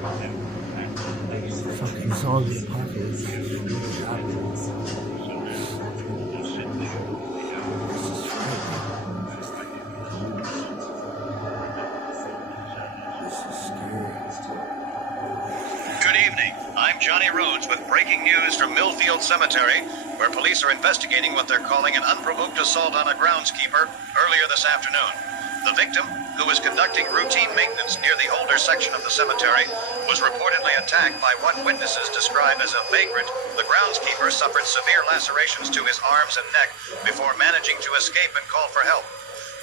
Fucking zombie apocalypse. Good evening. I'm Johnny Rhodes with breaking news from Millfield Cemetery, where police are investigating what they're calling an unprovoked assault on a groundskeeper earlier this afternoon. The victim, who was conducting routine maintenance near the older section of the cemetery, was reportedly attacked by what witnesses describe as a vagrant. The groundskeeper suffered severe lacerations to his arms and neck before managing to escape and call for help.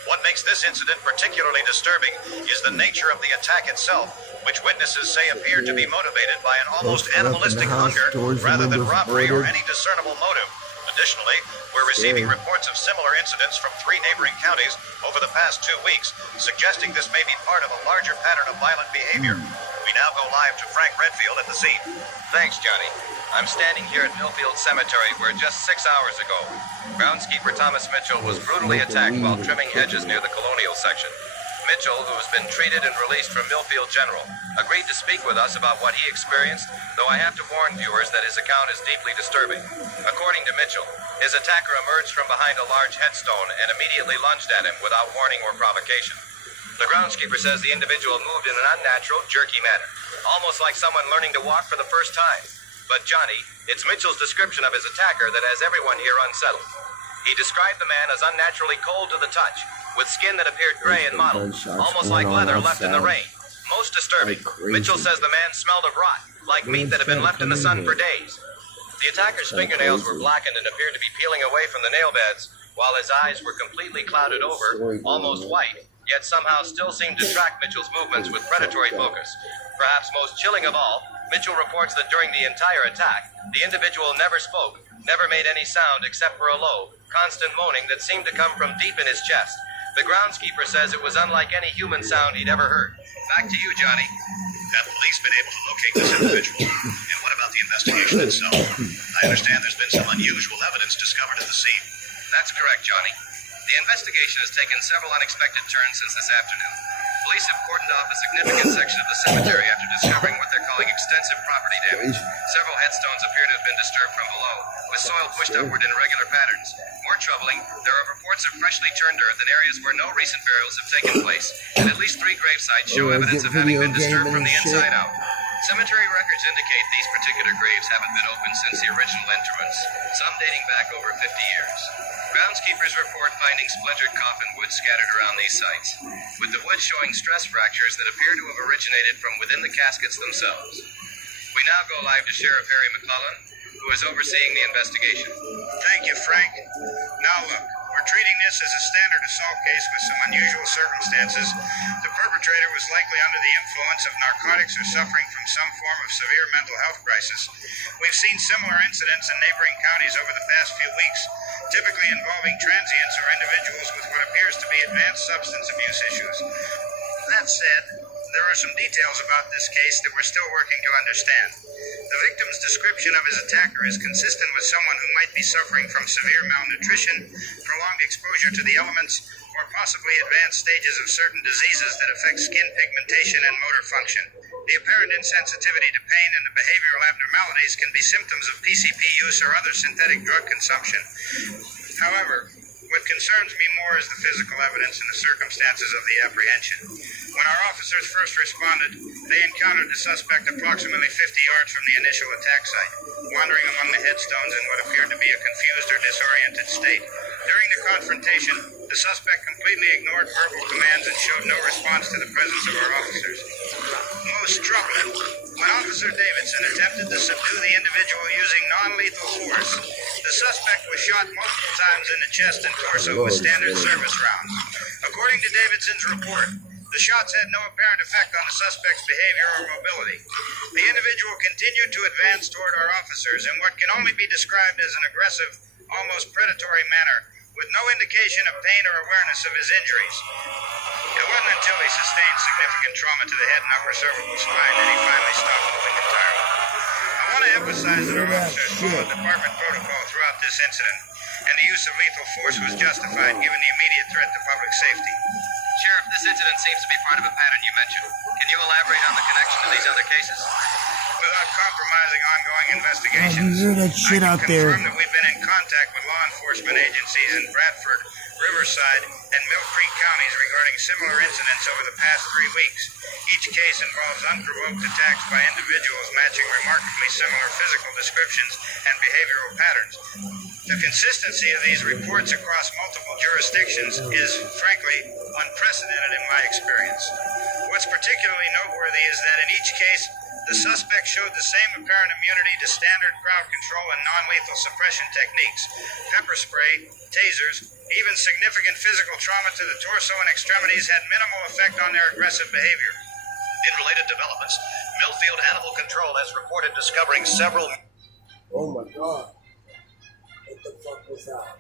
What makes this incident particularly disturbing is the nature of the attack itself, which witnesses say appeared to be motivated by an almost animalistic hunger rather than robbery or any discernible motive. Additionally, we're receiving reports of similar incidents from 3 neighboring counties over the past 2 weeks, suggesting this may be part of a larger pattern of violent behavior. We now go live to Frank Redfield at the scene. Thanks, Johnny. I'm standing here at Millfield Cemetery where just 6 hours ago, groundskeeper Thomas Mitchell was brutally attacked while trimming hedges near the colonial section. Mitchell, who has been treated and released from Millfield General, agreed to speak with us about what he experienced, though I have to warn viewers that his account is deeply disturbing. According to Mitchell, his attacker emerged from behind a large headstone and immediately lunged at him without warning or provocation. The groundskeeper says the individual moved in an unnatural, jerky manner, almost like someone learning to walk for the first time. But Johnny, it's Mitchell's description of his attacker that has everyone here unsettled. He described the man as unnaturally cold to the touch, with skin that appeared gray and mottled, almost like leather left in the rain. Most disturbing, Mitchell says the man smelled of rot, like meat that had been left in the sun for days. The attacker's fingernails were blackened and appeared to be peeling away from the nail beds, while his eyes were completely clouded over, almost white, yet somehow still seemed to track Mitchell's movements with predatory focus. Perhaps most chilling of all, Mitchell reports that during the entire attack, the individual never spoke, never made any sound except for a low, constant moaning that seemed to come from deep in his chest. The groundskeeper says it was unlike any human sound he'd ever heard. Back to you, Johnny. Have police been able to locate this individual? And what about the investigation itself? I understand there's been some unusual evidence discovered at the scene. That's correct, Johnny. The investigation has taken several unexpected turns since this afternoon. Police have cordoned off a significant section of the cemetery after discovering what they're calling extensive property damage. Several headstones appear to have been disturbed from below, with soil pushed upward in irregular patterns. More troubling, there are reports of freshly turned earth in areas where no recent burials have taken place, and at least 3 grave sites show evidence of having been disturbed from the inside out. Cemetery records indicate these particular graves haven't been opened since the original enterments, some dating back over 50 years. Groundskeepers report finding splintered coffin wood scattered around these sites, with the wood showing stress fractures that appear to have originated from within the caskets themselves. We now go live to Sheriff Harry McClellan, who is overseeing the investigation. Thank you, Frank. Now look, we're treating this as a standard assault case with some unusual circumstances. The perpetrator was likely under the influence of narcotics or suffering from some form of severe mental health crisis. We've seen similar incidents in neighboring counties over the past few weeks, typically involving transients or individuals with what appears to be advanced substance abuse issues. That said, there are some details about this case that we're still working to understand. The victim's description of his attacker is consistent with someone who might be suffering from severe malnutrition, prolonged exposure to the elements, or possibly advanced stages of certain diseases that affect skin pigmentation and motor function. The apparent insensitivity to pain and the behavioral abnormalities can be symptoms of PCP use or other synthetic drug consumption. However, what concerns me more is the physical evidence and the circumstances of the apprehension. When our officers first responded, they encountered the suspect approximately 50 yards from the initial attack site, wandering among the headstones in what appeared to be a confused or disoriented state. During the confrontation, the suspect completely ignored verbal commands and showed no response to the presence of our officers. Most troubling, when Officer Davidson attempted to subdue the individual using non-lethal force, the suspect was shot multiple times in the chest and torso with standard service rounds. According to Davidson's report, the shots had no apparent effect on the suspect's behavior or mobility. The individual continued to advance toward our officers in what can only be described as an aggressive, almost predatory manner, with no indication of pain or awareness of his injuries. It wasn't until he sustained significant trauma to the head and upper cervical spine that he finally stopped moving entirely. I want to emphasize that our officers followed department protocol throughout this incident, and the use of lethal force was justified given the immediate threat to public safety. Sheriff, this incident seems to be part of a pattern you mentioned. Can you elaborate on the connection to these other cases? Without compromising ongoing investigations, Oh, you hear that shit I out can there. confirm that we've been in contact with law enforcement agencies in Bradford, Riverside, and Mill Creek counties regarding similar incidents over the past 3 weeks. Each case involves unprovoked attacks by individuals matching remarkably similar physical descriptions and behavioral patterns. The consistency of these reports across multiple jurisdictions is, frankly, unprecedented in my experience. What's particularly noteworthy is that in each case, the suspect showed the same apparent immunity to standard crowd control and non-lethal suppression techniques. Pepper spray, tasers, even significant physical trauma to the torso and extremities had minimal effect on their aggressive behavior. In related developments, Millfield Animal Control has reported discovering several Oh my god. What the fuck was that?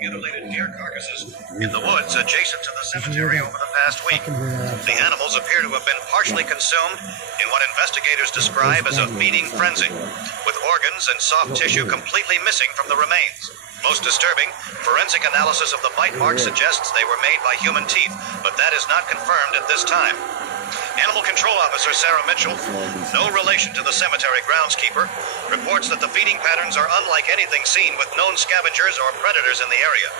mutilated deer carcasses in the woods adjacent to the cemetery over the past week. The animals appear to have been partially consumed in what investigators describe as a feeding frenzy, with organs and soft tissue completely missing from the remains. Most disturbing, forensic analysis of the bite marks suggests they were made by human teeth, but that is not confirmed at this time. Animal Control Officer Sarah Mitchell, no relation to the cemetery groundskeeper, reports that the feeding patterns are unlike anything seen with known scavengers or predators in the area.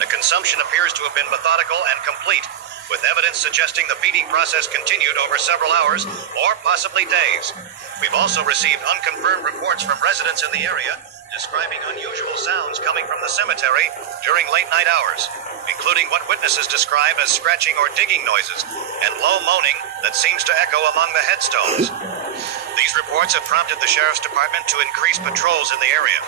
The consumption appears to have been methodical and complete, with evidence suggesting the feeding process continued over several hours or possibly days. We've also received unconfirmed reports from residents in the area describing unusual sounds coming from the cemetery during late-night hours, including what witnesses describe as scratching or digging noises and low moaning that seems to echo among the headstones. These reports have prompted the Sheriff's Department to increase patrols in the area.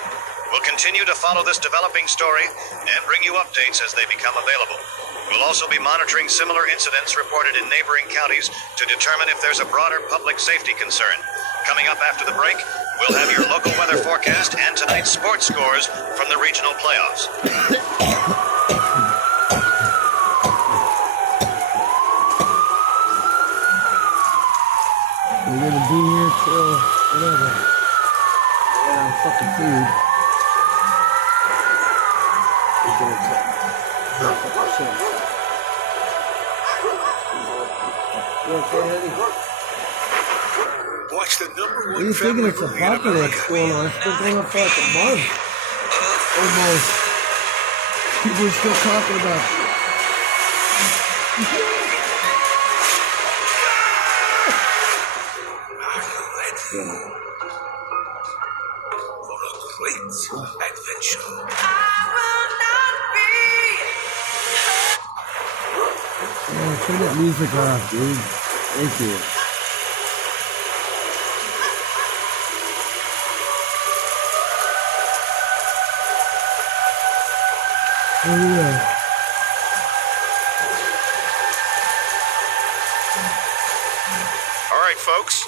We'll continue to follow this developing story and bring you updates as they become available. We'll also be monitoring similar incidents reported in neighboring counties to determine if there's a broader public safety concern. Coming up after the break, we'll have your local weather forecast and tonight's sports scores from the regional playoffs. We're gonna be here till whatever. Yeah, fucking food. We're gonna take You okay, Eddie? Watch the number What one do you thinking? family It's a movie in apocalypse America. going on. It's been going on for like a month. Almost. People are still talking about it. For a great adventure. Oh, turn that music off, dude. Thank you. Oh, yeah. All right, folks.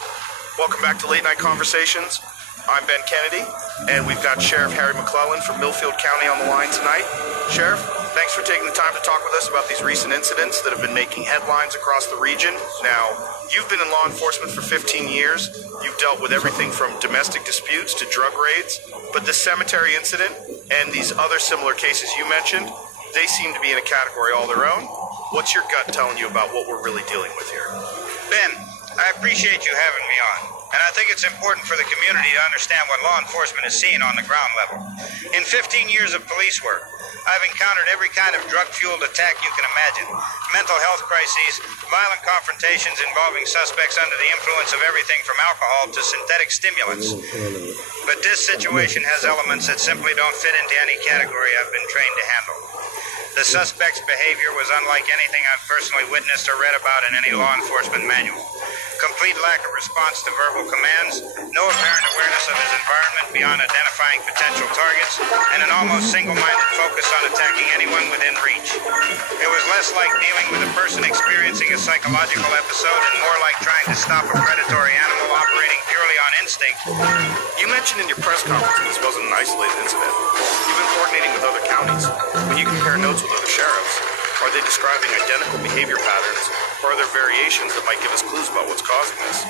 Welcome back to Late Night Conversations. I'm Ben Kennedy, and we've got Sheriff Harry McClellan from Millfield County on the line tonight. Sheriff, thanks for taking the time to talk with us about these recent incidents that have been making headlines across the region. Now, you've been in law enforcement for 15 years. You've dealt with everything from domestic disputes to drug raids. But this cemetery incident and these other similar cases you mentioned, they seem to be in a category all their own. What's your gut telling you about what we're really dealing with here? Ben, I appreciate you having me on, and I think it's important for the community to understand what law enforcement is seeing on the ground level. In 15 years of police work, I've encountered every kind of drug-fueled attack you can imagine. Mental health crises, violent confrontations involving suspects under the influence of everything from alcohol to synthetic stimulants. But this situation has elements that simply don't fit into any category I've been trained to handle. The suspect's behavior was unlike anything I've personally witnessed or read about in any law enforcement manual. Complete lack of response to verbal commands, no apparent awareness of his environment beyond identifying potential targets, and an almost single-minded focus on attacking anyone within reach. It was less like dealing with a person experiencing a psychological episode and more like trying to stop a predatory animal operating purely on instinct. You mentioned in your press conference that this wasn't an isolated incident. You've been coordinating with other counties. When you compare notes with other sheriffs, are they describing identical behavior patterns, or are there variations that might give us clues about what's causing this?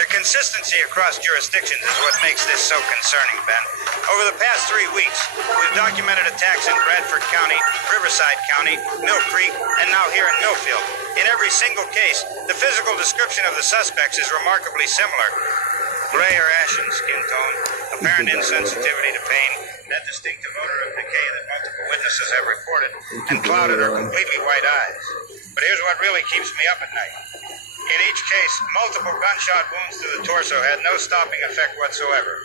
The consistency across jurisdictions is what makes this so concerning, Ben. Over the past 3 weeks, we've documented attacks in Bradford County, Riverside County, Mill Creek, and now here in Millfield. In every single case, the physical description of the suspects is remarkably similar. Gray or ashen skin tone, apparent insensitivity to pain, that distinctive odor of decay that multiple witnesses have reported, and clouded or completely white eyes. But here's what really keeps me up at night. In each case, multiple gunshot wounds to the torso had no stopping effect whatsoever.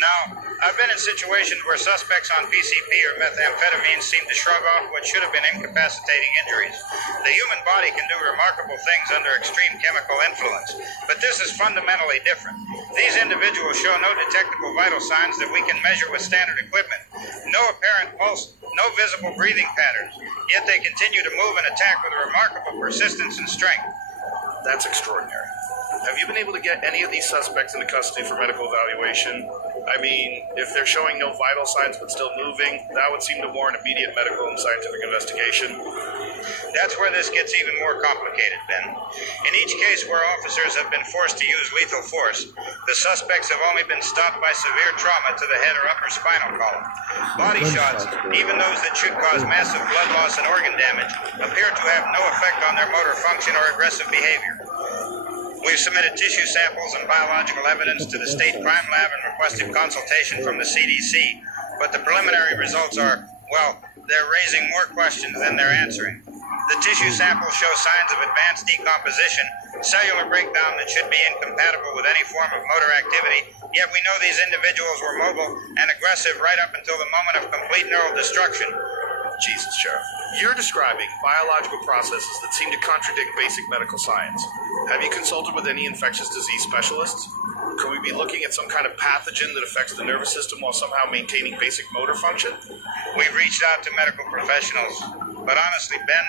Now, I've been in situations where suspects on PCP or methamphetamine seem to shrug off what should have been incapacitating injuries. The human body can do remarkable things under extreme chemical influence, but this is fundamentally different. These individuals show no detectable vital signs that we can measure with standard equipment. No apparent pulse, no visible breathing patterns, yet they continue to move and attack with remarkable persistence and strength. That's extraordinary. Have you been able to get any of these suspects into custody for medical evaluation? I mean, if they're showing no vital signs but still moving, that would seem to warrant immediate medical and scientific investigation. That's where this gets even more complicated, Ben. In each case where officers have been forced to use lethal force, the suspects have only been stopped by severe trauma to the head or upper spinal column. Body shots, even those that should cause massive blood loss and organ damage, appear to have no effect on their motor function or aggressive behavior. We've submitted tissue samples and biological evidence to the State Crime Lab and requested consultation from the CDC, but the preliminary results are, well, they're raising more questions than they're answering. The tissue samples show signs of advanced decomposition, cellular breakdown that should be incompatible with any form of motor activity, yet we know these individuals were mobile and aggressive right up until the moment of complete neural destruction. Jesus, Sheriff. You're describing biological processes that seem to contradict basic medical science. Have you consulted with any infectious disease specialists? Could we be looking at some kind of pathogen that affects the nervous system while somehow maintaining basic motor function? We've reached out to medical professionals, but honestly, Ben,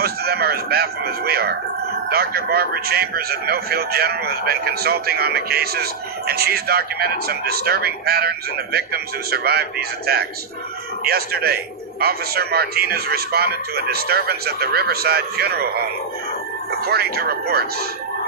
most of them are as baffled as we are. Dr. Barbara Chambers at Millfield General has been consulting on the cases, and she's documented some disturbing patterns in the victims who survived these attacks. Yesterday, Officer Martinez responded to a disturbance at the Riverside Funeral Home. According to reports,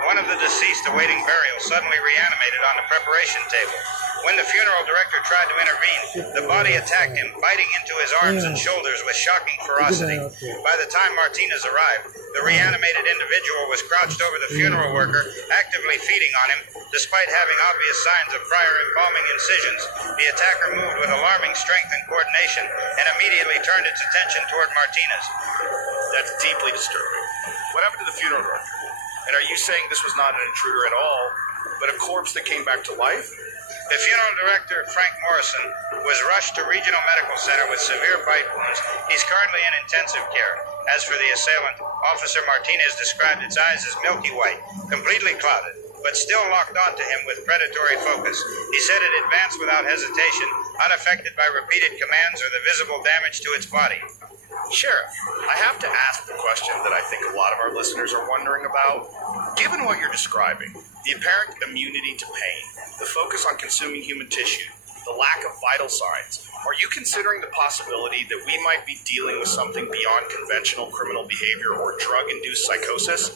one of the deceased awaiting burial suddenly reanimated on the preparation table. When the funeral director tried to intervene, the body attacked him, biting into his arms and shoulders with shocking ferocity. By the time Martinez arrived, the reanimated individual was crouched over the funeral worker, actively feeding on him. Despite having obvious signs of prior embalming incisions, the attacker moved with alarming strength and coordination and immediately turned its attention toward Martinez. That's deeply disturbing. What happened to the funeral director? And are you saying this was not an intruder at all, but a corpse that came back to life? The funeral director, Frank Morrison, was rushed to Regional Medical Center with severe bite wounds. He's currently in intensive care. As for the assailant, Officer Martinez described its eyes as milky white, completely clouded, but still locked onto him with predatory focus. He said it advanced without hesitation, unaffected by repeated commands or the visible damage to its body. Sheriff, I have to ask the question that I think a lot of our listeners are wondering about. Given what you're describing, the apparent immunity to pain, the focus on consuming human tissue, the lack of vital signs, are you considering the possibility that we might be dealing with something beyond conventional criminal behavior or drug-induced psychosis?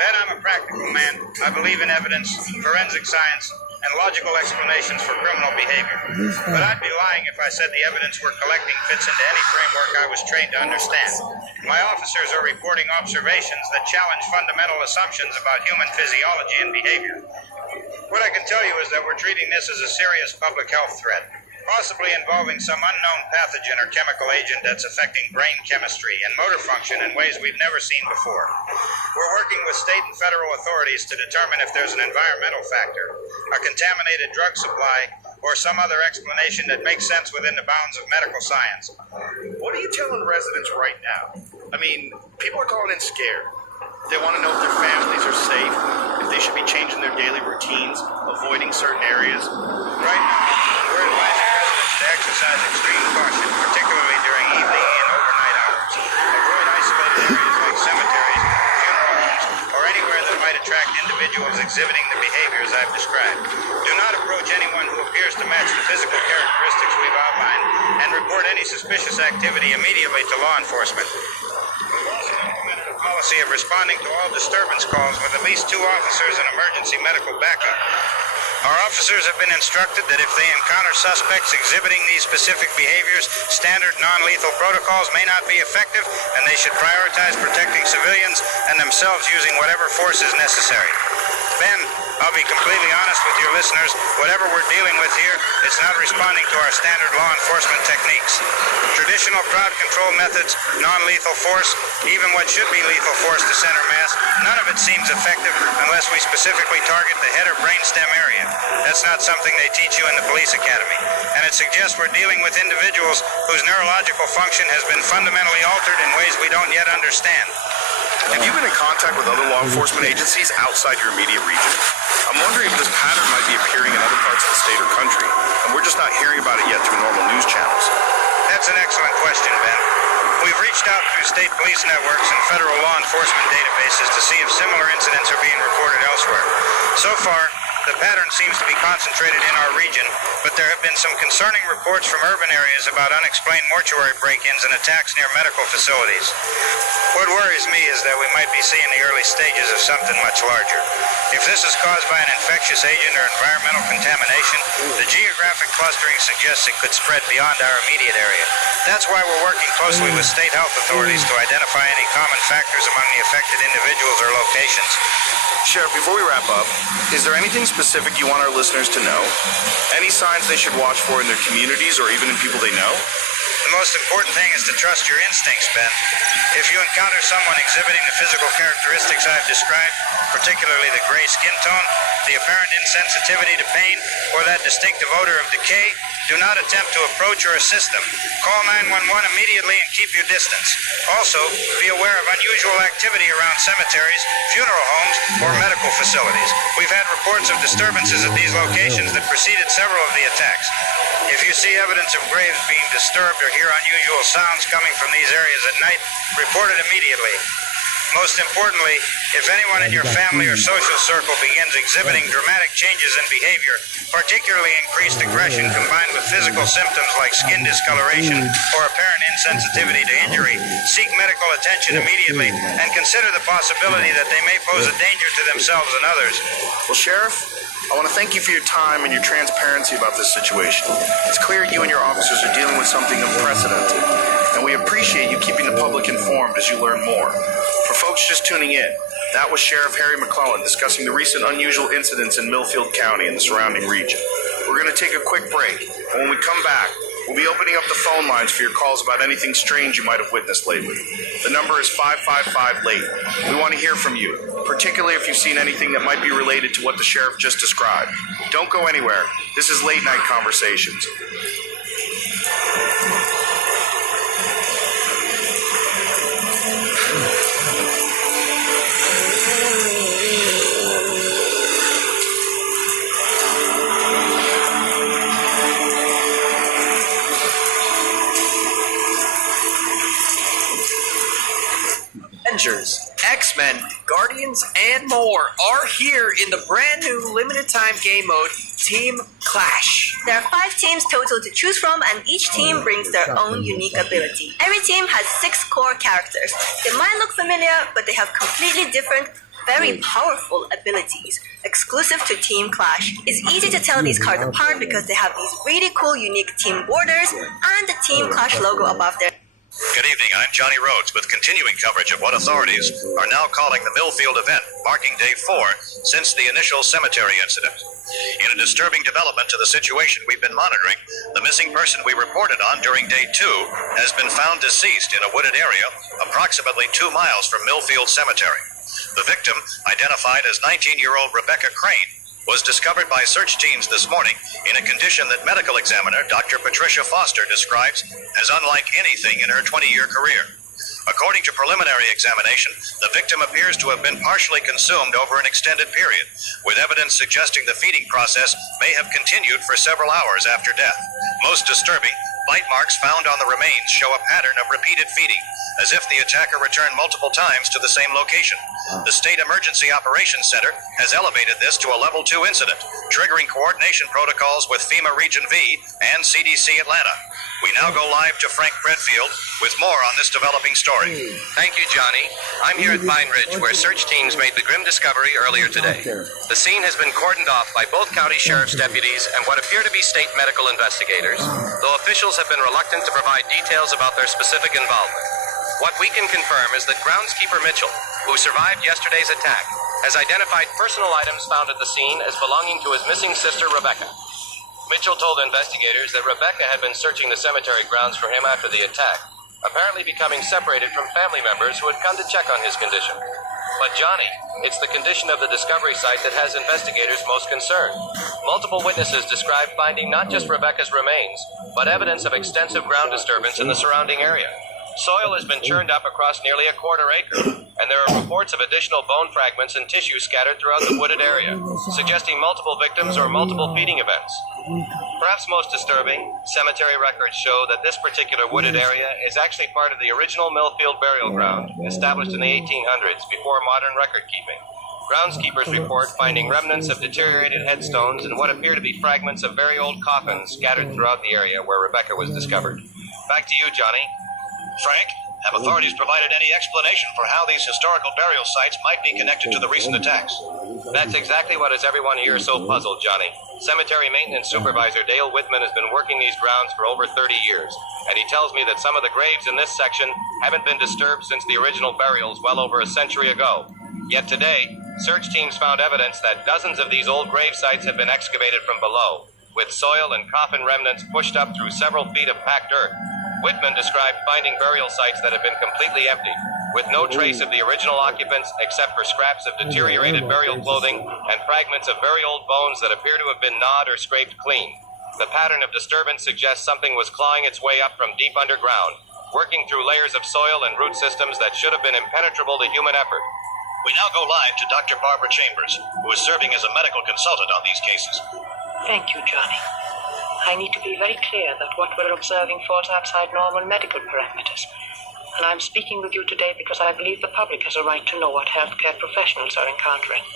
Ben, I'm a practical man. I believe in evidence, forensic science, and logical explanations for criminal behavior. But I'd be lying if I said the evidence we're collecting fits into any framework I was trained to understand. My officers are reporting observations that challenge fundamental assumptions about human physiology and behavior. What I can tell you is that we're treating this as a serious public health threat, possibly involving some unknown pathogen or chemical agent that's affecting brain chemistry and motor function in ways we've never seen before. We're working with state and federal authorities to determine if there's an environmental factor, a contaminated drug supply, or some other explanation that makes sense within the bounds of medical science. What are you telling residents right now? I mean, people are calling in scared. They want to know if their families are safe, if they should be changing their daily routines, avoiding certain areas. Right now, we're advising residents to exercise extreme caution, particularly during evening and overnight hours. Avoid isolated areas like cemeteries, funeral homes, or anywhere that might attract individuals exhibiting the behaviors I've described. Do not approach anyone who appears to match the physical characteristics we've outlined, and report any suspicious activity immediately to law enforcement. We've also implemented a policy of responding to all disturbance calls with at least 2 officers and emergency medical backup. Our officers have been instructed that if they encounter suspects exhibiting these specific behaviors, standard non-lethal protocols may not be effective, and they should prioritize protecting civilians and themselves using whatever force is necessary. Ben, I'll be completely honest with your listeners. Whatever we're dealing with here, it's not responding to our standard law enforcement techniques. Traditional crowd control methods, non-lethal force, even what should be lethal force to center mass, none of it seems effective unless we specifically target the head or brainstem area. That's not something they teach you in the police academy. And it suggests we're dealing with individuals whose neurological function has been fundamentally altered in ways we don't yet understand. Have you been in contact with other law enforcement agencies outside your immediate region? I'm wondering if this pattern might be appearing in other parts of the state or country, and we're just not hearing about it yet through normal news channels. That's an excellent question, Ben. We've reached out through state police networks and federal law enforcement databases to see if similar incidents are being reported elsewhere. So far, the pattern seems to be concentrated in our region, but there have been some concerning reports from urban areas about unexplained mortuary break-ins and attacks near medical facilities. What worries me is that we might be seeing the early stages of something much larger. If this is caused by an infectious agent or environmental contamination, the geographic clustering suggests it could spread beyond our immediate area. That's why we're working closely with state health authorities to identify any common factors among the affected individuals or locations. Sheriff, before we wrap up, is there anything specific you want our listeners to know? Any signs they should watch for in their communities or even in people they know? The most important thing is to trust your instincts, Ben. If you encounter someone exhibiting the physical characteristics I've described, particularly the gray skin tone, the apparent insensitivity to pain, or that distinctive odor of decay, do not attempt to approach or assist them. Call 911 immediately and keep your distance. Also, be aware of unusual activity around cemeteries, funeral homes, or medical facilities. We've had reports of disturbances at these locations that preceded several of the attacks. If you see evidence of graves being disturbed or hear unusual sounds coming from these areas at night, report it immediately. Most importantly, if anyone in your family or social circle begins exhibiting dramatic changes in behavior, particularly increased aggression combined with physical symptoms like skin discoloration or apparent insensitivity to injury, seek medical attention immediately and consider the possibility that they may pose a danger to themselves and others. Well, Sheriff, I want to thank you for your time and your transparency about this situation. It's clear you and your officers are dealing with something unprecedented, and we appreciate you keeping the public informed as you learn more. For folks just tuning in, that was Sheriff Harry McClellan discussing the recent unusual incidents in Millfield County and the surrounding region. We're going to take a quick break, and when we come back, we'll be opening up the phone lines for your calls about anything strange you might have witnessed lately. The number is 555-LATE. We want to hear from you, particularly if you've seen anything that might be related to what the sheriff just described. Don't go anywhere. This is Late Night Conversations. Avengers, X-Men, Guardians, and more are here in the brand new limited time game mode, Team Clash. There are 5 teams total to choose from, and each team brings their own unique ability. Every team has 6 core characters. They might look familiar, but they have completely different, very powerful abilities. Exclusive to Team Clash. It's easy to tell these cards apart because they have these really cool unique team borders and the Team Clash logo above their... Good evening, I'm Johnny Rhodes with continuing coverage of what authorities are now calling the Millfield event, marking day 4 since the initial cemetery incident. In a disturbing development to the situation we've been monitoring, the missing person we reported on during day 2 has been found deceased in a wooded area approximately 2 miles from Millfield Cemetery. The victim, identified as 19-year-old Rebecca Crane, was discovered by search teams this morning in a condition that medical examiner Dr. Patricia Foster describes as unlike anything in her 20-year career. According to preliminary examination, the victim appears to have been partially consumed over an extended period, with evidence suggesting the feeding process may have continued for several hours after death. Most disturbing, bite marks found on the remains show a pattern of repeated feeding, as if the attacker returned multiple times to the same location. The State Emergency Operations Center has elevated this to a Level 2 incident, triggering coordination protocols with FEMA Region V and CDC Atlanta. We now go live to Frank Redfield with more on this developing story. Thank you, Johnny. I'm here at Pine Ridge, where search teams made the grim discovery earlier today. The scene has been cordoned off by both county sheriff's deputies and what appear to be state medical investigators, though officials have been reluctant to provide details about their specific involvement. What we can confirm is that groundskeeper Mitchell, who survived yesterday's attack, has identified personal items found at the scene as belonging to his missing sister, Rebecca. Mitchell told investigators that Rebecca had been searching the cemetery grounds for him after the attack, apparently becoming separated from family members who had come to check on his condition. But Johnny, it's the condition of the discovery site that has investigators most concerned. Multiple witnesses described finding not just Rebecca's remains, but evidence of extensive ground disturbance in the surrounding area. Soil has been churned up across nearly a quarter acre, and there are reports of additional bone fragments and tissue scattered throughout the wooded area, suggesting multiple victims or multiple feeding events. Perhaps most disturbing, cemetery records show that this particular wooded area is actually part of the original Millfield burial ground, established in the 1800s before modern record keeping. Groundskeepers report finding remnants of deteriorated headstones and what appear to be fragments of very old coffins scattered throughout the area where Rebecca was discovered. Back to you, Johnny. Frank, have authorities provided any explanation for how these historical burial sites might be connected to the recent attacks? That's exactly what has everyone here so puzzled, Johnny. Cemetery maintenance supervisor Dale Whitman has been working these grounds for over 30 years, and he tells me that some of the graves in this section haven't been disturbed since the original burials well over a century ago. Yet today, search teams found evidence that dozens of these old grave sites have been excavated from below, with soil and coffin remnants pushed up through several feet of packed earth. Whitman described finding burial sites that have been completely emptied, with no trace of the original occupants except for scraps of deteriorated burial clothing and fragments of very old bones that appear to have been gnawed or scraped clean. The pattern of disturbance suggests something was clawing its way up from deep underground, working through layers of soil and root systems that should have been impenetrable to human effort. We now go live to Dr. Barbara Chambers, who is serving as a medical consultant on these cases. Thank you, Johnny. I need to be very clear that what we're observing falls outside normal medical parameters. And I'm speaking with you today because I believe the public has a right to know what healthcare professionals are encountering.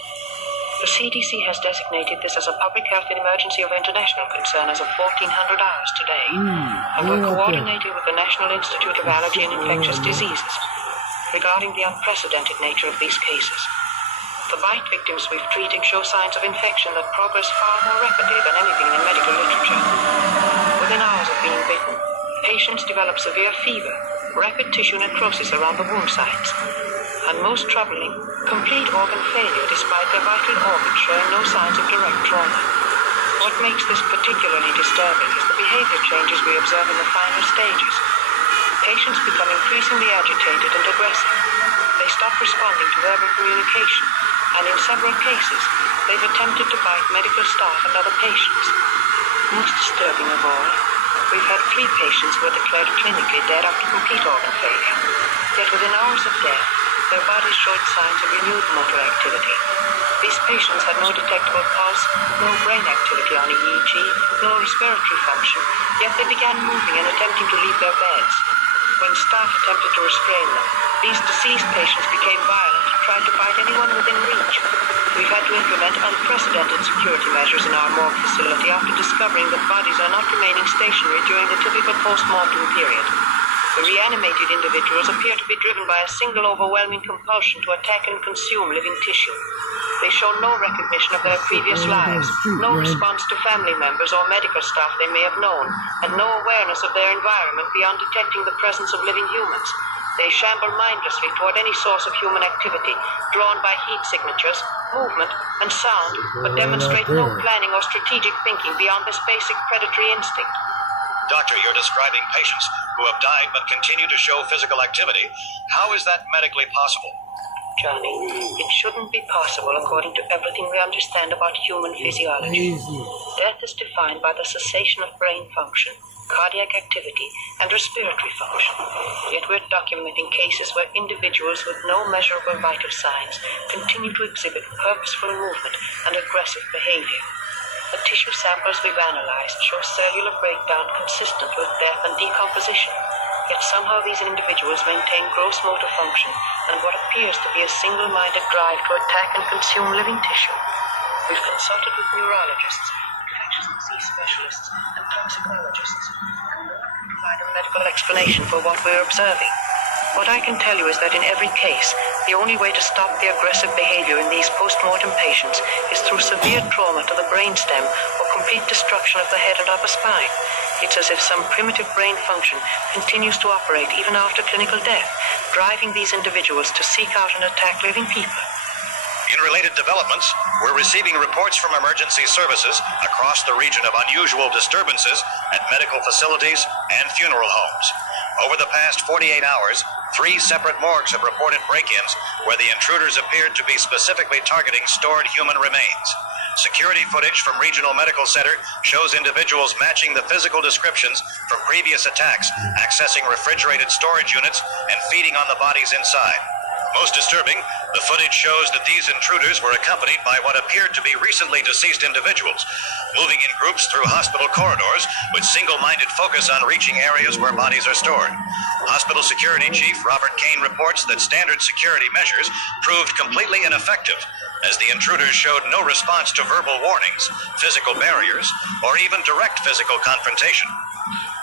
The CDC has designated this as a public health emergency of international concern as of 1400 hours today. And we're coordinating with the National Institute of Allergy and Infectious Diseases regarding the unprecedented nature of these cases. The bite victims we've treated show signs of infection that progress far more rapidly than anything in medical literature. Within hours of being bitten, patients develop severe fever, rapid tissue necrosis around the wound sites, and most troubling, complete organ failure despite their vital organs showing no signs of direct trauma. What makes this particularly disturbing is the behavior changes we observe in the final stages. Patients become increasingly agitated and aggressive. They stop responding to verbal communication, and in several cases, they've attempted to bite medical staff and other patients. Most disturbing of all, we've had 3 patients who were declared clinically dead after complete organ failure. Yet within hours of death, their bodies showed signs of renewed motor activity. These patients had no detectable pulse, no brain activity on EEG, no respiratory function, yet they began moving and attempting to leave their beds. When staff attempted to restrain them, these deceased patients became violent and tried to bite anyone within reach. We've had to implement unprecedented security measures in our morgue facility after discovering that bodies are not remaining stationary during the typical post-mortem period. The reanimated individuals appear to be driven by a single overwhelming compulsion to attack and consume living tissue. They show no recognition of their previous lives, no response to family members or medical staff they may have known, and no awareness of their environment beyond detecting the presence of living humans. They shamble mindlessly toward any source of human activity, drawn by heat signatures, movement, and sound, but demonstrate no planning or strategic thinking beyond this basic predatory instinct. Doctor, you're describing patients who have died but continue to show physical activity. How is that medically possible? Johnny, it shouldn't be possible according to everything we understand about human physiology. Death is defined by the cessation of brain function, cardiac activity, and respiratory function. Yet we're documenting cases where individuals with no measurable vital signs continue to exhibit purposeful movement and aggressive behavior. The tissue samples we've analyzed show cellular breakdown consistent with death and decomposition. Yet somehow these individuals maintain gross motor function and what appears to be a single-minded drive to attack and consume living tissue. We've consulted with neurologists, infectious disease specialists, and toxicologists, and no one can provide a medical explanation for what we're observing. What I can tell you is that in every case, the only way to stop the aggressive behavior in these post-mortem patients is through severe trauma to the brainstem or complete destruction of the head and upper spine. It's as if some primitive brain function continues to operate even after clinical death, driving these individuals to seek out and attack living people. In related developments, we're receiving reports from emergency services across the region of unusual disturbances at medical facilities and funeral homes. Over the past 48 hours, 3 separate morgues have reported break-ins where the intruders appeared to be specifically targeting stored human remains. Security footage from Regional Medical Center shows individuals matching the physical descriptions from previous attacks, accessing refrigerated storage units and feeding on the bodies inside. Most disturbing, the footage shows that these intruders were accompanied by what appeared to be recently deceased individuals, moving in groups through hospital corridors with single-minded focus on reaching areas where bodies are stored. Hospital Security Chief Robert Kane reports that standard security measures proved completely ineffective, as the intruders showed no response to verbal warnings, physical barriers, or even direct physical confrontation.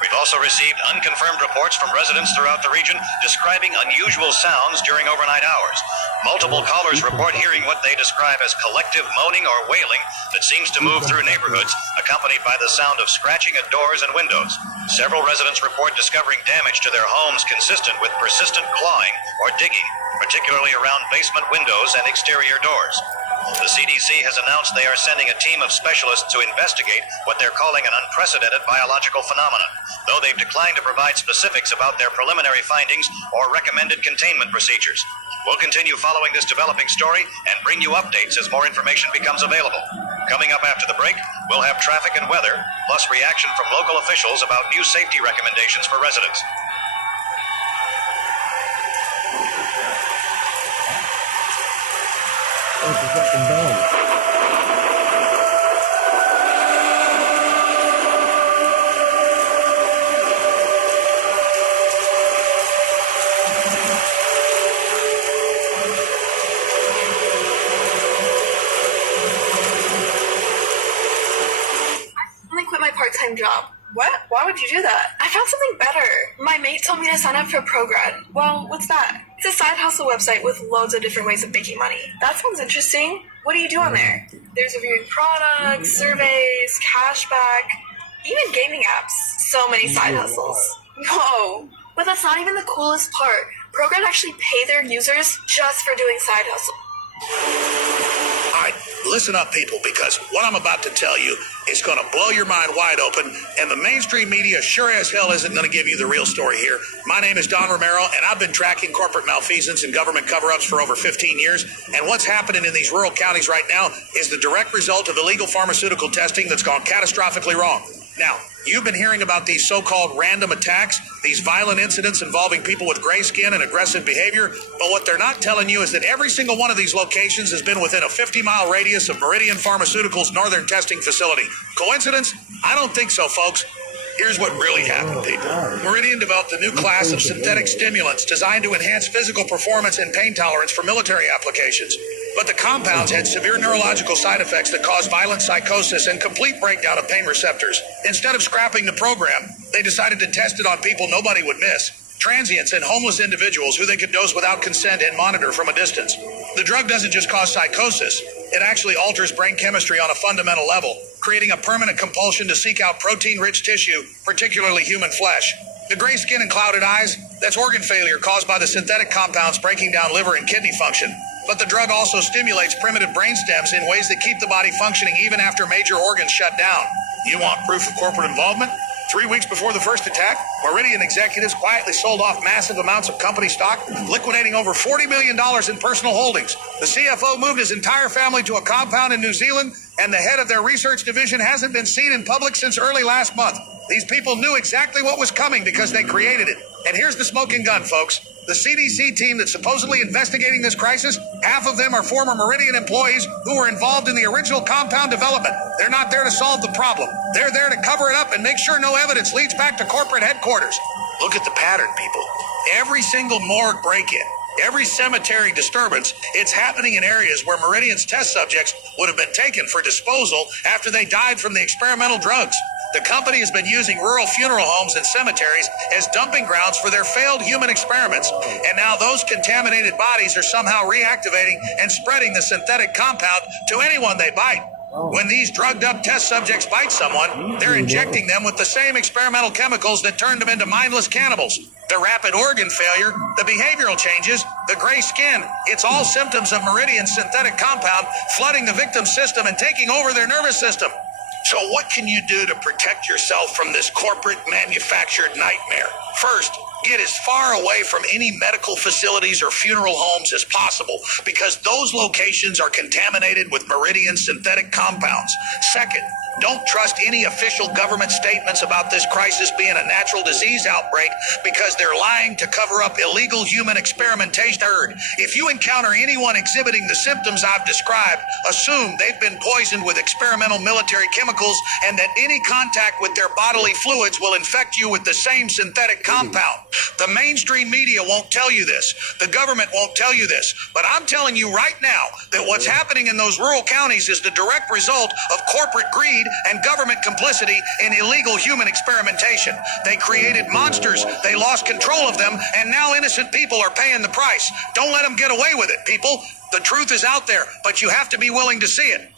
We've also received unconfirmed reports from residents throughout the region describing unusual sounds during overnight hours. Multiple callers report hearing what they describe as collective moaning or wailing that seems to move through neighborhoods, accompanied by the sound of scratching at doors and windows. Several residents report discovering damage to their homes consistent with persistent clawing or digging, particularly around basement windows and exterior doors. The CDC has announced they are sending a team of specialists to investigate what they're calling an unprecedented biological phenomenon, though they've declined to provide specifics about their preliminary findings or recommended containment procedures. We'll continue following this developing story and bring you updates as more information becomes available. Coming up after the break, we'll have traffic and weather, plus reaction from local officials about new safety recommendations for residents. That's a fucking dog. I quit my part-time job. What? Why would you do that? I found something better. My mate told me to sign up for ProGrad. Well, what's that? It's a side hustle website with loads of different ways of making money. That sounds interesting. What do you do on there? There's reviewing products, surveys, cashback, even gaming apps. So many side hustles. Whoa. But that's not even the coolest part. ProGrad actually pay their users just for doing side hustle. All right, listen up, people, because what I'm about to tell you is going to blow your mind wide open, and the mainstream media sure as hell isn't going to give you the real story here. My name is Don Romero, and I've been tracking corporate malfeasance and government cover-ups for over 15 years, and what's happening in these rural counties right now is the direct result of illegal pharmaceutical testing that's gone catastrophically wrong. Now, you've been hearing about these so-called random attacks, these violent incidents involving people with gray skin and aggressive behavior, but what they're not telling you is that every single one of these locations has been within a 50-mile radius of Meridian Pharmaceuticals' northern testing facility. Coincidence? I don't think so, folks. Here's what really happened, people. Meridian developed a new class of synthetic stimulants designed to enhance physical performance and pain tolerance for military applications. But the compounds had severe neurological side effects that caused violent psychosis and complete breakdown of pain receptors. Instead of scrapping the program, they decided to test it on people nobody would miss. Transients and homeless individuals who they could dose without consent and monitor from a distance. The drug doesn't just cause psychosis, it actually alters brain chemistry on a fundamental level, creating a permanent compulsion to seek out protein-rich tissue, particularly human flesh. The gray skin and clouded eyes, that's organ failure caused by the synthetic compounds breaking down liver and kidney function. But the drug also stimulates primitive brain stems in ways that keep the body functioning even after major organs shut down. You want proof of corporate involvement? 3 weeks before the first attack, Meridian executives quietly sold off massive amounts of company stock, liquidating over $40 million in personal holdings. The CFO moved his entire family to a compound in New Zealand, and the head of their research division hasn't been seen in public since early last month. These people knew exactly what was coming because they created it. And here's the smoking gun, folks. The CDC team that's supposedly investigating this crisis, half of them are former Meridian employees who were involved in the original compound development. They're not there to solve the problem. They're there to cover it up and make sure no evidence leads back to corporate headquarters. Look at the pattern, people. Every single morgue break-in, every cemetery disturbance, it's happening in areas where Meridian's test subjects would have been taken for disposal after they died from the experimental drugs. The company has been using rural funeral homes and cemeteries as dumping grounds for their failed human experiments. And now those contaminated bodies are somehow reactivating and spreading the synthetic compound to anyone they bite. When these drugged up test subjects bite someone, they're injecting them with the same experimental chemicals that turned them into mindless cannibals. The rapid organ failure, the behavioral changes, the gray skin, it's all symptoms of Meridian's synthetic compound flooding the victim's system and taking over their nervous system. So what can you do to protect yourself from this corporate manufactured nightmare? First, get as far away from any medical facilities or funeral homes as possible because those locations are contaminated with Meridian synthetic compounds. Second, don't trust any official government statements about this crisis being a natural disease outbreak because they're lying to cover up illegal human experimentation. Third, if you encounter anyone exhibiting the symptoms I've described, assume they've been poisoned with experimental military chemicals and that any contact with their bodily fluids will infect you with the same synthetic compound. The mainstream media won't tell you this. The government won't tell you this. But I'm telling you right now that what's happening in those rural counties is the direct result of corporate greed and government complicity in illegal human experimentation. They created monsters, they lost control of them, and now innocent people are paying the price. Don't let them get away with it, people. The truth is out there, but you have to be willing to see it.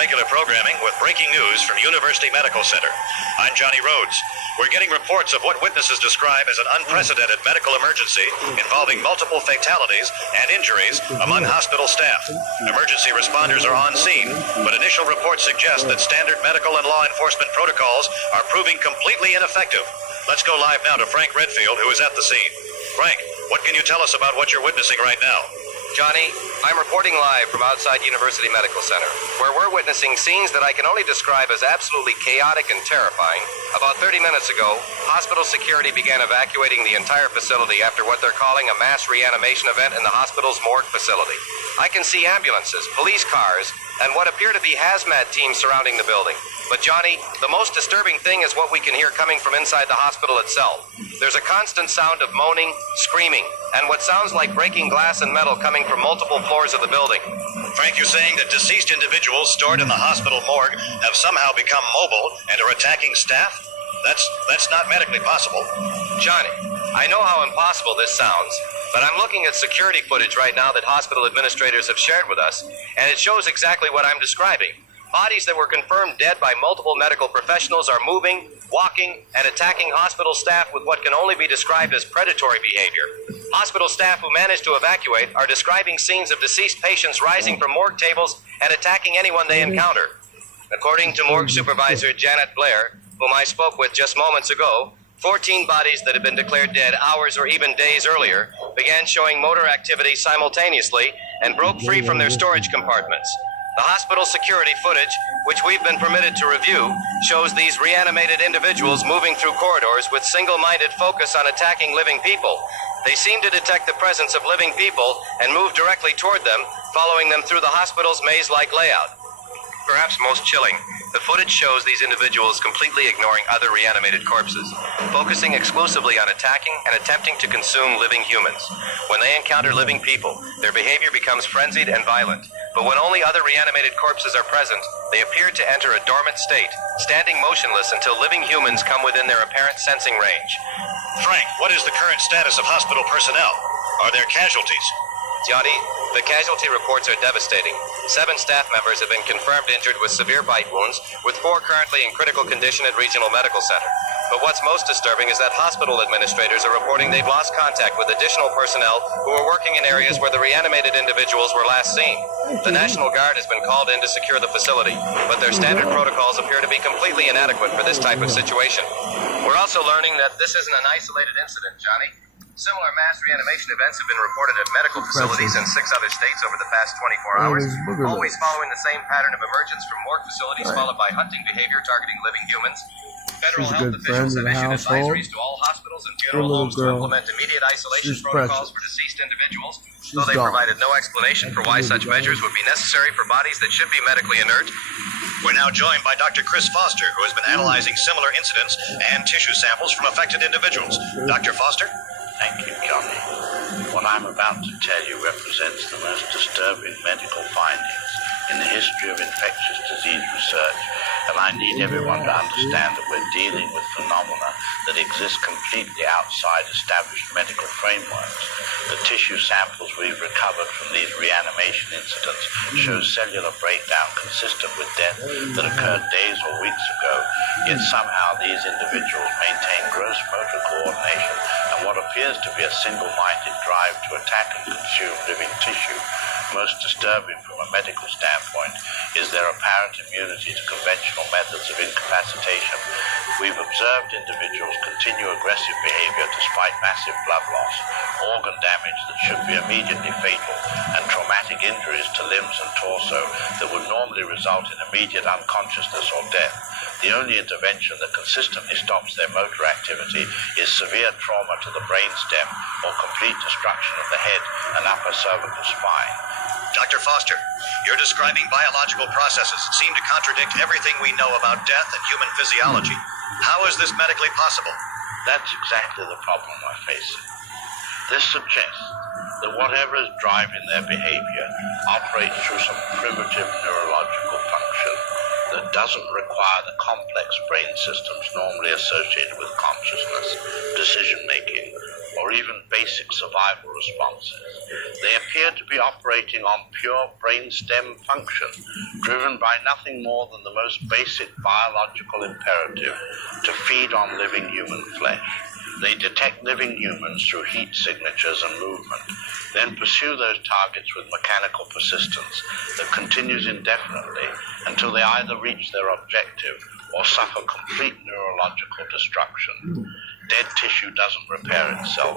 Regular programming with breaking news from University Medical Center. I'm Johnny Rhodes. We're getting reports of what witnesses describe as an unprecedented medical emergency involving multiple fatalities and injuries among hospital staff. Emergency responders are on scene, but initial reports suggest that standard medical and law enforcement protocols are proving completely ineffective. Let's go live now to Frank Redfield, who is at the scene. Frank, what can you tell us about what you're witnessing right now? Johnny, I'm reporting live from outside University Medical Center, where we're witnessing scenes that I can only describe as absolutely chaotic and terrifying. About 30 minutes ago, hospital security began evacuating the entire facility after what they're calling a mass reanimation event in the hospital's morgue facility. I can see ambulances, police cars, and what appear to be hazmat teams surrounding the building. But Johnny, the most disturbing thing is what we can hear coming from inside the hospital itself. There's a constant sound of moaning, screaming, and what sounds like breaking glass and metal coming from multiple floors of the building. Frank, you're saying that deceased individuals stored in the hospital morgue have somehow become mobile and are attacking staff? That's not medically possible. Johnny, I know how impossible this sounds, but I'm looking at security footage right now that hospital administrators have shared with us, and it shows exactly what I'm describing. Bodies that were confirmed dead by multiple medical professionals are moving, walking, and attacking hospital staff with what can only be described as predatory behavior. Hospital staff who managed to evacuate are describing scenes of deceased patients rising from morgue tables and attacking anyone they encounter. According to morgue supervisor Janet Blair, whom I spoke with just moments ago, 14 bodies that had been declared dead hours or even days earlier began showing motor activity simultaneously and broke free from their storage compartments. The hospital security footage, which we've been permitted to review, shows these reanimated individuals moving through corridors with single-minded focus on attacking living people. They seem to detect the presence of living people and move directly toward them, following them through the hospital's maze-like layout. Perhaps most chilling, the footage shows these individuals completely ignoring other reanimated corpses, focusing exclusively on attacking and attempting to consume living humans. When they encounter living people, their behavior becomes frenzied and violent. But when only other reanimated corpses are present, they appear to enter a dormant state, standing motionless until living humans come within their apparent sensing range. Frank, what is the current status of hospital personnel? Are there casualties? Johnny, the casualty reports are devastating. 7 staff members have been confirmed injured with severe bite wounds, with 4 currently in critical condition at Regional Medical Center. But what's most disturbing is that hospital administrators are reporting they've lost contact with additional personnel who are working in areas where the reanimated individuals were last seen. The National Guard has been called in to secure the facility, but their standard protocols appear to be completely inadequate for this type of situation. We're also learning that this isn't an isolated incident, Johnny. Similar mass reanimation events have been reported at medical facilities in 6 other states over the past 24 hours, always following the same pattern of emergence from morgue facilities followed by hunting behavior targeting living humans. Federal She's a health good friend officials of have the issued household. advisories to all hospitals and Good funeral little homes to girl. implement immediate isolation She's protocols precious. for deceased individuals, She's though they gone. provided no explanation for why such measures would be necessary for bodies that should be medically inert. We're now joined by Dr. Chris Foster, who has been analyzing similar incidents and tissue samples from affected individuals. Dr. Foster? Thank you, Johnny. What I'm about to tell you represents the most disturbing medical findings in the history of infectious disease research, and I need everyone to understand that we're dealing with phenomena that exist completely outside established medical frameworks. The tissue samples we've recovered from these reanimation incidents show cellular breakdown consistent with death that occurred days or weeks ago, yet somehow these individuals maintain gross motor coordination and what appears to be a single-minded drive to attack and consume living tissue. Most disturbing from a medical standpoint is their apparent immunity to conventional methods of incapacitation. We've observed individuals continue aggressive behavior despite massive blood loss, organ damage that should be immediately fatal, and traumatic injuries to limbs and torso that would normally result in immediate unconsciousness or death. The only intervention that consistently stops their motor activity is severe trauma to the brainstem or complete destruction of the head and upper cervical spine. Dr. Foster, you're describing biological processes that seem to contradict everything we know about death and human physiology. How is this medically possible? That's exactly the problem we're facing. This suggests that whatever is driving their behavior operates through some primitive neurological function that doesn't require the complex brain systems normally associated with consciousness, decision-making, or even basic survival responses. They appear to be operating on pure brainstem function, driven by nothing more than the most basic biological imperative to feed on living human flesh. They detect living humans through heat signatures and movement, then pursue those targets with mechanical persistence that continues indefinitely until they either reach their objective or suffer complete neurological destruction. Dead tissue doesn't repair itself,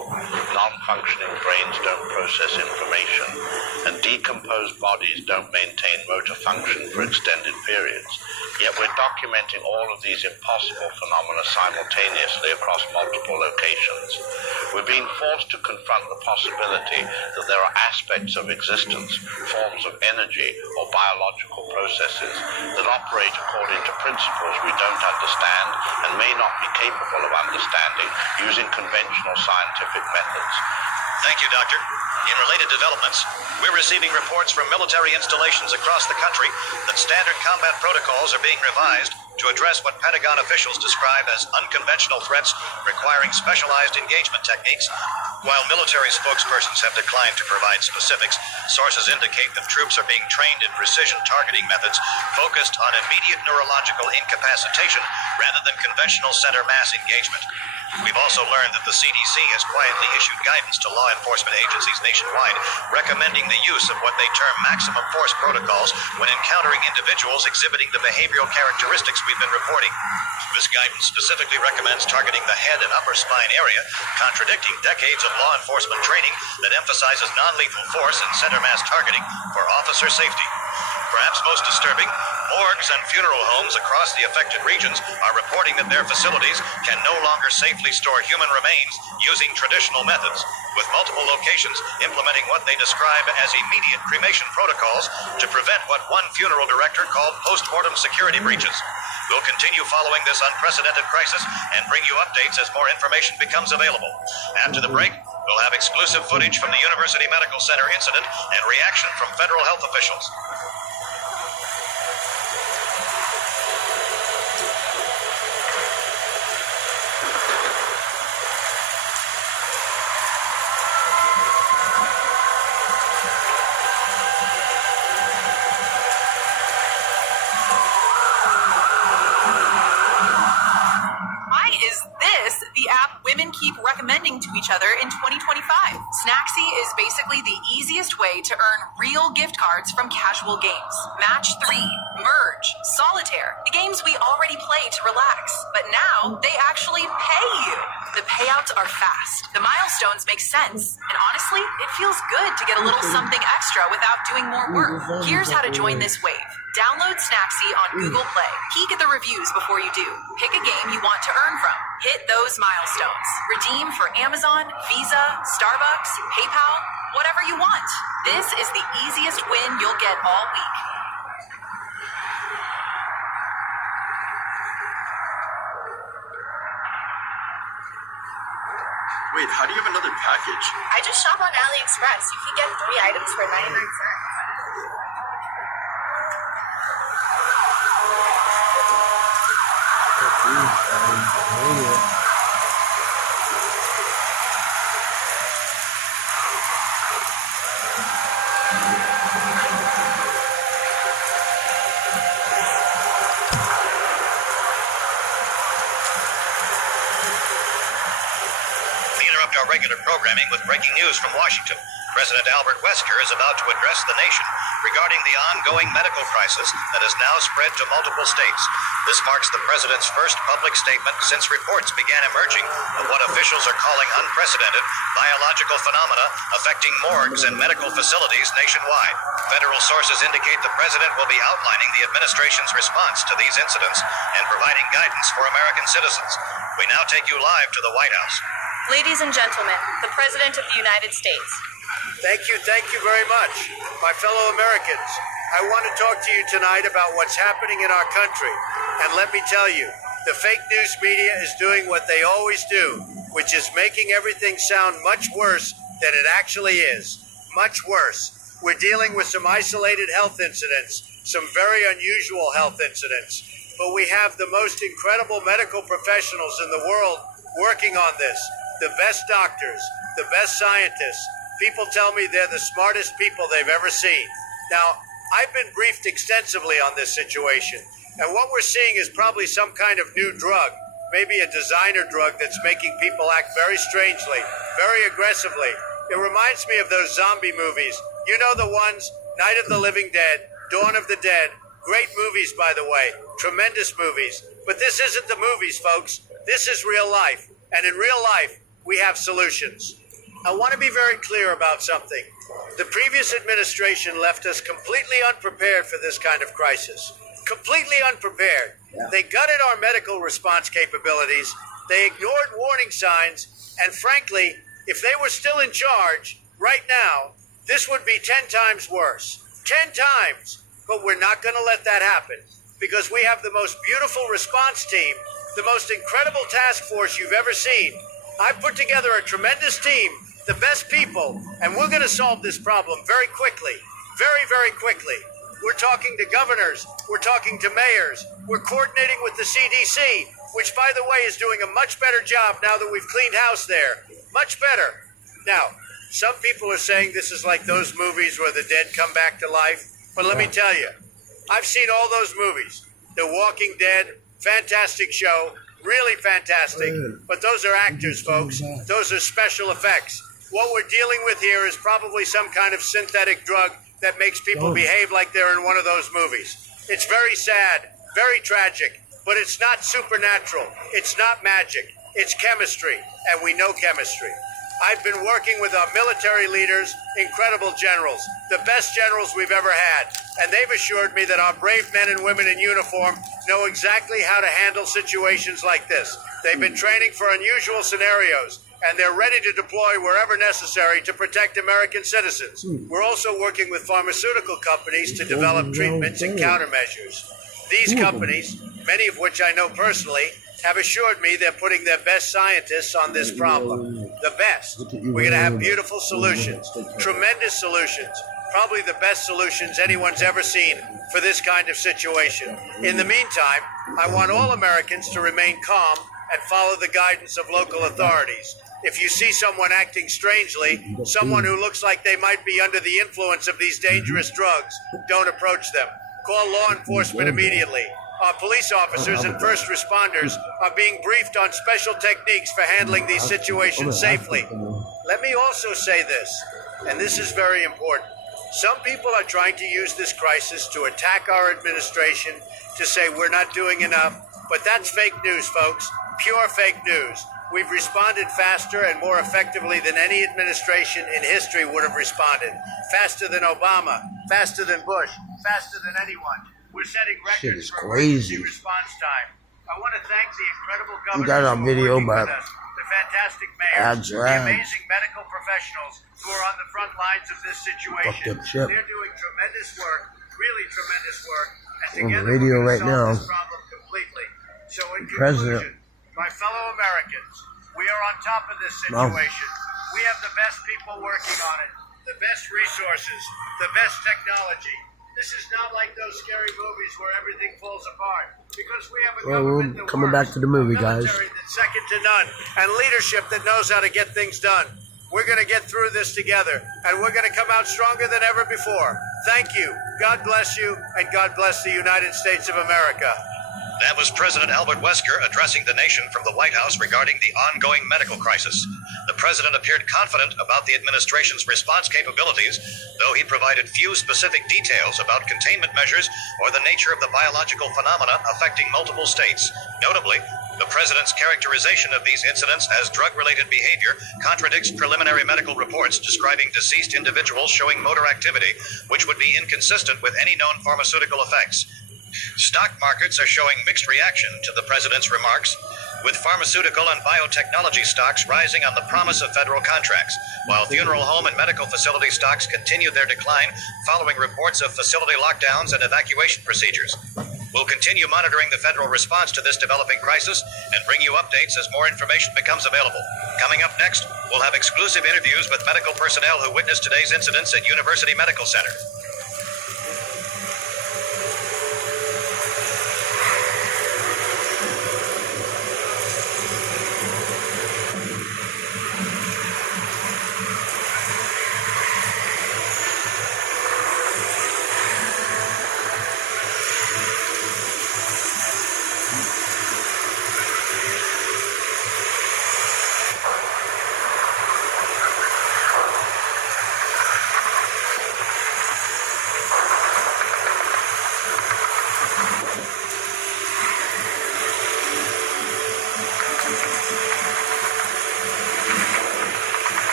non-functioning brains don't process information, and decomposed bodies don't maintain motor function for extended periods. Yet we're documenting all of these impossible phenomena simultaneously across multiple locations. We're being forced to confront the possibility that there are aspects of existence, forms of energy or biological processes that operate according to principles we don't understand and may not be capable of understanding using conventional scientific methods. Thank you, Doctor. In related developments, we're receiving reports from military installations across the country that standard combat protocols are being revised to address what Pentagon officials describe as unconventional threats requiring specialized engagement techniques. While military spokespersons have declined to provide specifics, sources indicate that troops are being trained in precision targeting methods focused on immediate neurological incapacitation rather than conventional center mass engagement. We've also learned that the CDC has quietly issued guidance to law enforcement agencies nationwide, recommending the use of what they term maximum force protocols when encountering individuals exhibiting the behavioral characteristics we've been reporting. This guidance specifically recommends targeting the head and upper spine area, contradicting decades of law enforcement training that emphasizes non-lethal force and center mass targeting for officer safety. Perhaps most disturbing, morgues and funeral homes across the affected regions are reporting that their facilities can no longer safely store human remains using traditional methods, with multiple locations implementing what they describe as immediate cremation protocols to prevent what one funeral director called post-mortem security breaches. We'll continue following this unprecedented crisis and bring you updates as more information becomes available. After the break, we'll have exclusive footage from the University Medical Center incident and reaction from federal health officials. The app women keep recommending to each other in 2025. Snacksy is basically the easiest way to earn real gift cards from casual games. Match 3, Merge, Solitaire, the games we already play to relax. But now they actually pay you. The payouts are fast. The milestones make sense. And honestly, it feels good to get a little something extra without doing more work. Here's how to join this wave. Download Snacksy on Google Play. Peek at the reviews before you do. Pick a game you want to earn from. Hit those milestones. Redeem for Amazon, Visa, Starbucks, PayPal, whatever you want. This is the easiest win you'll get all week. Wait, how do you have another package? I just shop on AliExpress. You can get 3 items for 99 cents. Our regular programming with breaking news from Washington. President Albert Wesker is about to address the nation regarding the ongoing medical crisis that has now spread to multiple states. This marks the president's first public statement since reports began emerging of what officials are calling unprecedented biological phenomena affecting morgues and medical facilities nationwide. Federal sources indicate the president will be outlining the administration's response to these incidents and providing guidance for American citizens. We now take you live to the White House. Ladies and gentlemen, the President of the United States. Thank you very much. My fellow Americans, I want to talk to you tonight about what's happening in our country. And let me tell you, the fake news media is doing what they always do, which is making everything sound much worse than it actually is. Much worse. We're dealing with some isolated health incidents, some very unusual health incidents. But we have the most incredible medical professionals in the world working on this. The best doctors, the best scientists. People tell me they're the smartest people they've ever seen. Now, I've been briefed extensively on this situation, and what we're seeing is probably some kind of new drug, maybe a designer drug that's making people act very strangely, very aggressively. It reminds me of those zombie movies. You know the ones, Night of the Living Dead, Dawn of the Dead. Great movies, by the way. Tremendous movies. But this isn't the movies, folks. This is real life. And in real life, we have solutions. I want to be very clear about something. The previous administration left us completely unprepared for this kind of crisis. Completely unprepared. Yeah. They gutted our medical response capabilities. They ignored warning signs. And frankly, if they were still in charge right now, this would be 10 times worse. 10 times. But we're not going to let that happen because we have the most beautiful response team, the most incredible task force you've ever seen. I've put together a tremendous team, the best people, and we're going to solve this problem very quickly. Very, very quickly. We're talking to governors. We're talking to mayors. We're coordinating with the CDC, which, by the way, is doing a much better job now that we've cleaned house there. Much better. Now, some people are saying this is like those movies where the dead come back to life. But let me tell you, I've seen all those movies. The Walking Dead, fantastic show. Really fantastic, but those are actors, folks. Those are special effects. What we're dealing with here is probably some kind of synthetic drug that makes people behave like they're in one of those movies. It's very sad, very tragic, but it's not supernatural. It's not magic. It's chemistry, and we know chemistry. I've been working with our military leaders, incredible generals, the best generals we've ever had, and they've assured me that our brave men and women in uniform know exactly how to handle situations like this. They've been training for unusual scenarios, and they're ready to deploy wherever necessary to protect American citizens. We're also working with pharmaceutical companies to develop treatments and countermeasures. These companies, many of which I know personally, have assured me they're putting their best scientists on this problem. The best. We're going to have beautiful solutions, tremendous solutions, probably the best solutions anyone's ever seen for this kind of situation. In the meantime, I want all Americans to remain calm and follow the guidance of local authorities. If you see someone acting strangely, someone who looks like they might be under the influence of these dangerous drugs, don't approach them. Call law enforcement immediately. Our police officers and first responders are being briefed on special techniques for handling these situations safely. Let me also say this, and this is very important. Some people are trying to use this crisis to attack our administration, to say we're not doing enough, but that's fake news, folks. Pure fake news. We've responded faster and more effectively than any administration in history would have responded. Faster than Obama, faster than Bush, faster than anyone. We're setting Shit records is for crazy. emergency response time. I want to thank the incredible We governors got it on who are video, working but with us, the fantastic ads mayors, the lag. amazing medical professionals who are on the front lines of this situation. Fucked up shit. They're doing tremendous work, really tremendous work, and On together video we're right going to solve now. this problem completely. So in President. conclusion, my fellow Americans, we are on top of this No. situation. We have the best people working on it, the best resources, the best technology. This is not like those scary movies where everything falls apart. Because we have a Well, government we're that coming back works, to the movie, a guys. military that's second to none, and leadership that knows how to get things done. We're going to get through this together, and we're going to come out stronger than ever before. Thank you. God bless you, and God bless the United States of America. That was President Albert Wesker addressing the nation from the White House regarding the ongoing medical crisis. The president appeared confident about the administration's response capabilities, though he provided few specific details about containment measures or the nature of the biological phenomena affecting multiple states. Notably, the president's characterization of these incidents as drug-related behavior contradicts preliminary medical reports describing deceased individuals showing motor activity, which would be inconsistent with any known pharmaceutical effects. Stock markets are showing mixed reaction to the president's remarks, with pharmaceutical and biotechnology stocks rising on the promise of federal contracts, while funeral home and medical facility stocks continue their decline following reports of facility lockdowns and evacuation procedures. We'll continue monitoring the federal response to this developing crisis and bring you updates as more information becomes available. Coming up next, we'll have exclusive interviews with medical personnel who witnessed today's incidents at University Medical Center.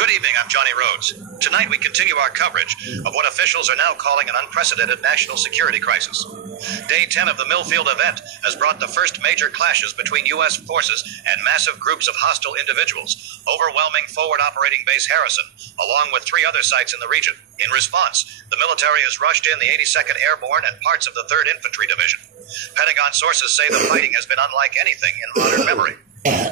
Good evening, I'm Johnny Rhodes. Tonight we continue our coverage of what officials are now calling an unprecedented national security crisis. Day 10 of the Millfield event has brought the first major clashes between U.S. forces and massive groups of hostile individuals, overwhelming forward operating base Harrison, along with 3 other sites in the region. In response, the military has rushed in the 82nd Airborne and parts of the 3rd Infantry Division. Pentagon sources say the fighting has been unlike anything in modern memory.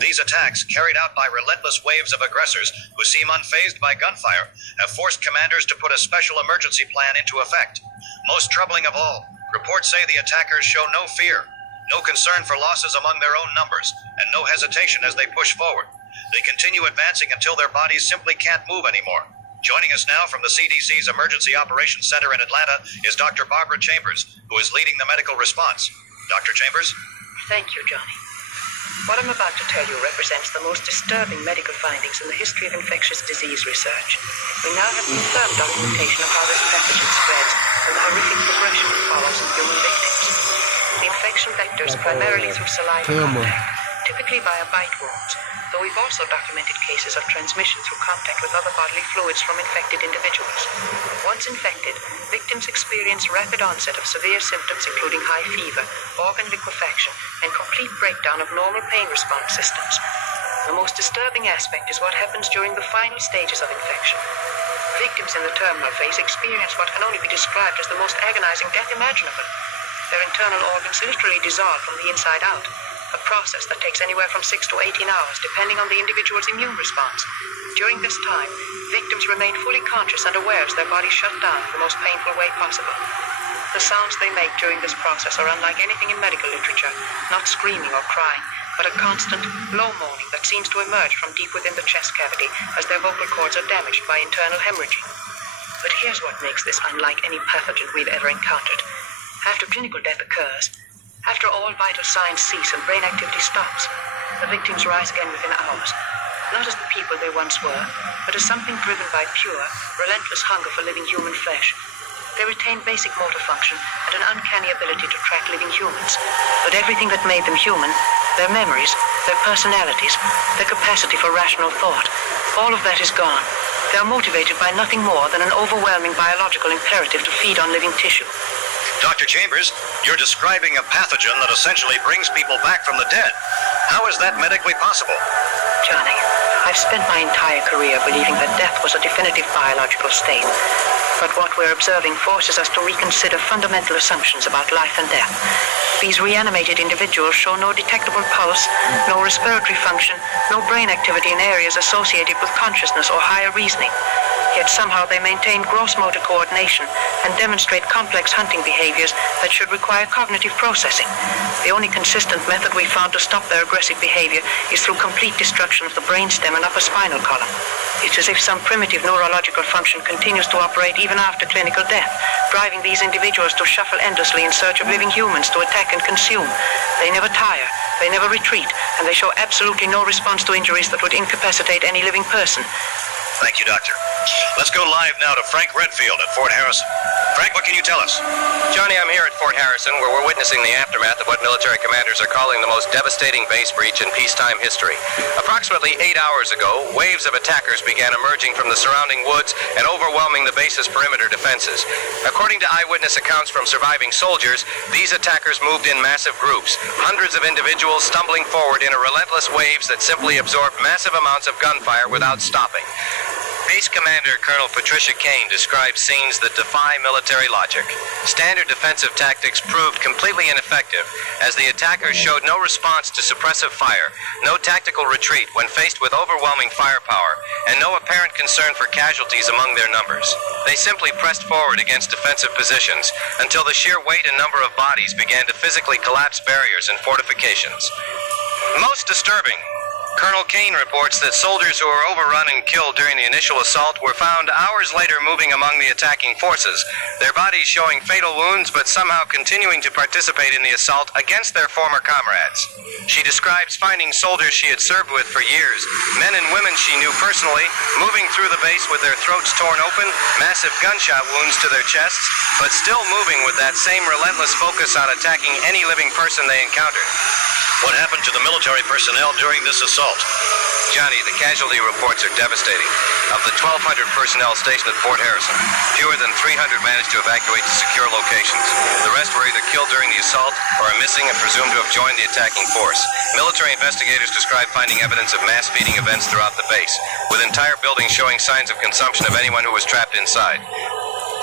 These attacks, carried out by relentless waves of aggressors who seem unfazed by gunfire, have forced commanders to put a special emergency plan into effect. Most troubling of all, reports say the attackers show no fear, no concern for losses among their own numbers, and no hesitation as they push forward. They continue advancing until their bodies simply can't move anymore. Joining us now from the CDC's Emergency Operations Center in Atlanta is Dr. Barbara Chambers, who is leading the medical response. Dr. Chambers? Thank you, Johnny. What I'm about to tell you represents the most disturbing medical findings in the history of infectious disease research. We now have confirmed documentation of how this pathogen spreads and the horrific progression it follows in human victims. The infection vectors primarily through saliva contact, typically via bite wounds, though we've also documented cases of transmission through contact with other bodily fluids from infected individuals. Once infected, victims experience rapid onset of severe symptoms including high fever, organ liquefaction, and complete breakdown of normal pain response systems. The most disturbing aspect is what happens during the final stages of infection. Victims in the terminal phase experience what can only be described as the most agonizing death imaginable. Their internal organs literally dissolve from the inside out, a process that takes anywhere from 6 to 18 hours, depending on the individual's immune response. During this time, victims remain fully conscious and aware as their bodies shut down in the most painful way possible. The sounds they make during this process are unlike anything in medical literature, not screaming or crying, but a constant, low moaning that seems to emerge from deep within the chest cavity as their vocal cords are damaged by internal hemorrhaging. But here's what makes this unlike any pathogen we've ever encountered. After clinical death occurs, after all vital signs cease and brain activity stops, the victims rise again within hours, not as the people they once were, but as something driven by pure, relentless hunger for living human flesh. They retain basic motor function and an uncanny ability to track living humans, but everything that made them human their memories, their personalities, their capacity for rational thought. All of that is gone. They are motivated by nothing more than an overwhelming biological imperative to feed on living tissue. Dr. Chambers, you're describing a pathogen that essentially brings people back from the dead. How is that medically possible? Johnny, I've spent my entire career believing that death was a definitive biological state. But what we're observing forces us to reconsider fundamental assumptions about life and death. These reanimated individuals show no detectable pulse, no respiratory function, no brain activity in areas associated with consciousness or higher reasoning. Yet somehow they maintain gross motor coordination and demonstrate complex hunting behaviors that should require cognitive processing. The only consistent method we found to stop their aggressive behavior is through complete destruction of the brainstem and upper spinal column. It's as if some primitive neurological function continues to operate even after clinical death, driving these individuals to shuffle endlessly in search of living humans to attack and consume. They never tire, they never retreat, and they show absolutely no response to injuries that would incapacitate any living person. Thank you, Doctor. Let's go live now to Frank Redfield at Fort Harrison. Frank, what can you tell us? Johnny, I'm here at Fort Harrison, where we're witnessing the aftermath of what military commanders are calling the most devastating base breach in peacetime history. Approximately 8 hours ago, waves of attackers began emerging from the surrounding woods and overwhelming the base's perimeter defenses. According to eyewitness accounts from surviving soldiers, these attackers moved in massive groups, hundreds of individuals stumbling forward in relentless waves that simply absorbed massive amounts of gunfire without stopping. Base Commander Colonel Patricia Kane described scenes that defy military logic. Standard defensive tactics proved completely ineffective, as the attackers showed no response to suppressive fire, no tactical retreat when faced with overwhelming firepower, and no apparent concern for casualties among their numbers. They simply pressed forward against defensive positions until the sheer weight and number of bodies began to physically collapse barriers and fortifications. Most disturbing, Colonel Kane reports that soldiers who were overrun and killed during the initial assault were found hours later moving among the attacking forces, their bodies showing fatal wounds but somehow continuing to participate in the assault against their former comrades. She describes finding soldiers she had served with for years, men and women she knew personally, moving through the base with their throats torn open, massive gunshot wounds to their chests, but still moving with that same relentless focus on attacking any living person they encountered. What happened to the military personnel during this assault? Johnny, the casualty reports are devastating. Of the 1,200 personnel stationed at Fort Harrison, fewer than 300 managed to evacuate to secure locations. The rest were either killed during the assault or are missing and presumed to have joined the attacking force. Military investigators describe finding evidence of mass feeding events throughout the base, with entire buildings showing signs of consumption of anyone who was trapped inside.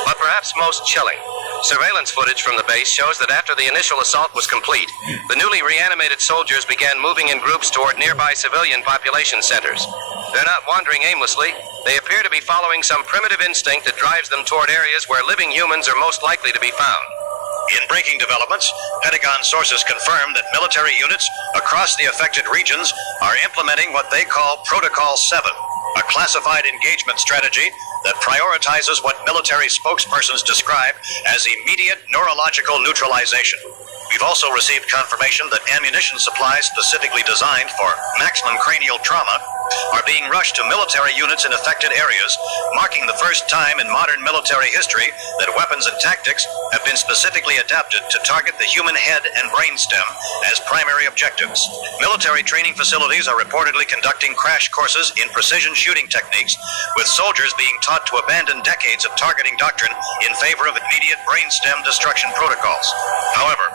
But perhaps most chilling, surveillance footage from the base shows that after the initial assault was complete, the newly reanimated soldiers began moving in groups toward nearby civilian population centers. They're not wandering aimlessly. They appear to be following some primitive instinct that drives them toward areas where living humans are most likely to be found. In breaking developments, Pentagon sources confirm that military units across the affected regions are implementing what they call Protocol 7, a classified engagement strategy that prioritizes what military spokespersons describe as immediate neurological neutralization. We've also received confirmation that ammunition supplies specifically designed for maximum cranial trauma are being rushed to military units in affected areas, marking the first time in modern military history that weapons and tactics have been specifically adapted to target the human head and brainstem as primary objectives. Military training facilities are reportedly conducting crash courses in precision shooting techniques, with soldiers being taught to abandon decades of targeting doctrine in favor of immediate brainstem destruction protocols. However,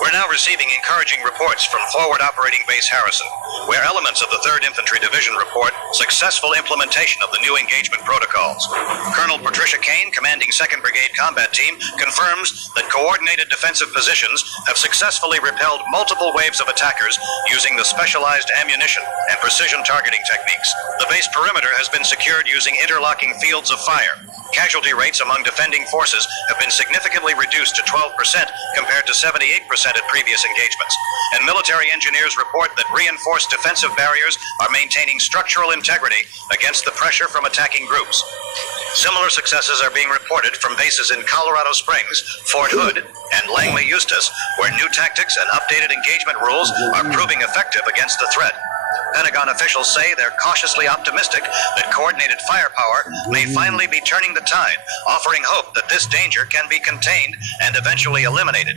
we're now receiving encouraging reports from Forward Operating Base Harrison, where elements of the 3rd Infantry Division report successful implementation of the new engagement protocols. Colonel Patricia Kane, commanding 2nd Brigade Combat Team, confirms that coordinated defensive positions have successfully repelled multiple waves of attackers using the specialized ammunition and precision targeting techniques. The base perimeter has been secured using interlocking fields of fire. Casualty rates among defending forces have been significantly reduced to 12% compared to 78% at previous engagements. And military engineers report that reinforced defensive barriers are maintaining structural integrity against the pressure from attacking groups. Similar successes are being reported from bases in Colorado Springs, Fort Hood, and Langley Eustis, where new tactics and updated engagement rules are proving effective against the threat. Pentagon officials say they're cautiously optimistic that coordinated firepower may finally be turning the tide, offering hope that this danger can be contained and eventually eliminated.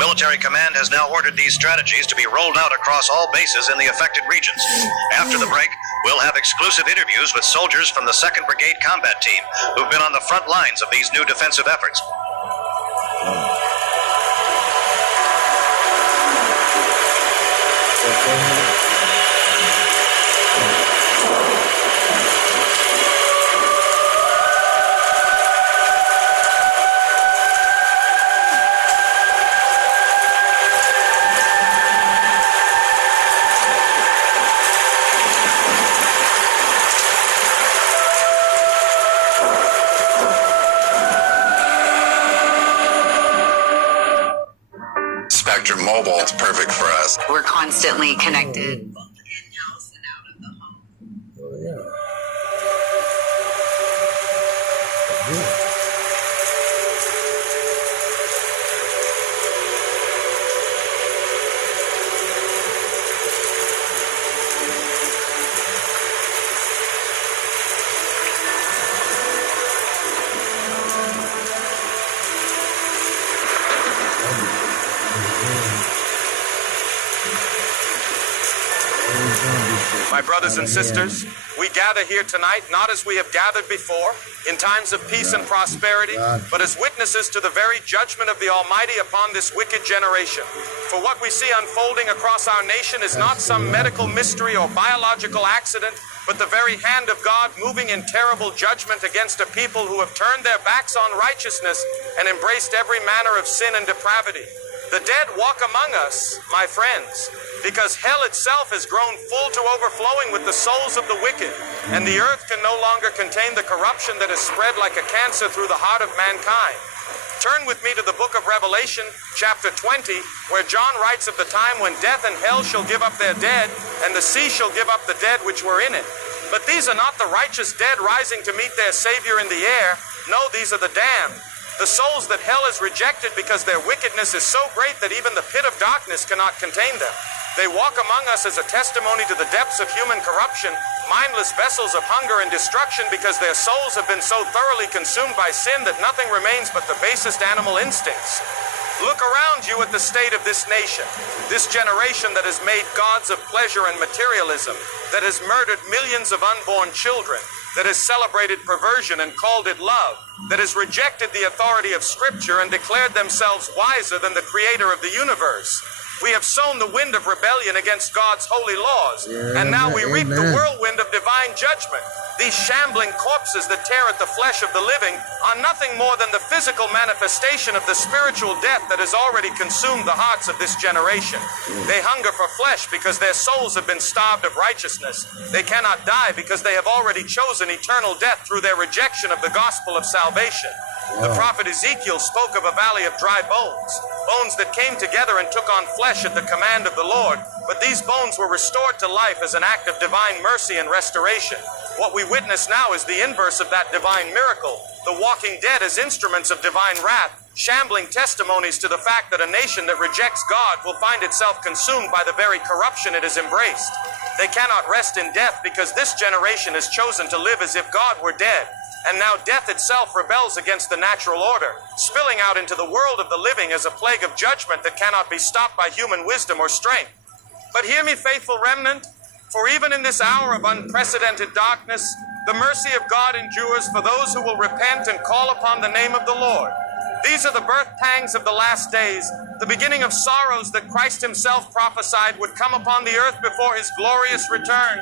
Military Command has now ordered these strategies to be rolled out across all bases in the affected regions. After the break, we'll have exclusive interviews with soldiers from the 2nd Brigade Combat Team who've been on the front lines of these new defensive efforts. Spectrum Mobile is perfect for us. We're constantly connected. My brothers and sisters, we gather here tonight not as we have gathered before, in times of peace and prosperity, but as witnesses to the very judgment of the Almighty upon this wicked generation. For what we see unfolding across our nation is not some medical mystery or biological accident, but the very hand of God moving in terrible judgment against a people who have turned their backs on righteousness and embraced every manner of sin and depravity. The dead walk among us, my friends, because hell itself has grown full to overflowing with the souls of the wicked, and the earth can no longer contain the corruption that has spread like a cancer through the heart of mankind. Turn with me to the book of Revelation, chapter 20, where John writes of the time when death and hell shall give up their dead, and the sea shall give up the dead which were in it. But these are not the righteous dead rising to meet their Savior in the air. No, these are the damned, the souls that hell has rejected because their wickedness is so great that even the pit of darkness cannot contain them. They walk among us as a testimony to the depths of human corruption, mindless vessels of hunger and destruction, because their souls have been so thoroughly consumed by sin that nothing remains but the basest animal instincts. Look around you at the state of this nation, this generation that has made gods of pleasure and materialism, that has murdered millions of unborn children, that has celebrated perversion and called it love, that has rejected the authority of Scripture and declared themselves wiser than the Creator of the universe. We have sown the wind of rebellion against God's holy laws, and now we reap the whirlwind of divine judgment. These shambling corpses that tear at the flesh of the living are nothing more than the physical manifestation of the spiritual death that has already consumed the hearts of this generation. They hunger for flesh because their souls have been starved of righteousness. They cannot die because they have already chosen eternal death through their rejection of the gospel of salvation. The prophet Ezekiel spoke of a valley of dry bones, bones that came together and took on flesh at the command of the Lord, but these bones were restored to life as an act of divine mercy and restoration. What we witness now is the inverse of that divine miracle, the walking dead as instruments of divine wrath, shambling testimonies to the fact that a nation that rejects God will find itself consumed by the very corruption it has embraced. They cannot rest in death because this generation has chosen to live as if God were dead. And now death itself rebels against the natural order, spilling out into the world of the living as a plague of judgment that cannot be stopped by human wisdom or strength. But hear me, faithful remnant, for even in this hour of unprecedented darkness, the mercy of God endures for those who will repent and call upon the name of the Lord. These are the birth pangs of the last days, the beginning of sorrows that Christ himself prophesied would come upon the earth before his glorious return.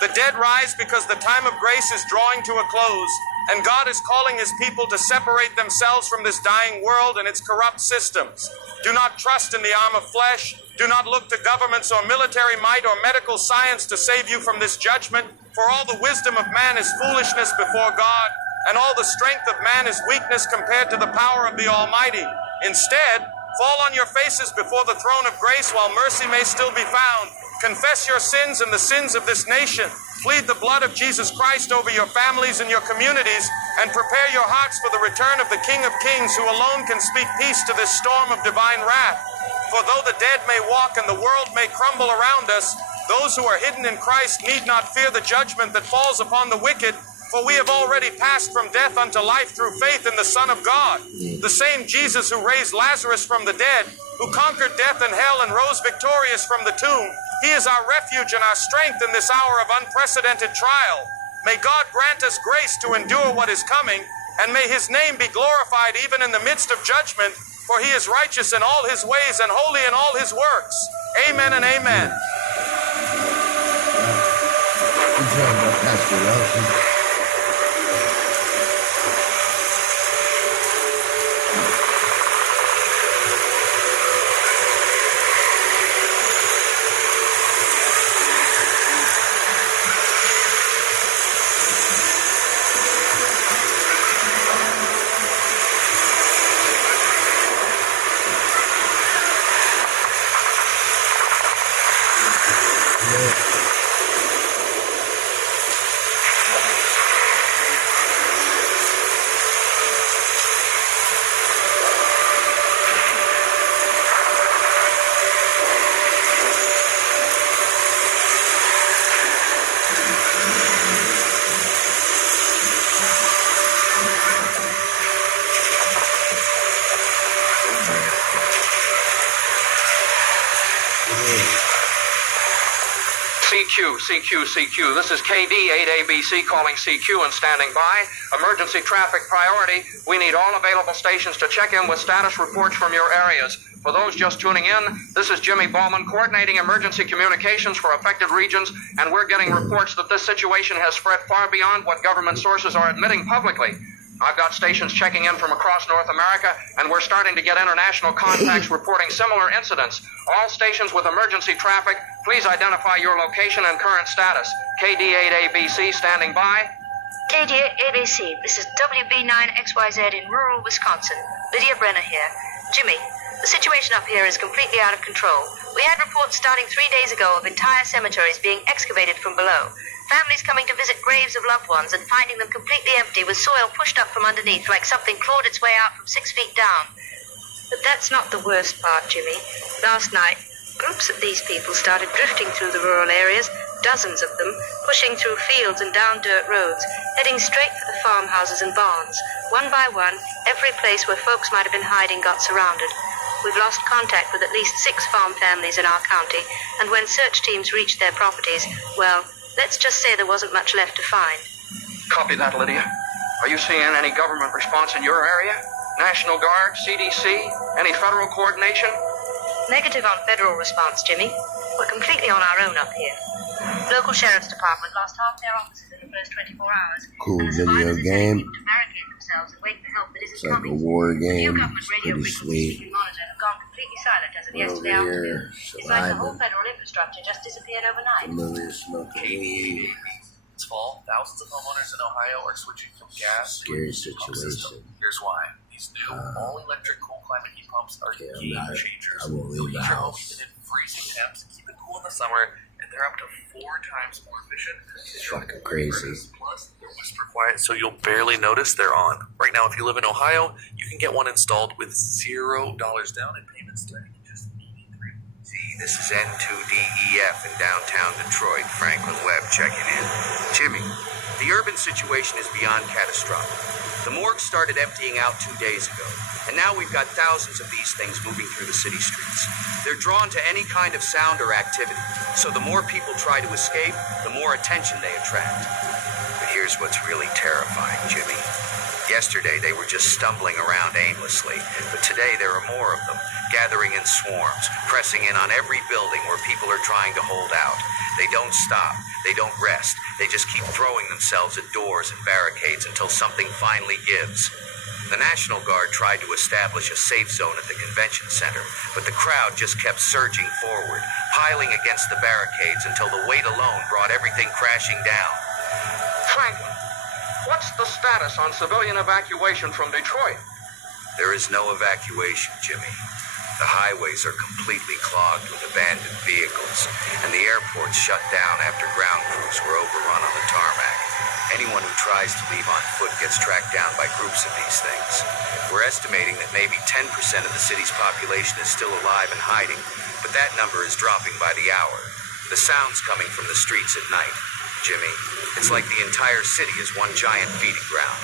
The dead rise because the time of grace is drawing to a close, and God is calling his people to separate themselves from this dying world and its corrupt systems. Do not trust in the arm of flesh. Do not look to governments or military might or medical science to save you from this judgment, for all the wisdom of man is foolishness before God, and all the strength of man is weakness compared to the power of the Almighty. Instead, fall on your faces before the throne of grace while mercy may still be found. Confess your sins and the sins of this nation. Plead the blood of Jesus Christ over your families and your communities, and prepare your hearts for the return of the King of Kings, who alone can speak peace to this storm of divine wrath. For though the dead may walk and the world may crumble around us, those who are hidden in Christ need not fear the judgment that falls upon the wicked, For we have already passed from death unto life through faith in the Son of God. The same Jesus who raised Lazarus from the dead, who conquered death and hell and rose victorious from the tomb. He is our refuge and our strength in this hour of unprecedented trial. May God grant us grace to endure what is coming, and may his name be glorified even in the midst of judgment, for he is righteous in all his ways and holy in all his works. Amen and amen. Good job, Pastor Ralphie. CQ. This is KD8ABC calling CQ and standing by. Emergency traffic priority. We need all available stations to check in with status reports from your areas. For those just tuning in, this is Jimmy Bowman coordinating emergency communications for affected regions, and we're getting reports that this situation has spread far beyond what government sources are admitting publicly. I've got stations checking in from across North America, and we're starting to get international contacts reporting similar incidents. All stations with emergency traffic, please identify your location and current status. KD8ABC standing by. KD8ABC, this is WB9XYZ in rural Wisconsin. Lydia Brenner here. Jimmy, the situation up here is completely out of control. We had reports starting 3 days ago of entire cemeteries being excavated from below. Families coming to visit graves of loved ones and finding them completely empty with soil pushed up from underneath like something clawed its way out from 6 feet down. But that's not the worst part, Jimmy. Last night, groups of these people started drifting through the rural areas, dozens of them, pushing through fields and down dirt roads, heading straight for the farmhouses and barns. One by one, every place where folks might have been hiding got surrounded. We've lost contact with at least 6 farm families in our county, and when search teams reached their properties, well, let's just say there wasn't much left to find. Copy that, Lydia. Are you seeing any government response in your area? National Guard, CDC, any federal coordination? Negative on federal response, Jimmy. We're completely on our own up here. Local sheriff's department lost half their officers in the first 24 hours. Cool video game. To barricade themselves and wait for help that isn't It's like coming. a war game. Government radio Pretty frequencies sweet. you monitor have gone completely silent as of Over yesterday here, afternoon. It's like the whole surviving. federal infrastructure just disappeared overnight. Familiar smoking weed. This fall, thousands of homeowners in Ohio are switching from gas to Scary a heat pump situation. system. Here's why. These new all-electric cold climate heat pumps are Okay, game I changers. won't They'll leave heat the your home house. even in freezing temps and keep it cool in the summer, and they're up to 4 times more efficient. It's fucking crazy. Plus, they're whisper quiet, so you'll barely notice they're on. Right now, if you live in Ohio, you can get one installed with $0 down and payments starting at just $83. This is N2DEF in downtown Detroit. Franklin Webb checking in. Jimmy, the urban situation is beyond catastrophic. The morgue started emptying out 2 days ago, and now we've got thousands of these things moving through the city streets. They're drawn to any kind of sound or activity, so the more people try to escape, the more attention they attract. But here's what's really terrifying, Jimmy. Yesterday, they were just stumbling around aimlessly, but today there are more of them, gathering in swarms, pressing in on every building where people are trying to hold out. They don't stop, they don't rest, they just keep throwing themselves at doors and barricades until something finally gives. The National Guard tried to establish a safe zone at the convention center, but the crowd just kept surging forward, piling against the barricades until the weight alone brought everything crashing down. Franklin, what's the status on civilian evacuation from Detroit? There is no evacuation, Jimmy. The highways are completely clogged with abandoned vehicles, and the airport's shut down after ground crews were overrun on the tarmac. Anyone who tries to leave on foot gets tracked down by groups of these things. We're estimating that maybe 10% of the city's population is still alive and hiding, but that number is dropping by the hour. The sound's coming from the streets at night. Jimmy. It's like the entire city is one giant feeding ground.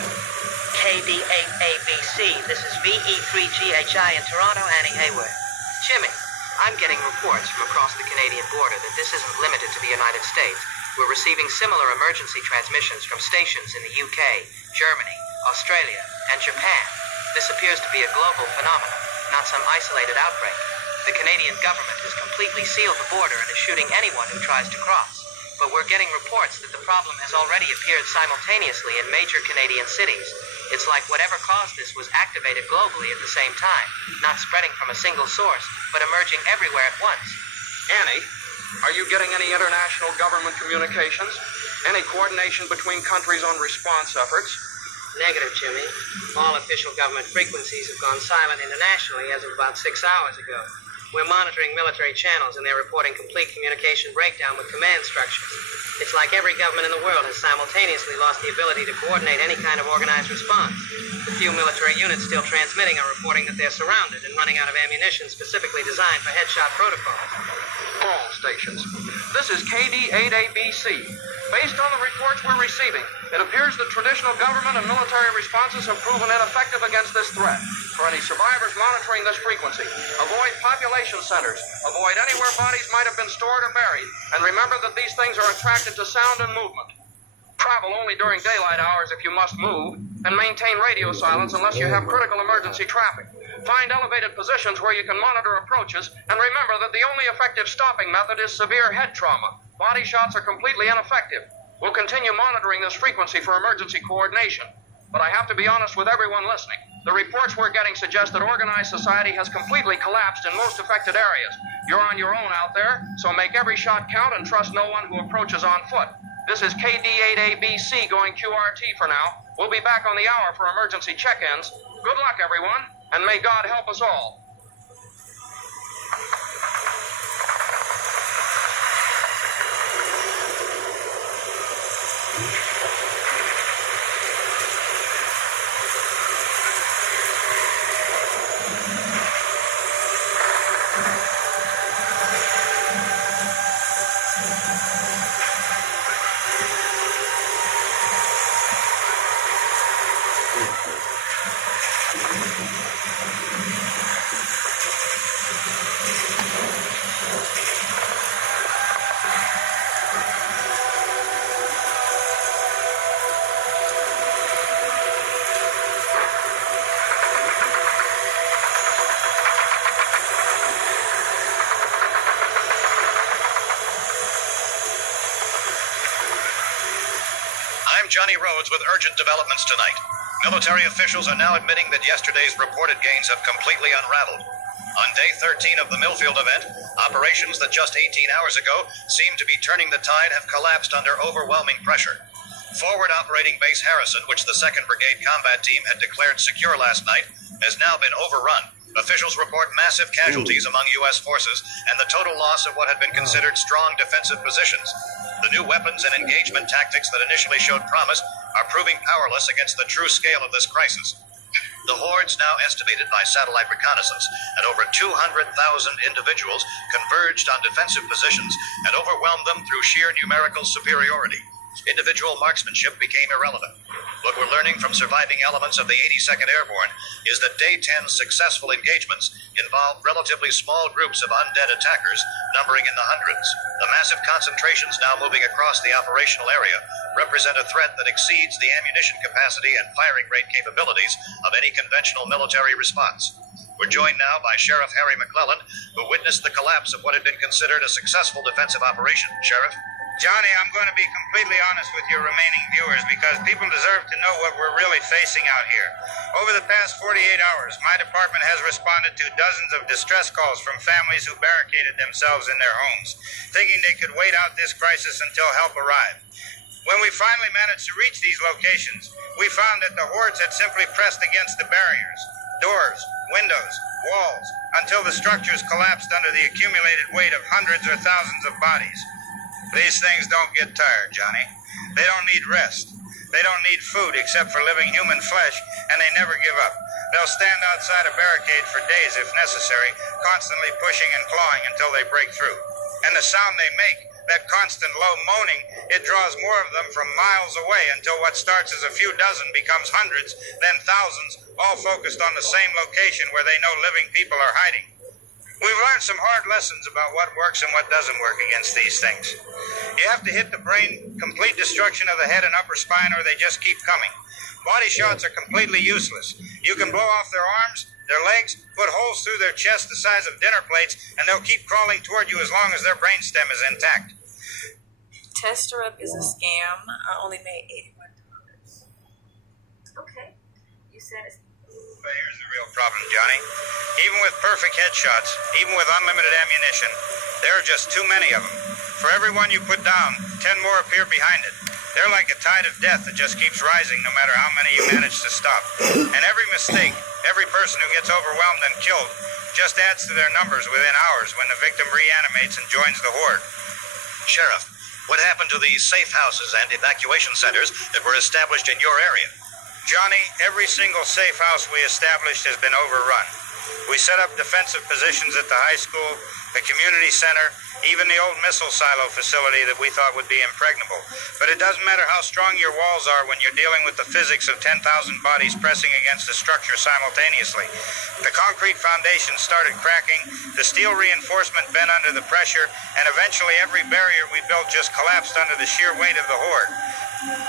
KD8ABC. This is VE3GHI in Toronto, Annie Hayward. Jimmy, I'm getting reports from across the Canadian border that this isn't limited to the United States. We're receiving similar emergency transmissions from stations in the UK, Germany, Australia, and Japan. This appears to be a global phenomenon, not some isolated outbreak. The Canadian government has completely sealed the border and is shooting anyone who tries to cross. But we're getting reports that the problem has already appeared simultaneously in major Canadian cities. It's like whatever caused this was activated globally at the same time, not spreading from a single source, but emerging everywhere at once. Annie, are you getting any international government communications? Any coordination between countries on response efforts? Negative, Jimmy. All official government frequencies have gone silent internationally as of about 6 hours ago. We're monitoring military channels and they're reporting complete communication breakdown with command structures. It's like every government in the world has simultaneously lost the ability to coordinate any kind of organized response. The few military units still transmitting are reporting that they're surrounded and running out of ammunition specifically designed for headshot protocols. All stations. This is KD8ABC. Based on the reports we're receiving, it appears that traditional government and military responses have proven ineffective against this threat. For any survivors monitoring this frequency, avoid population centers, avoid anywhere bodies might have been stored or buried, and remember that these things are attracted to sound and movement. Travel only during daylight hours if you must move, and maintain radio silence unless you have critical emergency traffic. Find elevated positions where you can monitor approaches, and remember that the only effective stopping method is severe head trauma. Body shots are completely ineffective. We'll continue monitoring this frequency for emergency coordination. But I have to be honest with everyone listening. The reports we're getting suggest that organized society has completely collapsed in most affected areas. You're on your own out there, so make every shot count and trust no one who approaches on foot. This is KD8ABC going QRT for now. We'll be back on the hour for emergency check-ins. Good luck, everyone, and may God help us all. Johnny Rhodes with urgent developments tonight. Military officials are now admitting that yesterday's reported gains have completely unraveled. On day 13 of the Millfield event, operations that just 18 hours ago seemed to be turning the tide have collapsed under overwhelming pressure. Forward operating base Harrison, which the 2nd Brigade combat team had declared secure last night, has now been overrun. Officials report massive casualties among U.S. forces and the total loss of what had been considered strong defensive positions. The new weapons and engagement tactics that initially showed promise are proving powerless against the true scale of this crisis. The hordes, now estimated by satellite reconnaissance at over 200,000 individuals, converged on defensive positions and overwhelmed them through sheer numerical superiority. Individual marksmanship became irrelevant. What we're learning from surviving elements of the 82nd Airborne is that Day 10's successful engagements involved relatively small groups of undead attackers numbering in the hundreds. The massive concentrations now moving across the operational area represent a threat that exceeds the ammunition capacity and firing rate capabilities of any conventional military response. We're joined now by Sheriff Harry McClellan, who witnessed the collapse of what had been considered a successful defensive operation. Sheriff? Johnny, I'm going to be completely honest with your remaining viewers because people deserve to know what we're really facing out here. Over the past 48 hours, my department has responded to dozens of distress calls from families who barricaded themselves in their homes, thinking they could wait out this crisis until help arrived. When we finally managed to reach these locations, we found that the hordes had simply pressed against the barriers, doors, windows, walls, until the structures collapsed under the accumulated weight of hundreds or thousands of bodies. These things don't get tired, Johnny. They don't need rest. They don't need food except for living human flesh, and they never give up. They'll stand outside a barricade for days if necessary, constantly pushing and clawing until they break through. And the sound they make, that constant low moaning, it draws more of them from miles away until what starts as a few dozen becomes hundreds, then thousands, all focused on the same location where they know living people are hiding. We've learned some hard lessons about what works and what doesn't work against these things. You have to hit the brain, complete destruction of the head and upper spine, or they just keep coming. Body shots are completely useless. You can blow off their arms, their legs, put holes through their chest the size of dinner plates, and they'll keep crawling toward you as long as their brainstem is intact. Testorup is a scam. I only made $81. Okay. You said it's... But here's the real problem, Johnny. Even with perfect headshots, even with unlimited ammunition, there are just too many of them. For every one you put down, 10 more appear behind it. They're like a tide of death that just keeps rising no matter how many you manage to stop. And every mistake, every person who gets overwhelmed and killed, just adds to their numbers within hours when the victim reanimates and joins the horde. Sheriff, what happened to the safe houses and evacuation centers that were established in your area? Johnny, every single safe house we established has been overrun. We set up defensive positions at the high school, the community center, even the old missile silo facility that we thought would be impregnable. But it doesn't matter how strong your walls are when you're dealing with the physics of 10,000 bodies pressing against a structure simultaneously. The concrete foundation started cracking, the steel reinforcement bent under the pressure, and eventually every barrier we built just collapsed under the sheer weight of the horde.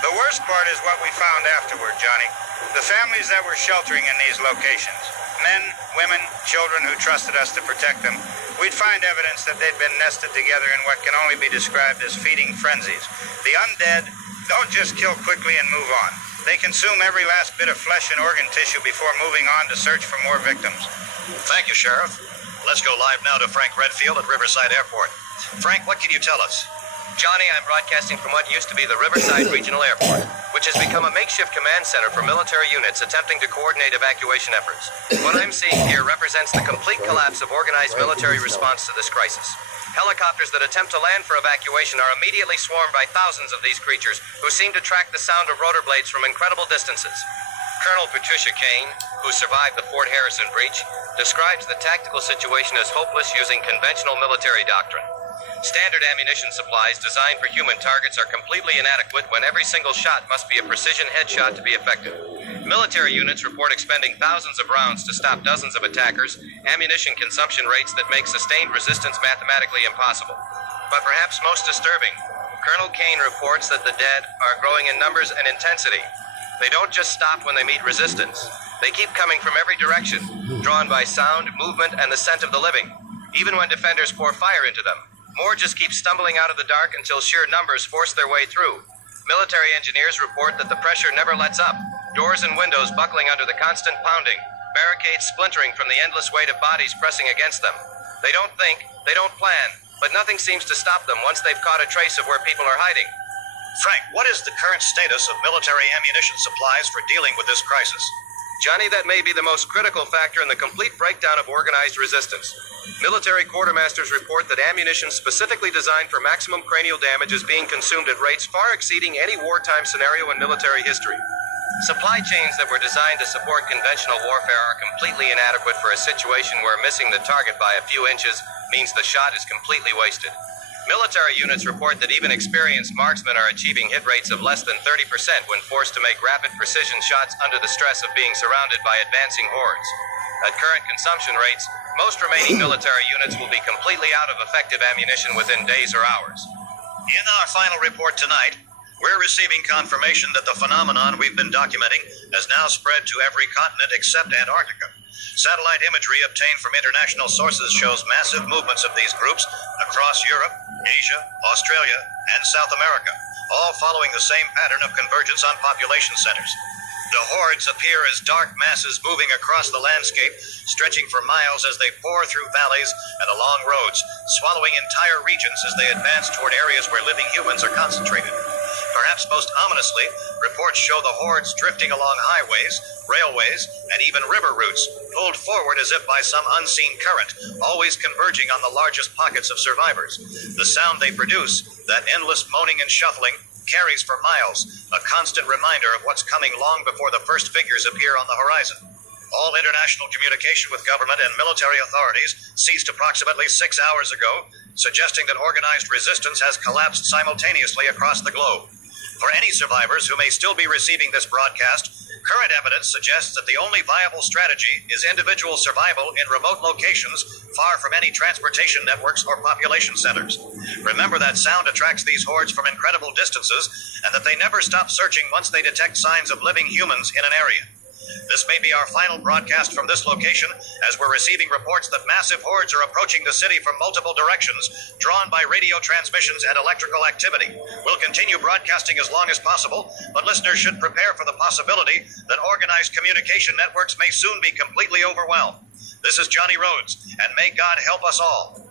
The worst part is what we found afterward, Johnny. The families that were sheltering in these locations. Men, women, children who trusted us to protect them. We'd find evidence that they'd been nested together in what can only be described as feeding frenzies. The undead don't just kill quickly and move on. They consume every last bit of flesh and organ tissue before moving on to search for more victims. Thank you, Sheriff. Let's go live now to Frank Redfield at Riverside Airport. Frank, what can you tell us? Johnny, I'm broadcasting from what used to be the Riverside Regional Airport, which has become a makeshift command center for military units attempting to coordinate evacuation efforts. What I'm seeing here represents the complete collapse of organized military response to this crisis. Helicopters that attempt to land for evacuation are immediately swarmed by thousands of these creatures who seem to track the sound of rotor blades from incredible distances. Colonel Patricia Kane, who survived the Fort Harrison breach, describes the tactical situation as hopeless using conventional military doctrine. Standard ammunition supplies designed for human targets are completely inadequate when every single shot must be a precision headshot to be effective. Military units report expending thousands of rounds to stop dozens of attackers, ammunition consumption rates that make sustained resistance mathematically impossible. But perhaps most disturbing, Colonel Kane reports that the dead are growing in numbers and intensity. They don't just stop when they meet resistance. They keep coming from every direction, drawn by sound, movement, and the scent of the living. Even when defenders pour fire into them, more just keep stumbling out of the dark until sheer numbers force their way through. Military engineers report that the pressure never lets up, doors and windows buckling under the constant pounding, barricades splintering from the endless weight of bodies pressing against them. They don't think, they don't plan, but nothing seems to stop them once they've caught a trace of where people are hiding. Frank, what is the current status of military ammunition supplies for dealing with this crisis? Johnny, that may be the most critical factor in the complete breakdown of organized resistance. Military quartermasters report that ammunition specifically designed for maximum cranial damage is being consumed at rates far exceeding any wartime scenario in military history. Supply chains that were designed to support conventional warfare are completely inadequate for a situation where missing the target by a few inches means the shot is completely wasted. Military units report that even experienced marksmen are achieving hit rates of less than 30% when forced to make rapid precision shots under the stress of being surrounded by advancing hordes. At current consumption rates, most remaining military units will be completely out of effective ammunition within days or hours. In our final report tonight, we're receiving confirmation that the phenomenon we've been documenting has now spread to every continent except Antarctica. Satellite imagery obtained from international sources shows massive movements of these groups across Europe, Asia, Australia, and South America, all following the same pattern of convergence on population centers. The hordes appear as dark masses moving across the landscape, stretching for miles as they pour through valleys and along roads, swallowing entire regions as they advance toward areas where living humans are concentrated. Perhaps most ominously, reports show the hordes drifting along highways, railways, and even river routes, pulled forward as if by some unseen current, always converging on the largest pockets of survivors. The sound they produce, that endless moaning and shuffling, carries for miles, a constant reminder of what's coming long before the first figures appear on the horizon. All international communication with government and military authorities ceased approximately 6 hours ago, suggesting that organized resistance has collapsed simultaneously across the globe. For any survivors who may still be receiving this broadcast, current evidence suggests that the only viable strategy is individual survival in remote locations far from any transportation networks or population centers. Remember that sound attracts these hordes from incredible distances, and that they never stop searching once they detect signs of living humans in an area. This may be our final broadcast from this location, as we're receiving reports that massive hordes are approaching the city from multiple directions, drawn by radio transmissions and electrical activity. We'll continue broadcasting as long as possible, but listeners should prepare for the possibility that organized communication networks may soon be completely overwhelmed. This is Johnny Rhodes, and may God help us all.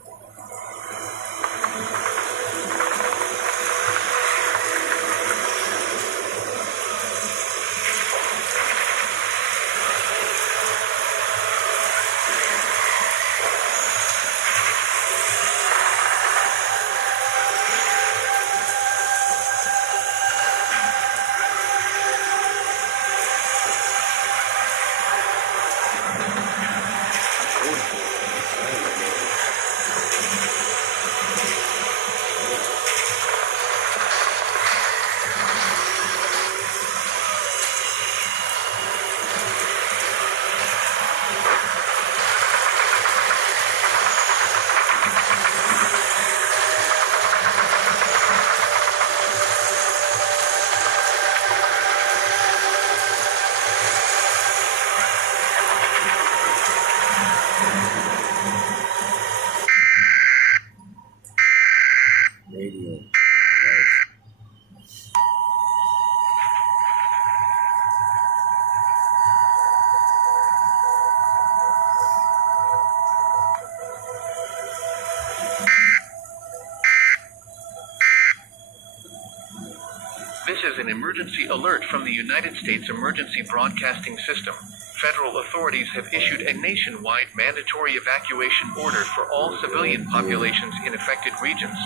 This is an emergency alert from the United States Emergency Broadcasting System. Federal authorities have issued a nationwide mandatory evacuation order for all civilian populations in affected regions.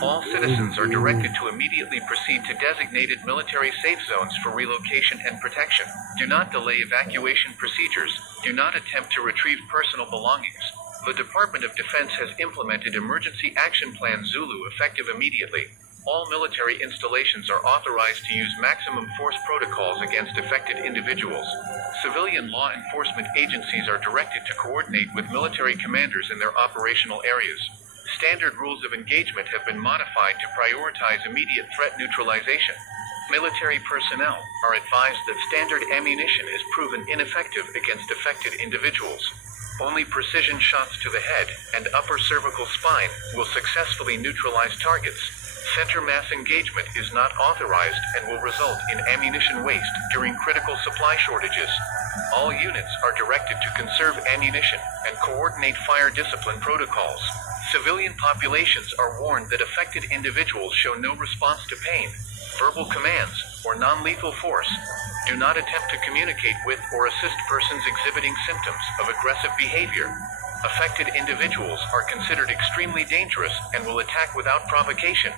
All citizens are directed to immediately proceed to designated military safe zones for relocation and protection. Do not delay evacuation procedures. Do not attempt to retrieve personal belongings. The Department of Defense has implemented Emergency Action Plan Zulu effective immediately. All military installations are authorized to use maximum force protocols against affected individuals. Civilian law enforcement agencies are directed to coordinate with military commanders in their operational areas. Standard rules of engagement have been modified to prioritize immediate threat neutralization. Military personnel are advised that standard ammunition is proven ineffective against affected individuals. Only precision shots to the head and upper cervical spine will successfully neutralize targets. Center mass engagement is not authorized and will result in ammunition waste during critical supply shortages. All units are directed to conserve ammunition and coordinate fire discipline protocols. Civilian populations are warned that affected individuals show no response to pain, verbal commands, or non-lethal force. Do not attempt to communicate with or assist persons exhibiting symptoms of aggressive behavior. Affected individuals are considered extremely dangerous and will attack without provocation.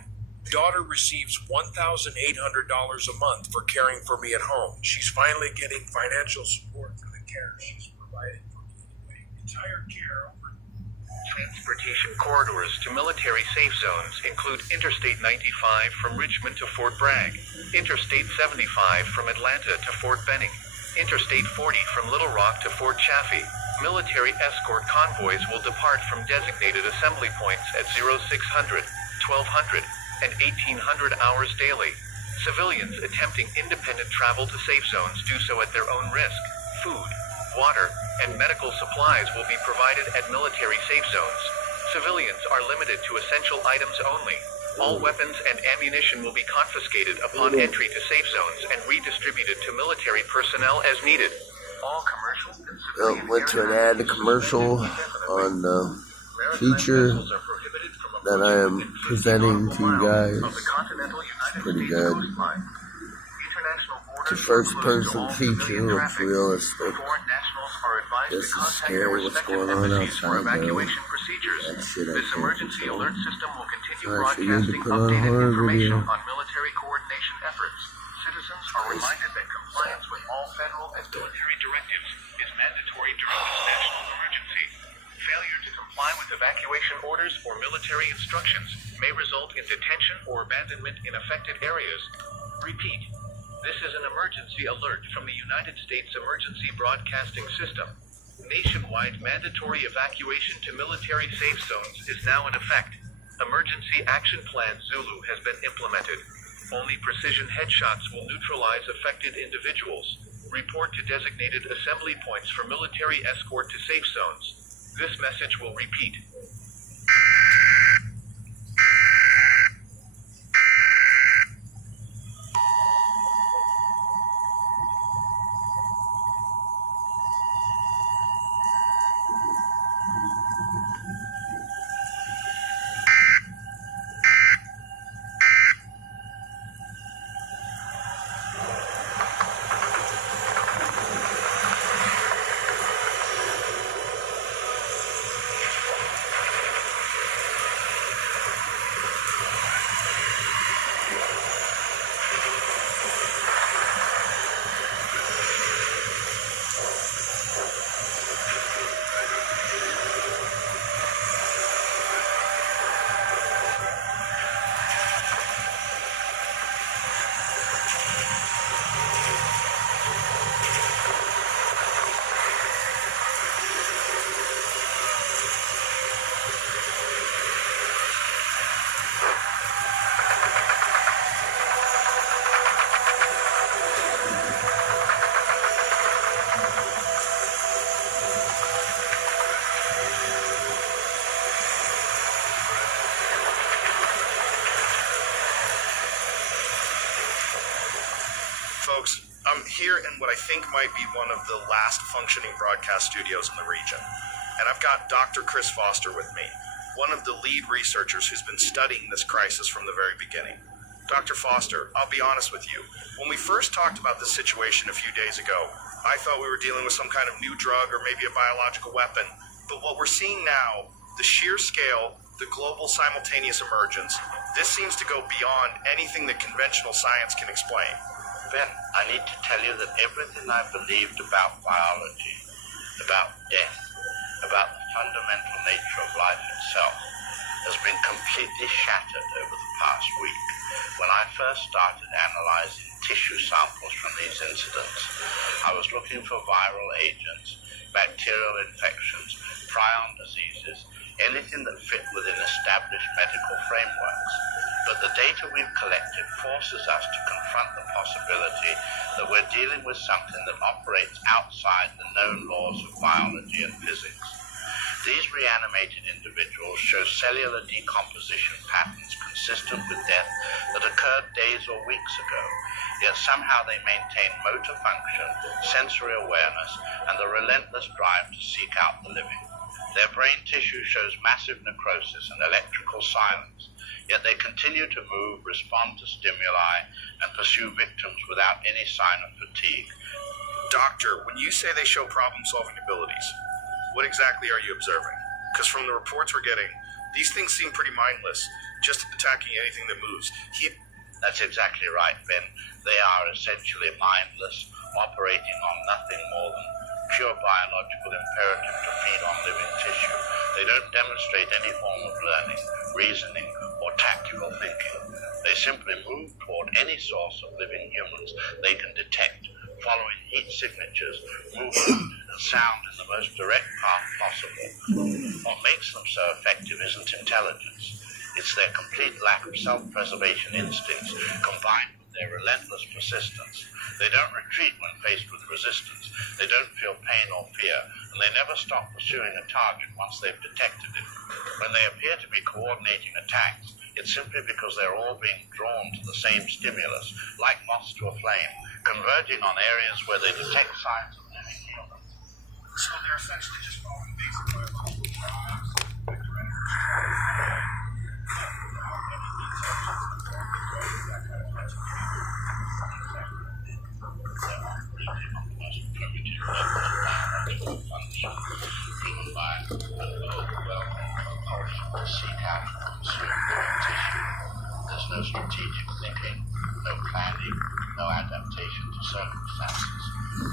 Daughter receives $1,800 a month for caring for me at home. She's finally getting financial support for the care she's provided for me anyway. Retired care over. Transportation corridors to military safe zones include Interstate 95 from Richmond to Fort Bragg, Interstate 75 from Atlanta to Fort Benning, Interstate 40 from Little Rock to Fort Chaffee. Military escort convoys will depart from designated assembly points at 0600, 1200, and 1800 hours daily. Civilians attempting independent travel to safe zones do so at their own risk. Food, water, and medical supplies will be provided at military safe zones. Civilians are limited to essential items only. All weapons and ammunition will be confiscated upon entry to safe zones and redistributed to military personnel as needed. All commercial and civilian went to an ad commercial on the feature that I am presenting to you guys. It's pretty good. It's a first-person feature, looks realistic. This is scary what's going on outside, though. That shit I can't control. I should need to put on a horror video. citizens are reminded that compliance with all federal and military directives is mandatory during this national emergency. Failure to comply with evacuation orders or military instructions may result in detention or abandonment in affected areas. Repeat, this is an emergency alert from the United States Emergency Broadcasting System. Nationwide mandatory evacuation to military safe zones is now in effect. Emergency Action Plan Zulu has been implemented. Only precision headshots will neutralize affected individuals. Report to designated assembly points for military escort to safe zones. This message will repeat. Folks, I'm here in what I think might be one of the last functioning broadcast studios in the region. And I've got Dr. Chris Foster with me, one of the lead researchers who's been studying this crisis from the very beginning. Dr. Foster, I'll be honest with you. When we first talked about this situation a few days ago, I thought we were dealing with some kind of new drug or maybe a biological weapon. But what we're seeing now, the sheer scale, the global simultaneous emergence, this seems to go beyond anything that conventional science can explain. Ben, I need to tell you that everything I believed about biology, about death, about the fundamental nature of life itself, has been completely shattered over the past week. When I first started analyzing tissue samples from these incidents, I was looking for viral agents, bacterial infections, prion diseases, anything that fit within established medical frameworks. But the data we've collected forces us to confront the possibility that we're dealing with something that operates outside the known laws of biology and physics. These reanimated individuals show cellular decomposition patterns consistent with death that occurred days or weeks ago, yet somehow they maintain motor function, sensory awareness, and the relentless drive to seek out the living. Their brain tissue shows massive necrosis and electrical silence, yet they continue to move, respond to stimuli, and pursue victims without any sign of fatigue. Doctor, when you say they show problem-solving abilities, what exactly are you observing? Because from the reports we're getting, these things seem pretty mindless, just attacking anything that moves. That's exactly right, Ben. They are essentially mindless, operating on nothing more than pure biological imperative to feed on living tissue. They don't demonstrate any form of learning, reasoning, or tactical thinking. They simply move toward any source of living humans they can detect, following heat signatures, movement, and sound in the most direct path possible. What makes them so effective isn't intelligence. It's their complete lack of self-preservation instincts combined with their relentless persistence. They don't retreat when faced with resistance. They don't feel pain or fear, and they never stop pursuing a target once they've detected it. When they appear to be coordinating attacks, it's simply because they're all being drawn to the same stimulus, like moths to a flame, converging on areas where they detect signs of living humans. So they're essentially just following basic biological drives. Driven by an overwhelming compulsion to seek out and consume living tissue. There's no strategic thinking, no planning, no adaptation to circumstances.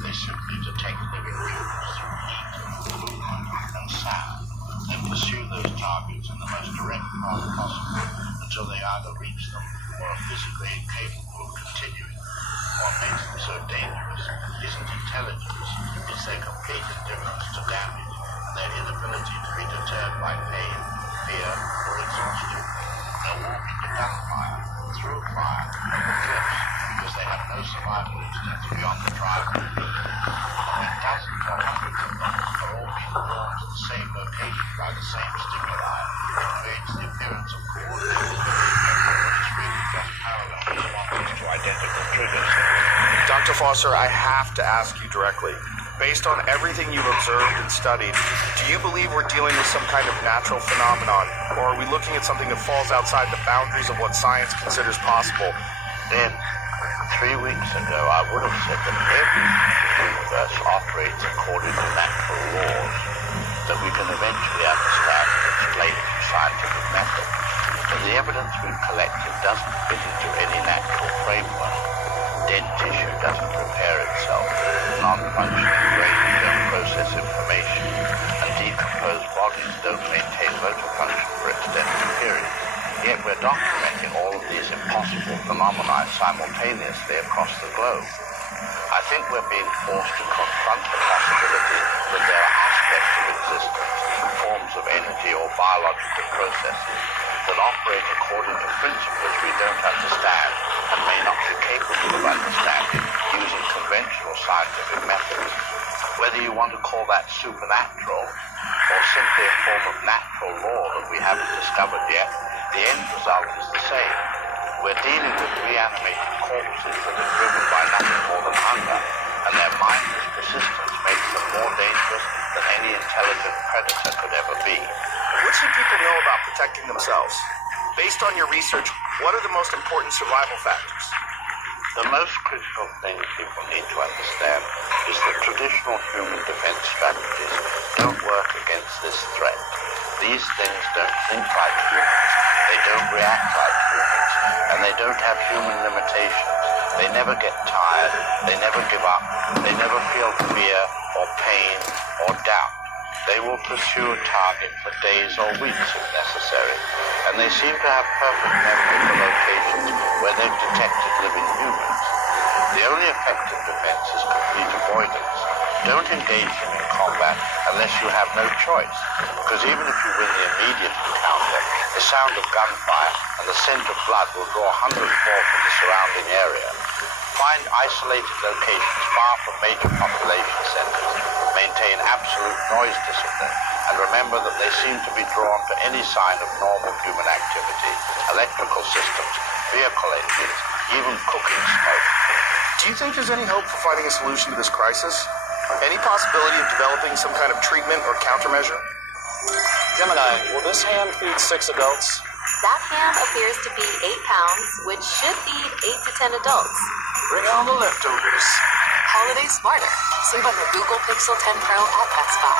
They simply detect living humans through heat, movement, and sound, then pursue those targets in the most direct path possible until they either reach them or are physically incapable of continuing. What makes them so dangerous isn't intelligence, it's their complete indifference to damage and their inability to be deterred by pain, fear, or exhaustion. They'll walk into gunfire, through fire, over cliffs, because they have no survival instincts beyond the drive of the beast. And dozens or hundreds of them are all being drawn to the same location by the same stimuli, it creates the appearance of coordinated behavior, which is really just parallel responses to identical triggers. Dr. Foster, I have to ask you directly. Based on everything you've observed and studied, do you believe we're dealing with some kind of natural phenomenon, or are we looking at something that falls outside the boundaries of what science considers possible? Then, 3 weeks ago, I would have said that every universe operates according to natural laws that we can eventually understand and explain through scientific method. But the evidence we've collected doesn't fit into any natural framework. Dead tissue doesn't repair itself, non-functioning brains don't process information, and decomposed bodies don't maintain motor function for extended periods. Yet we're documenting all of these impossible phenomena simultaneously across the globe. I think we're being forced to confront the possibility that there are aspects of existence, forms of energy or biological processes that operate according to principles we don't understand and may not be capable of understanding using conventional scientific methods. Whether you want to call that supernatural or simply a form of natural law that we haven't discovered yet, the end result is the same. We're dealing with reanimated corpses that are driven by nothing more than hunger, and their mindless persistence makes them more dangerous than any intelligent predator could ever be. What should people know about protecting themselves? Based on your research, what are the most important survival factors? The most critical thing people need to understand is that traditional human defense strategies don't work against this threat. These things don't think like humans, they don't react like humans, and they don't have human limitations. They never get tired, they never give up, they never feel fear or pain or doubt. They will pursue a target for days or weeks if necessary, and they seem to have perfect memory for locations where they've detected living humans. The only effective defense is complete avoidance. Don't engage in combat unless you have no choice, because even if you win the immediate encounter, the sound of gunfire and the scent of blood will draw hundreds more from the surrounding area. Find isolated locations far from major population centers. Maintain absolute noise discipline, and remember that they seem to be drawn to any sign of normal human activity, electrical systems, vehicle engines, even cooking smoke. Do you think there's any hope for finding a solution to this crisis? Any possibility of developing some kind of treatment or countermeasure? Gemini, will this ham feed 6 adults? That ham appears to be 8 pounds, which should feed 8 to 10 adults. Bring on the leftovers. Holiday smarter. Save on the Google Pixel 10 Pro at Best Buy.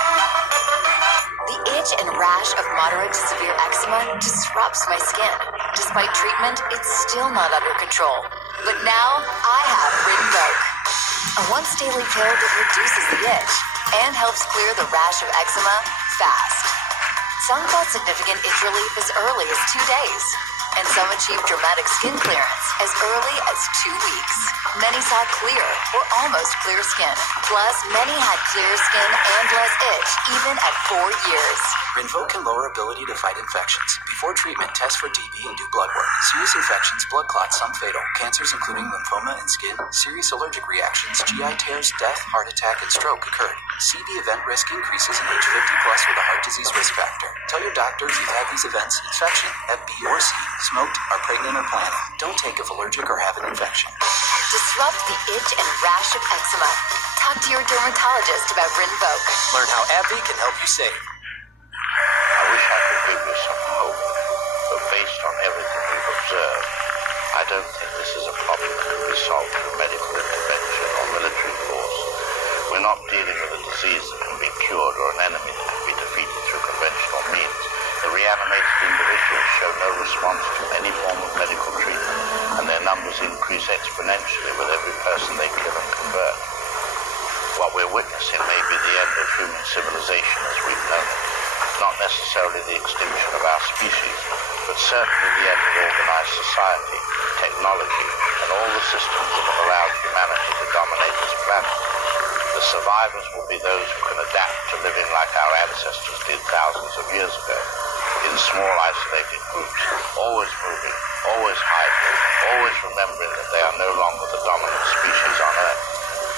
The itch and rash of moderate to severe eczema disrupts my skin. Despite treatment, it's still not under control. But now, I have Rinvoq, a once-daily pill that reduces the itch and helps clear the rash of eczema fast. Some felt significant itch relief as early as 2 days, and some achieved dramatic skin clearance as early as 2 weeks. Many saw clear or almost clear skin. Plus, many had clear skin and less itch, even at 4 years. Rinvoq can lower ability to fight infections. Before treatment, test for TB and do blood work. Serious infections, blood clots, some fatal. Cancers including lymphoma and skin. Serious allergic reactions, GI tears, death, heart attack, and stroke occurred. CV event risk increases in age 50 plus with a heart disease risk factor. Tell your doctor if you've had these events: infection, Hep B or C, smoked, are pregnant or planning. Don't take if allergic or have an infection. Disrupt the itch and rash of eczema. Talk to your dermatologist about Rinvoq. Learn how AbbVie can help you save. I wish I could give you some hope, but based on everything we've observed, I don't think this is a problem that can be solved through medical intervention or military force. We're not dealing with a disease that can be cured or an enemy that can be defeated through conventional means. The reanimated individuals show no response to any form of medical treatment, and their numbers numbers increase exponentially with every person they kill and convert. What we're witnessing may be the end of human civilization as we've known it. Not necessarily the extinction of our species, but certainly the end of organized society, technology, and all the systems that have allowed humanity to dominate this planet. The survivors will be those who can adapt to living like our ancestors did thousands of years ago, in small isolated groups, always moving, always hiding, always remembering that they are no longer the dominant species on Earth.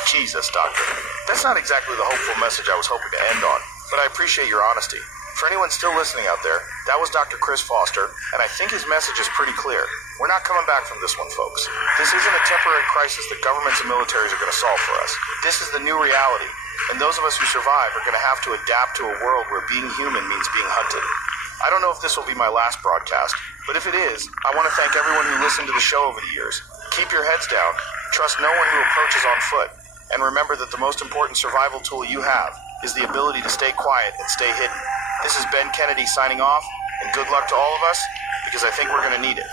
Jesus, Doctor. That's not exactly the hopeful message I was hoping to end on, but I appreciate your honesty. For anyone still listening out there, that was Dr. Chris Foster, and I think his message is pretty clear. We're not coming back from this one, folks. This isn't a temporary crisis that governments and militaries are going to solve for us. This is the new reality, and those of us who survive are going to have to adapt to a world where being human means being hunted. I don't know if this will be my last broadcast, but if it is, I want to thank everyone who listened to the show over the years. Keep your heads down, trust no one who approaches on foot, and remember that the most important survival tool you have is the ability to stay quiet and stay hidden. This is Ben Kennedy signing off, and good luck to all of us, because I think we're going to need it.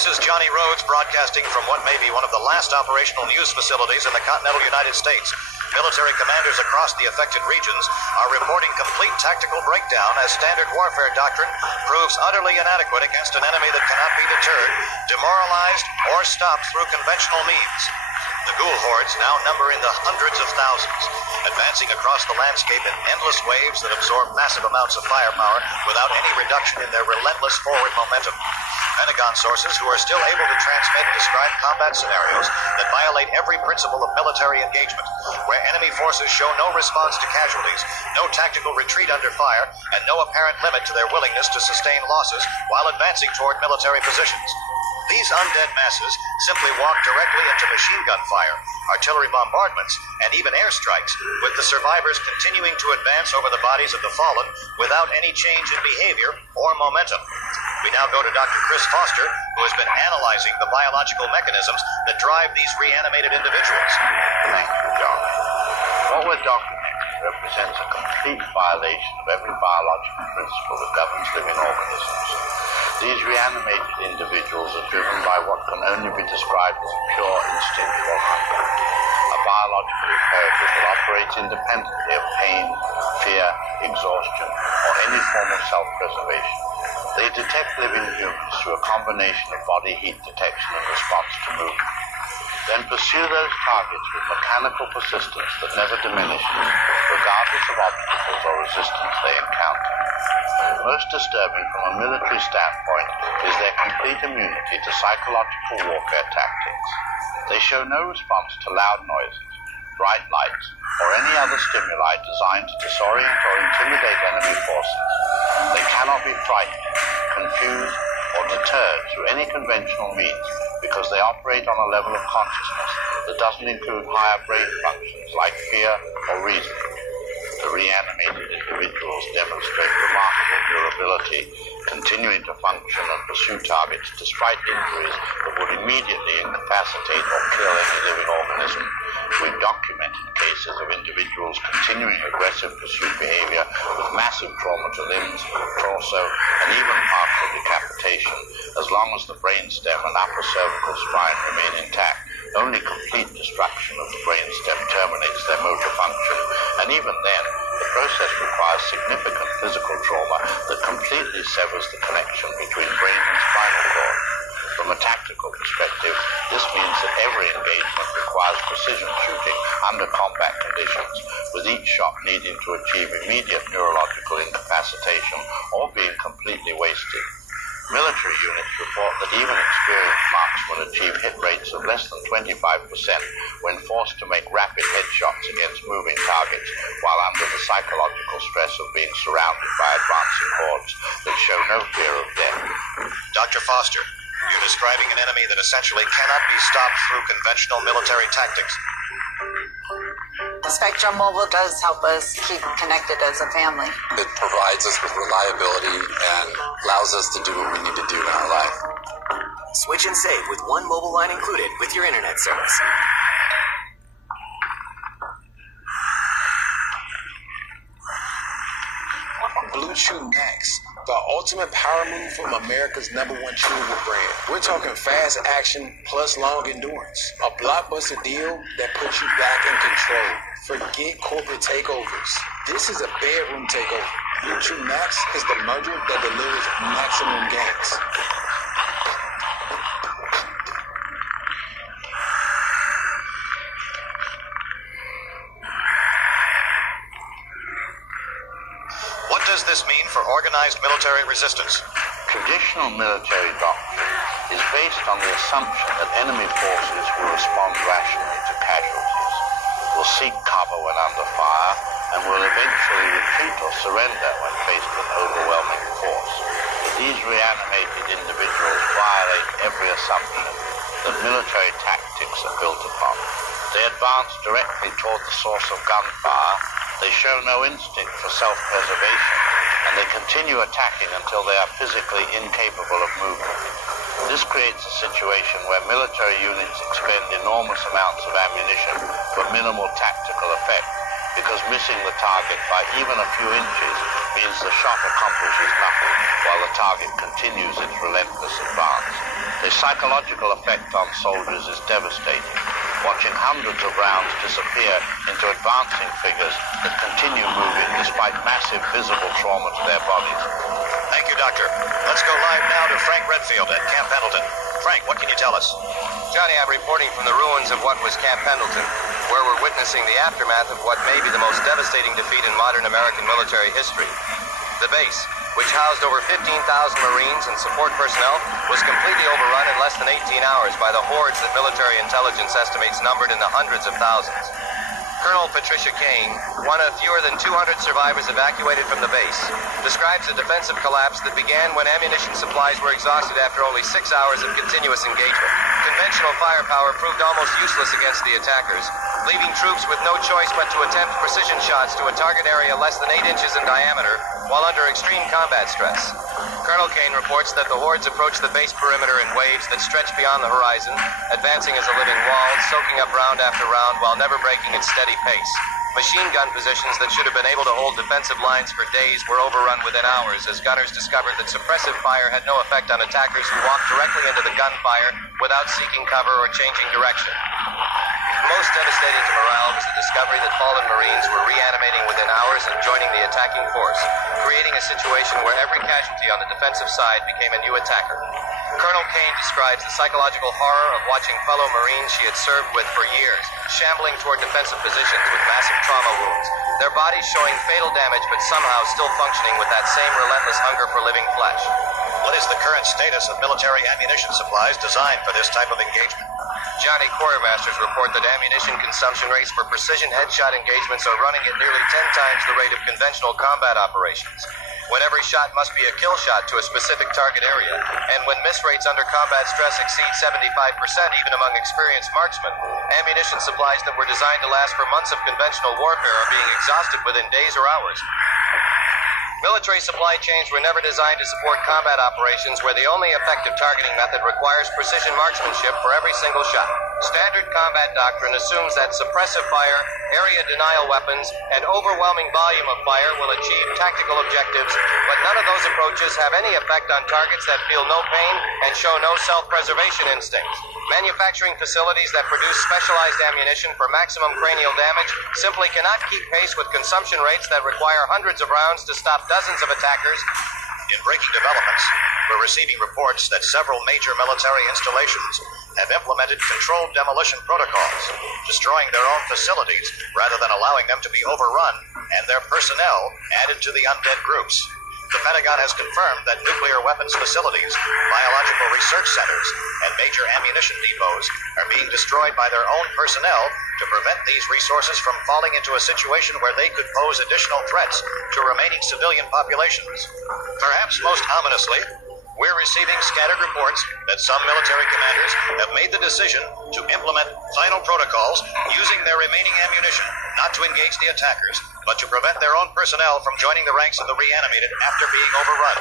This is Johnny Rhodes broadcasting from what may be one of the last operational news facilities in the continental United States. Military commanders across the affected regions are reporting complete tactical breakdown as standard warfare doctrine proves utterly inadequate against an enemy that cannot be deterred, demoralized, or stopped through conventional means. The ghoul hordes now number in the hundreds of thousands, advancing across the landscape in endless waves that absorb massive amounts of firepower without any reduction in their relentless forward momentum. Pentagon sources who are still able to transmit describe combat scenarios that violate every principle of military engagement, where enemy forces show no response to casualties, no tactical retreat under fire, and no apparent limit to their willingness to sustain losses while advancing toward military positions. These undead masses simply walk directly into machine gun fire, artillery bombardments, and even airstrikes, with the survivors continuing to advance over the bodies of the fallen without any change in behavior or momentum. We now go to Dr. Chris Foster, who has been analyzing the biological mechanisms that drive these reanimated individuals. Thank you, John. What we're documenting represents a complete violation of every biological principle that governs living organisms. These reanimated individuals are driven by what can only be described as pure instinctual hunger, a biological imperative that operates independently of pain, fear, exhaustion, or any form of self-preservation. They detect living humans through a combination of body heat detection and response to movement, then pursue those targets with mechanical persistence that never diminishes, regardless of obstacles or resistance they encounter. Most disturbing from a military standpoint is their complete immunity to psychological warfare tactics. They show no response to loud noises, bright lights, or any other stimuli designed to disorient or intimidate enemy forces. They cannot be frightened, confused, or deterred through any conventional means because they operate on a level of consciousness that doesn't include higher brain functions like fear or reason. The reanimated individuals demonstrate remarkable durability, continuing to function and pursue targets despite injuries that would immediately incapacitate or kill any living organism. We've documented cases of individuals continuing aggressive pursuit behavior with massive trauma to limbs, torso, and even partial decapitation, as long as the brainstem and upper cervical spine remain intact. Only complete destruction of the brainstem terminates their motor function, and even then, the process requires significant physical trauma that completely severs the connection between brain and spinal cord. From a tactical perspective, this means that every engagement requires precision shooting under combat conditions, with each shot needing to achieve immediate neurological incapacitation or being completely wasted. Military units report that even experienced marksmen achieve hit rates of less than 25% when forced to make rapid headshots against moving targets while under the psychological stress of being surrounded by advancing hordes that show no fear of death. Dr. Foster, you're describing an enemy that essentially cannot be stopped through conventional military tactics. Spectrum Mobile does help us keep connected as a family. It provides us with reliability and allows us to do what we need to do in our life. Switch and save with one mobile line included with your internet service. Blue Chew Max, the ultimate power move from America's #1 chewable brand. We're talking fast action plus long endurance. A blockbuster deal that puts you back in control. Forget corporate takeovers. This is a bedroom takeover. Blue Chew Max is the merger that delivers maximum gains. What does this mean for organized military resistance? Traditional military doctrine is based on the assumption that enemy forces will respond rationally to casualties, will seek cover when under fire, and will eventually retreat or surrender when faced with overwhelming force. But these reanimated individuals violate every assumption that military tactics are built upon. They advance directly toward the source of gunfire. They show no instinct for self-preservation, and they continue attacking until they are physically incapable of movement. This creates a situation where military units expend enormous amounts of ammunition for minimal tactical effect, because missing the target by even a few inches means the shot accomplishes nothing while the target continues its relentless advance. The psychological effect on soldiers is devastating, watching hundreds of rounds disappear into advancing figures that continue moving despite massive visible trauma to their bodies. Thank you, Doctor. Let's go live now to Frank Redfield at Camp Pendleton. Frank, what can you tell us? Johnny, I'm reporting from the ruins of what was Camp Pendleton, where we're witnessing the aftermath of what may be the most devastating defeat in modern American military history. The base, which housed over 15,000 Marines and support personnel, was completely overrun in less than 18 hours by the hordes that military intelligence estimates numbered in the hundreds of thousands. Colonel Patricia Kane, one of fewer than 200 survivors evacuated from the base, describes a defensive collapse that began when ammunition supplies were exhausted after only 6 hours of continuous engagement. Conventional firepower proved almost useless against the attackers, leaving troops with no choice but to attempt precision shots to a target area less than 8 inches in diameter while under extreme combat stress. Colonel Kane reports that the hordes approached the base perimeter in waves that stretched beyond the horizon, advancing as a living wall, soaking up round after round while never breaking its steady pace. Machine gun positions that should have been able to hold defensive lines for days were overrun within hours as gunners discovered that suppressive fire had no effect on attackers who walked directly into the gunfire without seeking cover or changing direction. Most devastating to morale was the discovery that fallen Marines were reanimating within hours and joining the attacking force, creating a situation where every casualty on the defensive side became a new attacker. Colonel Kane describes the psychological horror of watching fellow Marines she had served with for years, shambling toward defensive positions with massive trauma wounds, their bodies showing fatal damage but somehow still functioning with that same relentless hunger for living flesh. What is the current status of military ammunition supplies designed for this type of engagement? Johnny, quartermasters report that ammunition consumption rates for precision headshot engagements are running at nearly 10 times the rate of conventional combat operations. When every shot must be a kill shot to a specific target area, and when miss rates under combat stress exceed 75% even among experienced marksmen, ammunition supplies that were designed to last for months of conventional warfare are being exhausted within days or hours. Military supply chains were never designed to support combat operations where the only effective targeting method requires precision marksmanship for every single shot. Standard combat doctrine assumes that suppressive fire, area denial weapons, and overwhelming volume of fire will achieve tactical objectives, but none of those approaches have any effect on targets that feel no pain and show no self-preservation instincts. Manufacturing facilities that produce specialized ammunition for maximum cranial damage simply cannot keep pace with consumption rates that require hundreds of rounds to stop dozens of attackers. In breaking developments, we're receiving reports that several major military installations have implemented controlled demolition protocols, destroying their own facilities rather than allowing them to be overrun and their personnel added to the undead groups. The Pentagon has confirmed that nuclear weapons facilities, biological research centers, and major ammunition depots are being destroyed by their own personnel to prevent these resources from falling into a situation where they could pose additional threats to remaining civilian populations. Perhaps most ominously, we're receiving scattered reports that some military commanders have made the decision to implement final protocols using their remaining ammunition, not to engage the attackers, but to prevent their own personnel from joining the ranks of the reanimated after being overrun.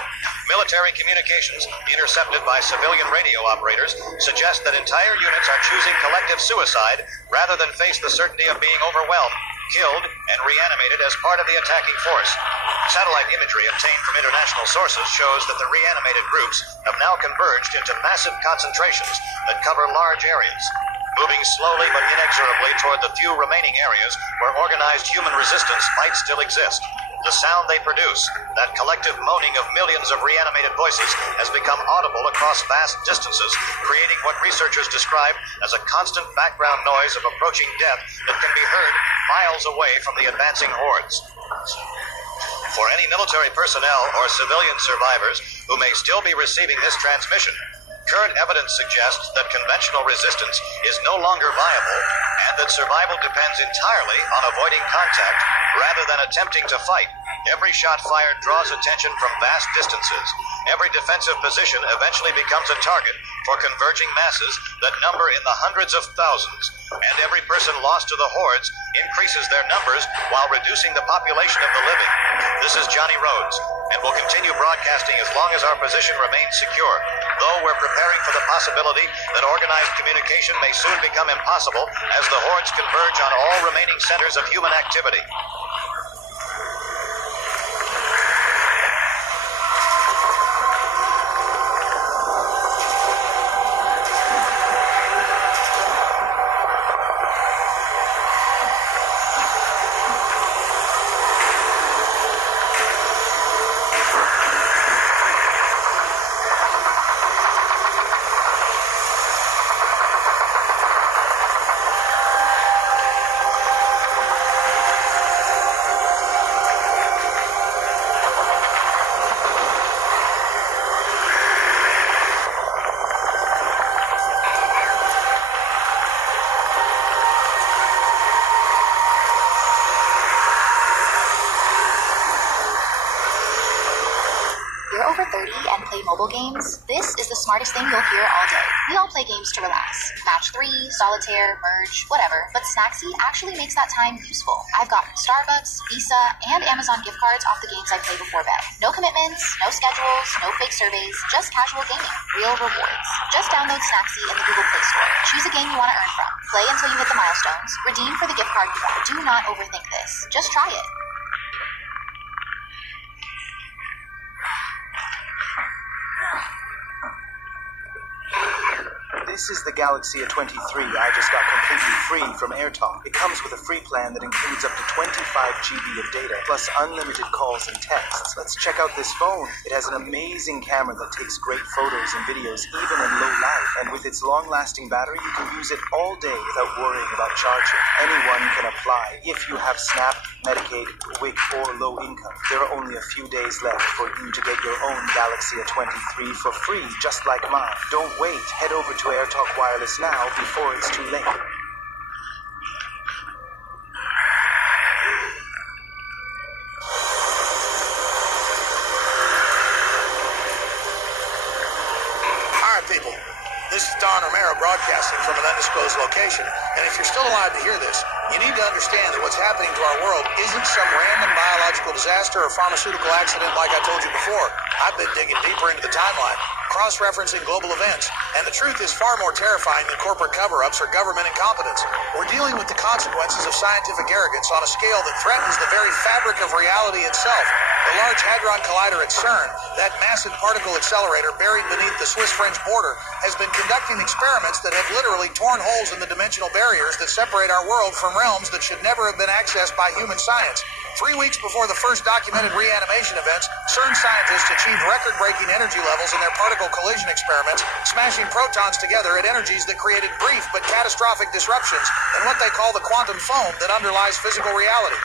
Military communications intercepted by civilian radio operators suggest that entire units are choosing collective suicide rather than face the certainty of being overwhelmed, killed, and reanimated as part of the attacking force. Satellite imagery obtained from international sources shows that the reanimated groups have now converged into massive concentrations that cover large areas, moving slowly but inexorably toward the few remaining areas where organized human resistance might still exist. The sound they produce, that collective moaning of millions of reanimated voices, has become audible across vast distances, creating what researchers describe as a constant background noise of approaching death that can be heard miles away from the advancing hordes. For any military personnel or civilian survivors who may still be receiving this transmission, current evidence suggests that conventional resistance is no longer viable and that survival depends entirely on avoiding contact rather than attempting to fight. Every shot fired draws attention from vast distances. Every defensive position eventually becomes a target for converging masses that number in the hundreds of thousands, and every person lost to the hordes increases their numbers while reducing the population of the living. This is Johnny Rhodes, and will continue broadcasting as long as our position remains secure, though we're preparing for the possibility that organized communication may soon become impossible as the hordes converge on all remaining centers of human activity. Over 30 and play mobile games? This is the smartest thing you'll hear all day. We all play games to relax. Match 3, Solitaire, Merge, whatever. But Snacksy actually makes that time useful. I've gotten Starbucks, Visa, and Amazon gift cards off the games I play before bed. No commitments, no schedules, no fake surveys, just casual gaming. Real rewards. Just download Snacksy in the Google Play Store. Choose a game you want to earn from. Play until you hit the milestones. Redeem for the gift card you got. Do not overthink this. Just try it. This is the Galaxy A23 I just got completely free from AirTalk. It comes with a free plan that includes up to 25 GB of data, plus unlimited calls and texts. Let's check out this phone. It has an amazing camera that takes great photos and videos even in low light. And with its long-lasting battery, you can use it all day without worrying about charging. Anyone can apply if you have SNAP, Medicaid, WIC, or low income. There are only a few days left for you to get your own Galaxy A23 for free, just like mine. Don't wait. Head over to AirTalk Wireless now before it's too late. Alright, people. This is Don Romero broadcasting from an undisclosed location. And if you're still alive to hear this, you need to understand that what's happening to our world isn't some random biological disaster or pharmaceutical accident like I told you before. I've been digging deeper into the timeline, cross-referencing global events, and the truth is far more terrifying than corporate cover-ups or government incompetence. We're dealing with the consequences of scientific arrogance on a scale that threatens the very fabric of reality itself. The Large Hadron Collider at CERN, that massive particle accelerator buried beneath the Swiss-French border, has been conducting experiments that have literally torn holes in the dimensional barriers that separate our world from realms that should never have been accessed by human science. 3 weeks before the first documented reanimation events, CERN scientists achieved record-breaking energy levels in their particle collision experiments, smashing protons together at energies that created brief but catastrophic disruptions in what they call the quantum foam that underlies physical reality.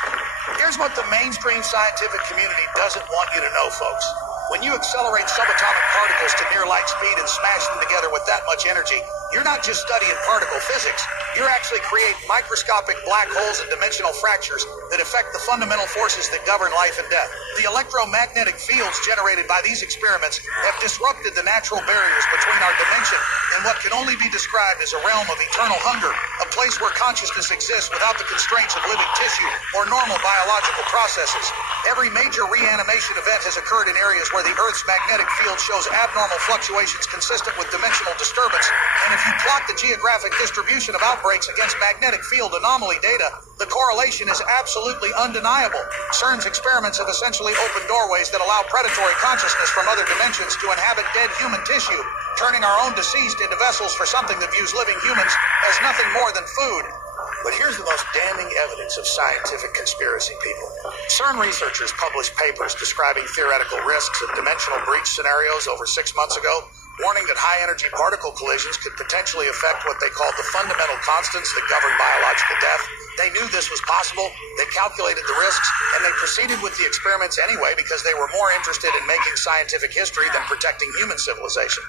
Here's what the mainstream scientific community doesn't want you to know, folks. When you accelerate subatomic particles to near light speed and smash them together with that much energy, you're not just studying particle physics, you're actually creating microscopic black holes and dimensional fractures that affect the fundamental forces that govern life and death. The electromagnetic fields generated by these experiments have disrupted the natural barriers between our dimension and what can only be described as a realm of eternal hunger, a place where consciousness exists without the constraints of living tissue or normal biological processes. Every major reanimation event has occurred in areas where the Earth's magnetic field shows abnormal fluctuations consistent with dimensional disturbance, and if you plot the geographic distribution of outbreaks against magnetic field anomaly data, the correlation is absolutely undeniable. CERN's experiments have essentially opened doorways that allow predatory consciousness from other dimensions to inhabit dead human tissue, turning our own deceased into vessels for something that views living humans as nothing more than food. But here's the most damning evidence of scientific conspiracy, people. CERN researchers published papers describing theoretical risks of dimensional breach scenarios over 6 months ago, warning that high-energy particle collisions could potentially affect what they called the fundamental constants that govern biological death. They knew this was possible, they calculated the risks, and they proceeded with the experiments anyway because they were more interested in making scientific history than protecting human civilization.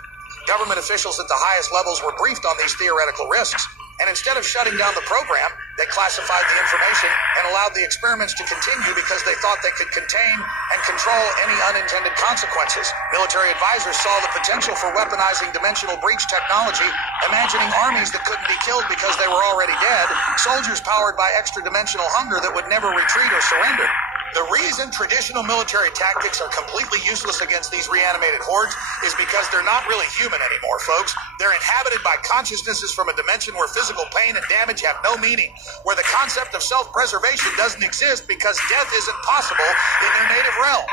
Government officials at the highest levels were briefed on these theoretical risks, and instead of shutting down the program, they classified the information and allowed the experiments to continue because they thought they could contain and control any unintended consequences. Military advisors saw the potential for weaponizing dimensional breach technology, imagining armies that couldn't be killed because they were already dead, soldiers powered by extra-dimensional hunger that would never retreat or surrender. The reason traditional military tactics are completely useless against these reanimated hordes is because they're not really human anymore, folks. They're inhabited by consciousnesses from a dimension where physical pain and damage have no meaning, where the concept of self-preservation doesn't exist because death isn't possible in their native realm.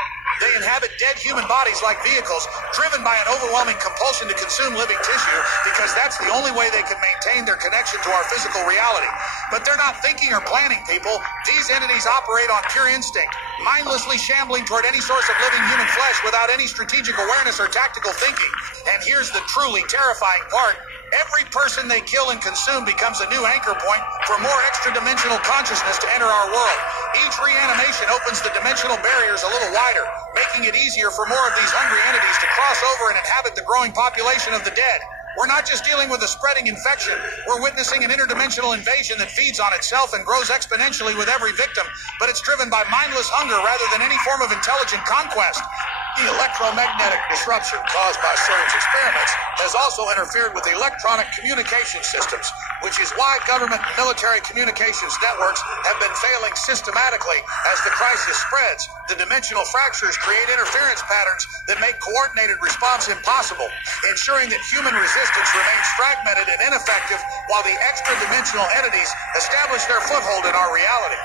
They inhabit dead human bodies like vehicles, driven by an overwhelming compulsion to consume living tissue because that's the only way they can maintain their connection to our physical reality. But they're not thinking or planning, people. These entities operate on pure instinct, mindlessly shambling toward any source of living human flesh without any strategic awareness or tactical thinking. And here's the truly terrifying part. Every person they kill and consume becomes a new anchor point for more extra-dimensional consciousness to enter our world. Each reanimation opens the dimensional barriers a little wider, making it easier for more of these hungry entities to cross over and inhabit the growing population of the dead. We're not just dealing with a spreading infection, we're witnessing an interdimensional invasion that feeds on itself and grows exponentially with every victim, but it's driven by mindless hunger rather than any form of intelligent conquest. The electromagnetic disruption caused by CERN's experiments has also interfered with electronic communication systems, which is why government and military communications networks have been failing systematically as the crisis spreads. The dimensional fractures create interference patterns that make coordinated response impossible, ensuring that human resistance remains fragmented and ineffective while the extra-dimensional entities establish their foothold in our reality.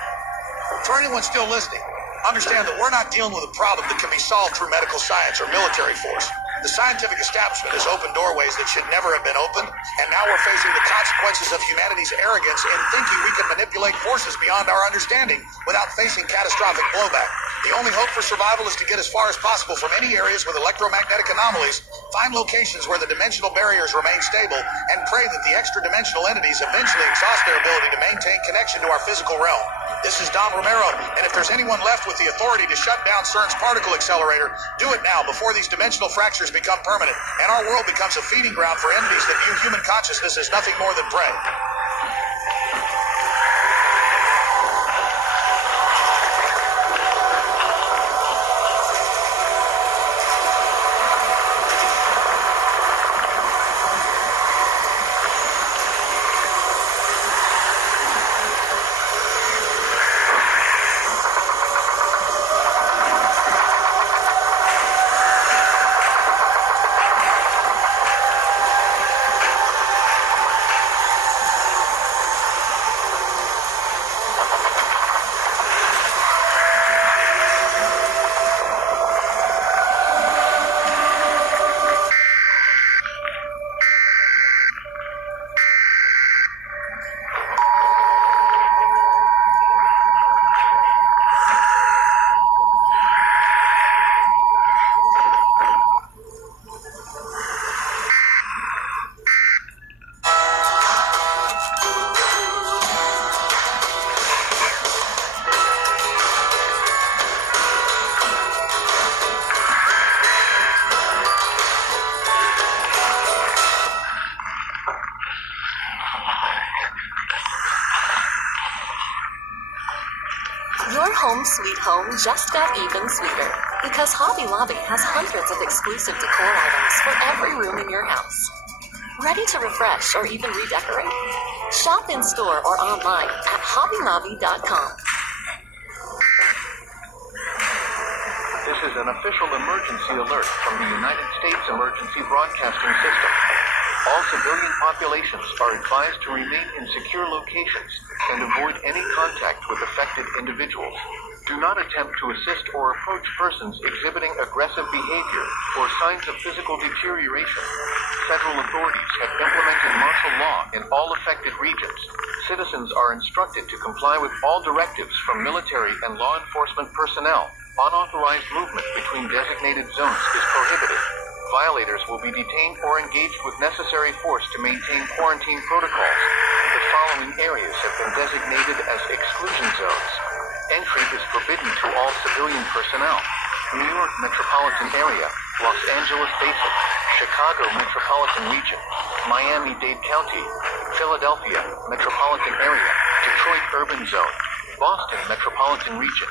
For anyone still listening, understand that we're not dealing with a problem that can be solved through medical science or military force. The scientific establishment has opened doorways that should never have been opened, and now we're facing the consequences of humanity's arrogance in thinking we can manipulate forces beyond our understanding without facing catastrophic blowback. The only hope for survival is to get as far as possible from any areas with electromagnetic anomalies, find locations where the dimensional barriers remain stable, and pray that the extra-dimensional entities eventually exhaust their ability to maintain connection to our physical realm. This is Don Romero, and if there's anyone left with the authority to shut down CERN's particle accelerator, do it now before these dimensional fractures become permanent, and our world becomes a feeding ground for entities that view human consciousness as nothing more than prey. Your home sweet home just got even sweeter because Hobby Lobby has hundreds of exclusive decor items for every room in your house. Ready to refresh or even redecorate? Shop in store or online at hobbylobby.com. This is an official emergency alert from the United States Emergency Broadcasting System. All civilian populations are advised to remain in secure locations and avoid any contact with affected individuals. Do not attempt to assist or approach persons exhibiting aggressive behavior or signs of physical deterioration. Federal authorities have implemented martial law in all affected regions. Citizens are instructed to comply with all directives from military and law enforcement personnel. Unauthorized movement between designated zones is prohibited. Violators will be detained or engaged with necessary force to maintain quarantine protocols. The following areas have been designated as exclusion zones. Entry is forbidden to all civilian personnel. New York Metropolitan Area, Los Angeles Basin, Chicago Metropolitan Region, Miami-Dade County, Philadelphia Metropolitan Area, Detroit Urban Zone, Boston Metropolitan Region.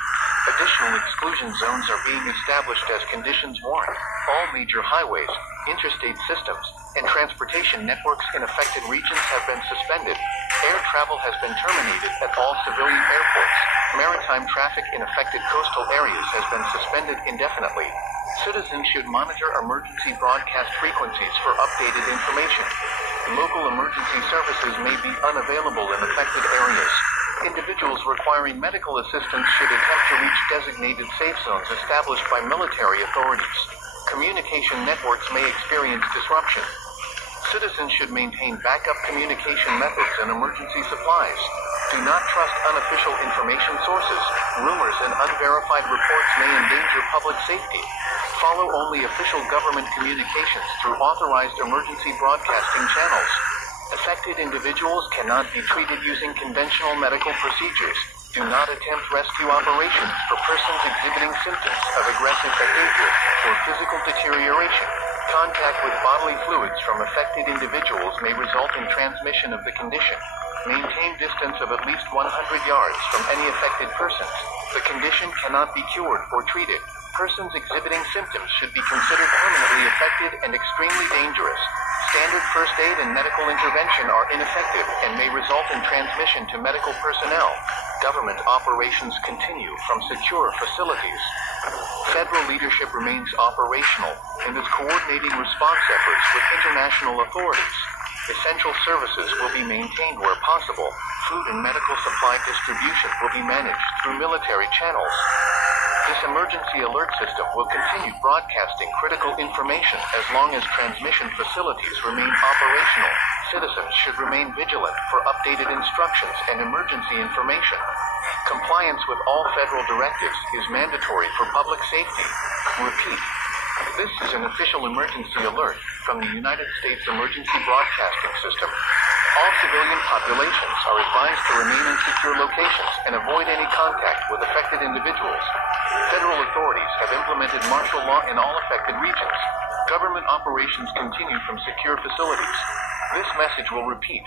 Additional exclusion zones are being established as conditions warrant. All major highways, interstate systems, and transportation networks in affected regions have been suspended. Air travel has been terminated at all civilian airports. Maritime traffic in affected coastal areas has been suspended indefinitely. Citizens should monitor emergency broadcast frequencies for updated information. Local emergency services may be unavailable in affected areas. Individuals requiring medical assistance should attempt to reach designated safe zones established by military authorities. Communication networks may experience disruption. Citizens should maintain backup communication methods and emergency supplies. Do not trust unofficial information sources. Rumors and unverified reports may endanger public safety. Follow only official government communications through authorized emergency broadcasting channels. Affected individuals cannot be treated using conventional medical procedures. Do not attempt rescue operations for persons exhibiting symptoms of aggressive behavior or physical deterioration. Contact with bodily fluids from affected individuals may result in transmission of the condition. Maintain distance of at least 100 yards from any affected persons. The condition cannot be cured or treated. Persons exhibiting symptoms should be considered permanently affected and extremely dangerous. Standard first aid and medical intervention are ineffective and may result in transmission to medical personnel. Government operations continue from secure facilities. Federal leadership remains operational and is coordinating response efforts with international authorities. Essential services will be maintained where possible. Food and medical supply distribution will be managed through military channels. This emergency alert system will continue broadcasting critical information as long as transmission facilities remain operational. Citizens should remain vigilant for updated instructions and emergency information. Compliance with all federal directives is mandatory for public safety. Repeat. This is an official emergency alert from the United States Emergency Broadcasting System. All civilian populations are advised to remain in secure locations and avoid any contact with affected individuals. Federal authorities have implemented martial law in all affected regions. Government operations continue from secure facilities. This message will repeat.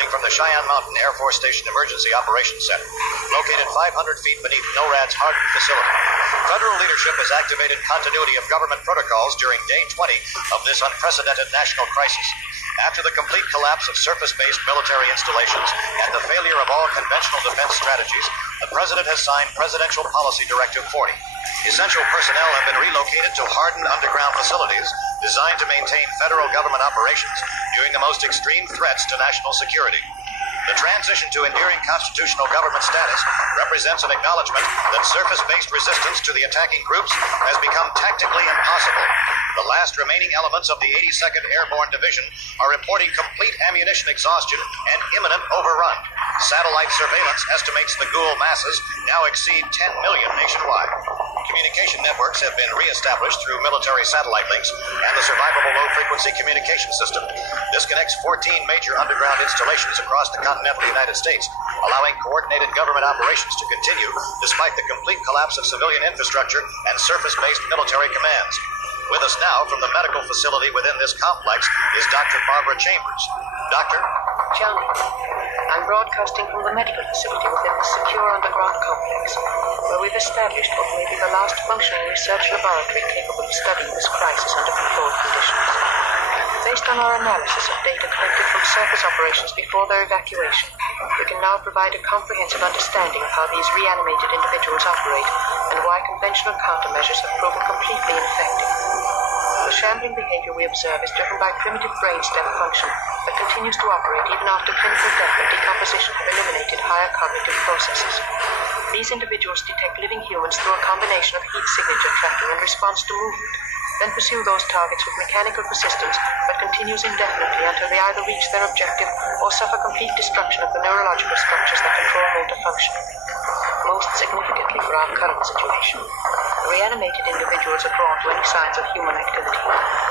reporting from the Cheyenne Mountain Air Force Station Emergency Operations Center, located 500 feet beneath NORAD's hardened facility. Federal leadership has activated continuity of government protocols during day 20 of this unprecedented national crisis. After the complete collapse of surface-based military installations and the failure of all conventional defense strategies, the President has signed Presidential Policy Directive 40. Essential personnel have been relocated to hardened underground facilities designed to maintain federal government operations during the most extreme threats to national security. The transition to enduring constitutional government status represents an acknowledgement that surface-based resistance to the attacking groups has become tactically impossible. The last remaining elements of the 82nd Airborne Division are reporting complete ammunition exhaustion and imminent overrun. Satellite surveillance estimates the ghoul masses now exceed 10 million nationwide. Communication networks have been re-established through military satellite links and the survivable low-frequency communication system. This connects 14 major underground installations across the continental United States, allowing coordinated government operations to continue despite the complete collapse of civilian infrastructure and surface-based military commands. With us now from the medical facility within this complex is Dr. Barbara Chambers. Doctor? Johnny, I'm broadcasting from the medical facility within the secure underground complex, where we've established what may be the last functioning research laboratory capable of studying this crisis under controlled conditions. Based on our analysis of data collected from surface operations before their evacuation, we can now provide a comprehensive understanding of how these reanimated individuals operate and why conventional countermeasures have proven completely ineffective. The shambling behavior we observe is driven by primitive brainstem function that continues to operate even after clinical death and decomposition have eliminated higher cognitive processes. These individuals detect living humans through a combination of heat signature tracking and response to movement, then pursue those targets with mechanical persistence that continues indefinitely until they either reach their objective or suffer complete destruction of the neurological structures that control motor function. Most significantly for our current situation, reanimated individuals are drawn to any signs of human activity.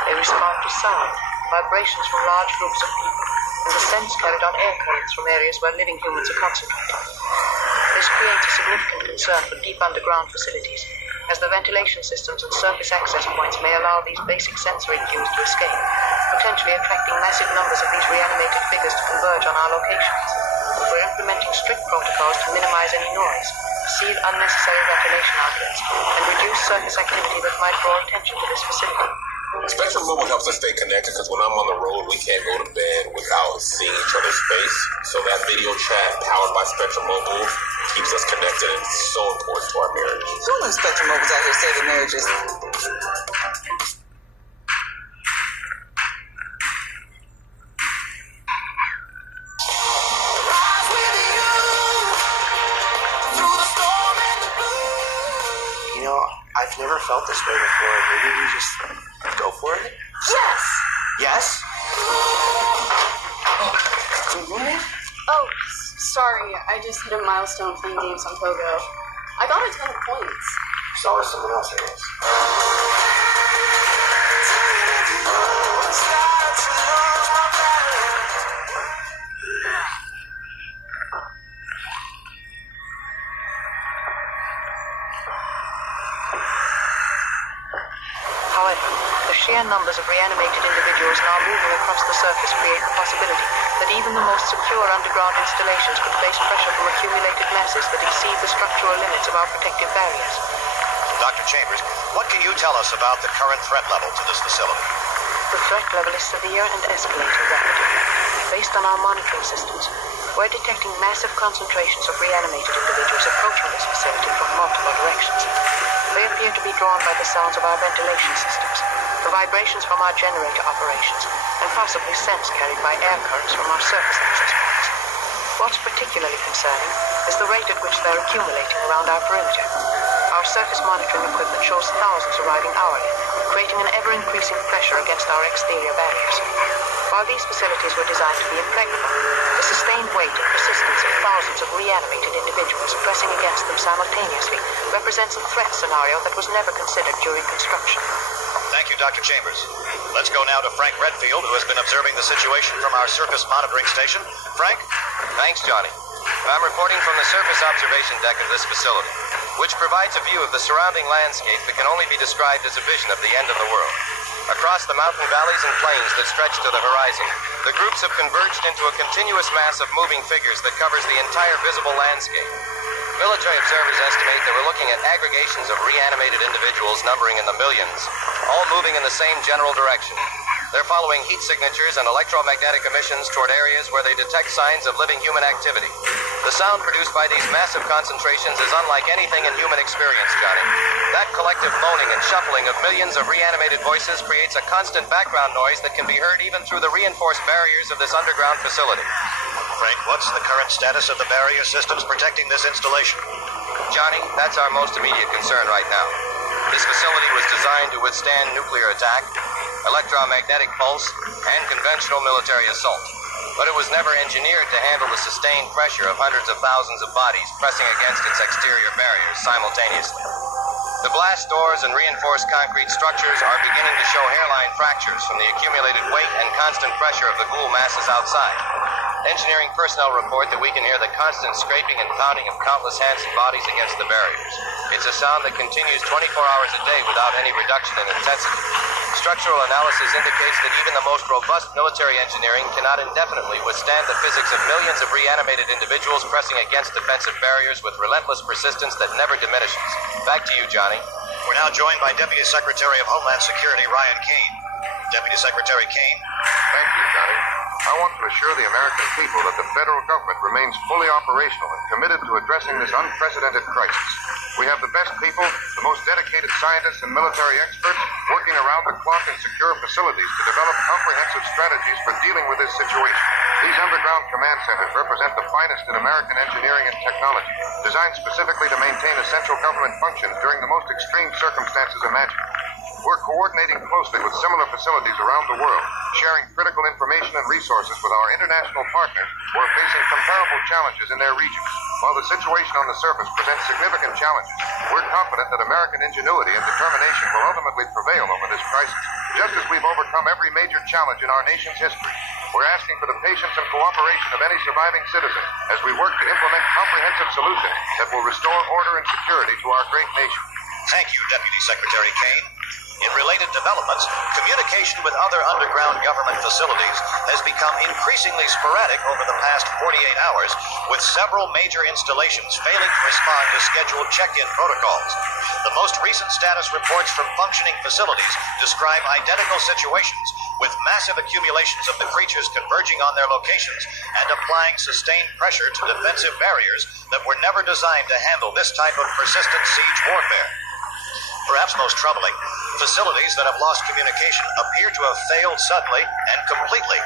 They respond to sound, vibrations from large groups of people, and the sense carried on air currents from areas where living humans are concentrated. This creates a significant concern for deep underground facilities, as the ventilation systems and surface access points may allow these basic sensory cues to escape, potentially attracting massive numbers of these reanimated figures to converge on our locations. We're implementing strict protocols to minimize any noise, seal unnecessary ventilation outlets, and reduce surface activity that might draw attention to this facility. Spectrum Mobile helps us stay connected because when I'm on the road, we can't go to bed without seeing each other's face. So that video chat powered by Spectrum Mobile keeps us connected, and it's so important to our marriage. Who knows Spectrum Mobile's out here saving marriages? You know, I've never felt this way before. Maybe we just go for it? Yes! Yes? Oh, sorry. I just hit a milestone playing games on Pogo. I got a ton of points. So is someone else, I guess. However, the sheer numbers of reanimated individuals now moving across the surface create the possibility that even the most secure underground installations could face pressure from accumulated masses that exceed the structural limits of our protective barriers. Dr. Chambers, what can you tell us about the current threat level to this facility? The threat level is severe and escalating rapidly. Based on our monitoring systems, we're detecting massive concentrations of reanimated individuals approaching this facility from multiple directions. They appear to be drawn by the sounds of our ventilation systems, the vibrations from our generator operations, and possibly scents carried by air currents from our surface access points. What's particularly concerning is the rate at which they're accumulating around our perimeter. Our surface monitoring equipment shows thousands arriving hourly, creating an ever-increasing pressure against our exterior barriers. While these facilities were designed to be impregnable, the sustained weight and persistence of thousands of reanimated individuals pressing against them simultaneously represents a threat scenario that was never considered during construction. Thank you, Dr. Chambers. Let's go now to Frank Redfield, who has been observing the situation from our surface monitoring station. Frank? Thanks, Johnny. I'm reporting from the surface observation deck of this facility, which provides a view of the surrounding landscape that can only be described as a vision of the end of the world. Across the mountain valleys and plains that stretch to the horizon, The groups have converged into a continuous mass of moving figures that covers the entire visible landscape. Military observers estimate that we're looking at aggregations of reanimated individuals numbering in the millions, all moving in the same general direction. They're following heat signatures and electromagnetic emissions toward areas where they detect signs of living human activity. The sound produced by these massive concentrations is unlike anything in human experience, Johnny. That collective moaning and shuffling of millions of reanimated voices creates a constant background noise that can be heard even through the reinforced barriers of this underground facility. Frank, what's the current status of the barrier systems protecting this installation? Johnny, that's our most immediate concern right now. This facility was designed to withstand nuclear attack, electromagnetic pulse, and conventional military assault. But it was never engineered to handle the sustained pressure of hundreds of thousands of bodies pressing against its exterior barriers simultaneously. The blast doors and reinforced concrete structures are beginning to show hairline fractures from the accumulated weight and constant pressure of the ghoul masses outside. Engineering personnel report that we can hear the constant scraping and pounding of countless hands and bodies against the barriers. It's a sound that continues 24 hours a day without any reduction in intensity. Structural analysis indicates that even the most robust military engineering cannot indefinitely withstand the physics of millions of reanimated individuals pressing against defensive barriers with relentless persistence that never diminishes. Back to you, Johnny. We're now joined by Deputy Secretary of Homeland Security, Ryan Kane. Deputy Secretary Kane. Thank you, Johnny. I want to assure the American people that the federal government remains fully operational and committed to addressing this unprecedented crisis. We have the best people, the most dedicated scientists and military experts working around the clock in secure facilities to develop comprehensive strategies for dealing with this situation. These underground command centers represent the finest in American engineering and technology, designed specifically to maintain essential government functions during the most extreme circumstances imaginable. We're coordinating closely with similar facilities around the world, sharing critical information and resources with our international partners who are facing comparable challenges in their regions. While the situation on the surface presents significant challenges, we're confident that American ingenuity and determination will ultimately prevail over this crisis, just as we've overcome every major challenge in our nation's history. We're asking for the patience and cooperation of any surviving citizen as we work to implement comprehensive solutions that will restore order and security to our great nation. Thank you, Deputy Secretary Kane. In related developments, communication with other underground government facilities has become increasingly sporadic over the past 48 hours, with several major installations failing to respond to scheduled check-in protocols. The most recent status reports from functioning facilities describe identical situations, with massive accumulations of the creatures converging on their locations and applying sustained pressure to defensive barriers that were never designed to handle this type of persistent siege warfare. Perhaps most troubling, facilities that have lost communication appear to have failed suddenly and completely,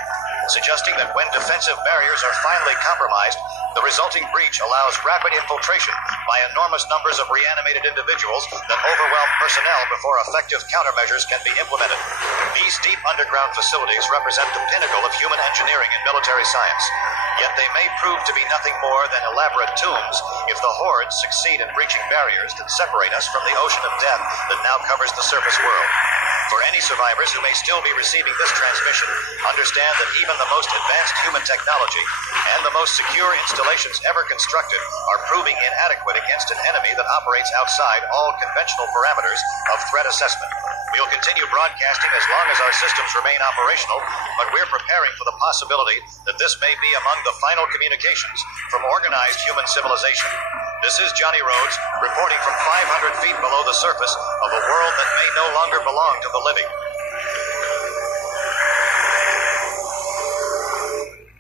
suggesting that when defensive barriers are finally compromised, the resulting breach allows rapid infiltration by enormous numbers of reanimated individuals that overwhelm personnel before effective countermeasures can be implemented. These deep underground facilities represent the pinnacle of human engineering and military science, yet they may prove to be nothing more than elaborate tombs if the hordes succeed in breaching barriers that separate us from the ocean of death that now covers the surface world. For any survivors who may still be receiving this transmission, understand that even the most advanced human technology and the most secure installations ever constructed are proving inadequate against an enemy that operates outside all conventional parameters of threat assessment. We'll continue broadcasting as long as our systems remain operational, but we're preparing for the possibility that this may be among the final communications from organized human civilization. This is Johnny Rhodes, reporting from 500 feet below the surface of a world that may no longer belong to the living.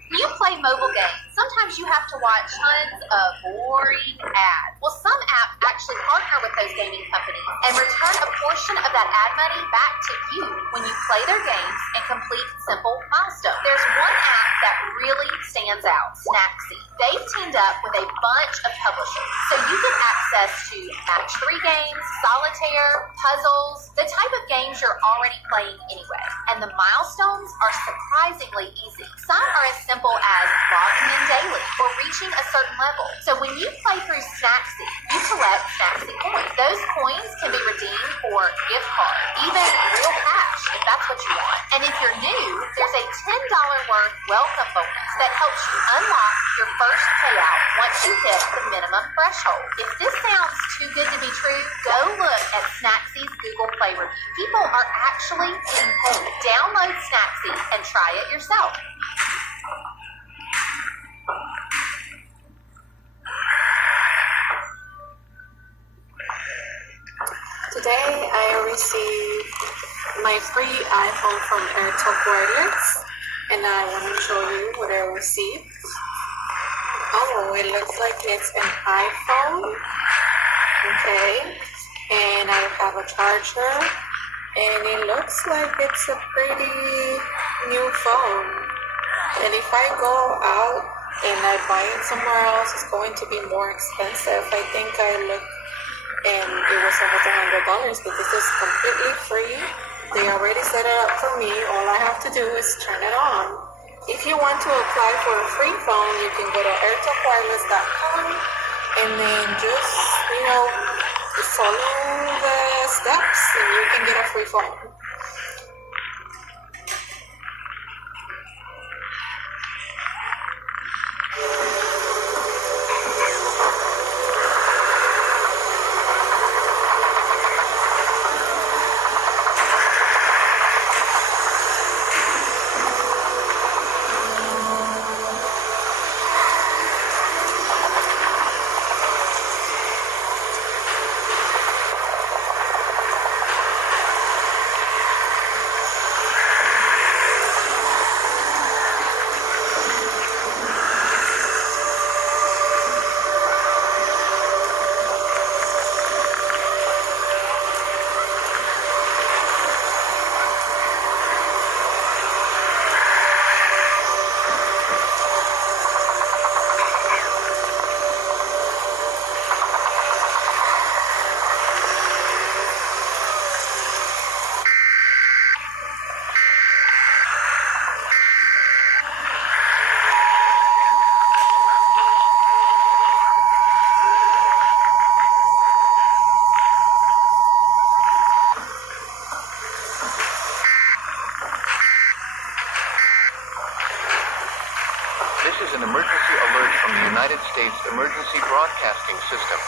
When you play mobile games, sometimes you have to watch tons of boring ads. Well, some apps actually partner with those gaming companies and return a portion of that ad money back to you when you play their games and complete simple milestones. There's one app that really stands out, Snacksy. They've teamed up with a bunch of publishers, so you get access to match-3 games, solitaire, puzzles, the type of games you're already playing anyway. And the milestones are surprisingly easy. Some are as simple as logging in daily or reaching a certain level. So when you play through Snacksy, you collect Snacksy coins. Those coins can be redeemed for gift cards, even real cash. In fact, That's what you want. And if you're new, there's a $10 worth welcome bonus that helps you unlock your first payout once you hit the minimum threshold. If this sounds too good to be true, go look at Snacksy's Google Play review. People are actually getting paid. Download Snacksy and try it yourself. Today I received my free iPhone from AirTalk Wireless, and I want to show you what I received. Oh, it looks like it's an iPhone. Okay, and I have a charger, and it looks like it's a pretty new phone. And if I go out and I buy it somewhere else, it's going to be more expensive. I think I looked and it was almost $100, but this is completely free. They already set it up for me. All I have to do is turn it on. If you want to apply for a free phone, you can go to airtalkwireless.com and then just, follow the steps and you can get a free phone. Emergency broadcasting system.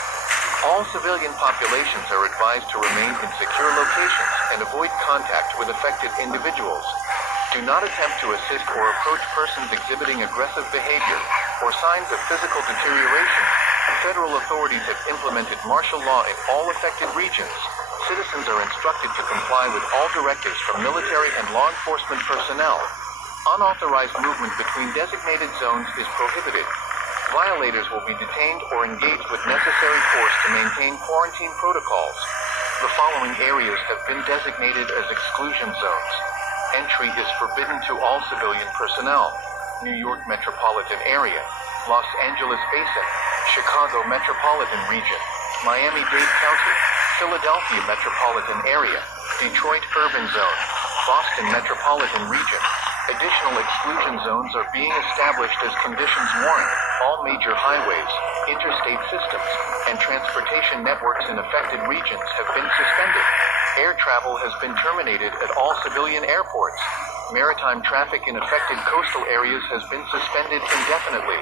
All civilian populations are advised to remain in secure locations and avoid contact with affected individuals. Do not attempt to assist or approach persons exhibiting aggressive behavior or signs of physical deterioration. Federal authorities have implemented martial law in all affected regions. Citizens are instructed to comply with all directives from military and law enforcement personnel. Unauthorized movement between designated zones is prohibited. Violators will be detained or engaged with necessary force to maintain quarantine protocols. The following areas have been designated as exclusion zones. Entry is forbidden to all civilian personnel. New York Metropolitan Area, Los Angeles Basin, Chicago Metropolitan Region, Miami-Dade County, Philadelphia Metropolitan Area, Detroit Urban Zone, Boston Metropolitan Region. Additional exclusion zones are being established as conditions warrant. All major highways, interstate systems, and transportation networks in affected regions have been suspended. Air travel has been terminated at all civilian airports. Maritime traffic in affected coastal areas has been suspended indefinitely.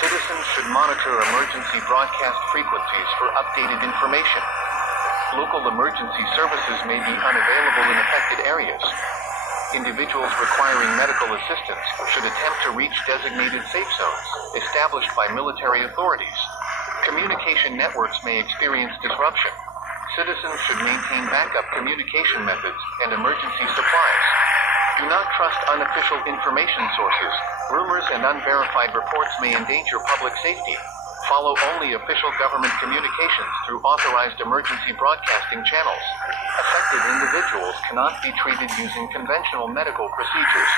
Citizens should monitor emergency broadcast frequencies for updated information. Local emergency services may be unavailable in affected areas. Individuals requiring medical assistance should attempt to reach designated safe zones established by military authorities. Communication networks may experience disruption. Citizens should maintain backup communication methods and emergency supplies. Do not trust unofficial information sources. Rumors and unverified reports may endanger public safety. Follow only official government communications through authorized emergency broadcasting channels. Affected individuals cannot be treated using conventional medical procedures.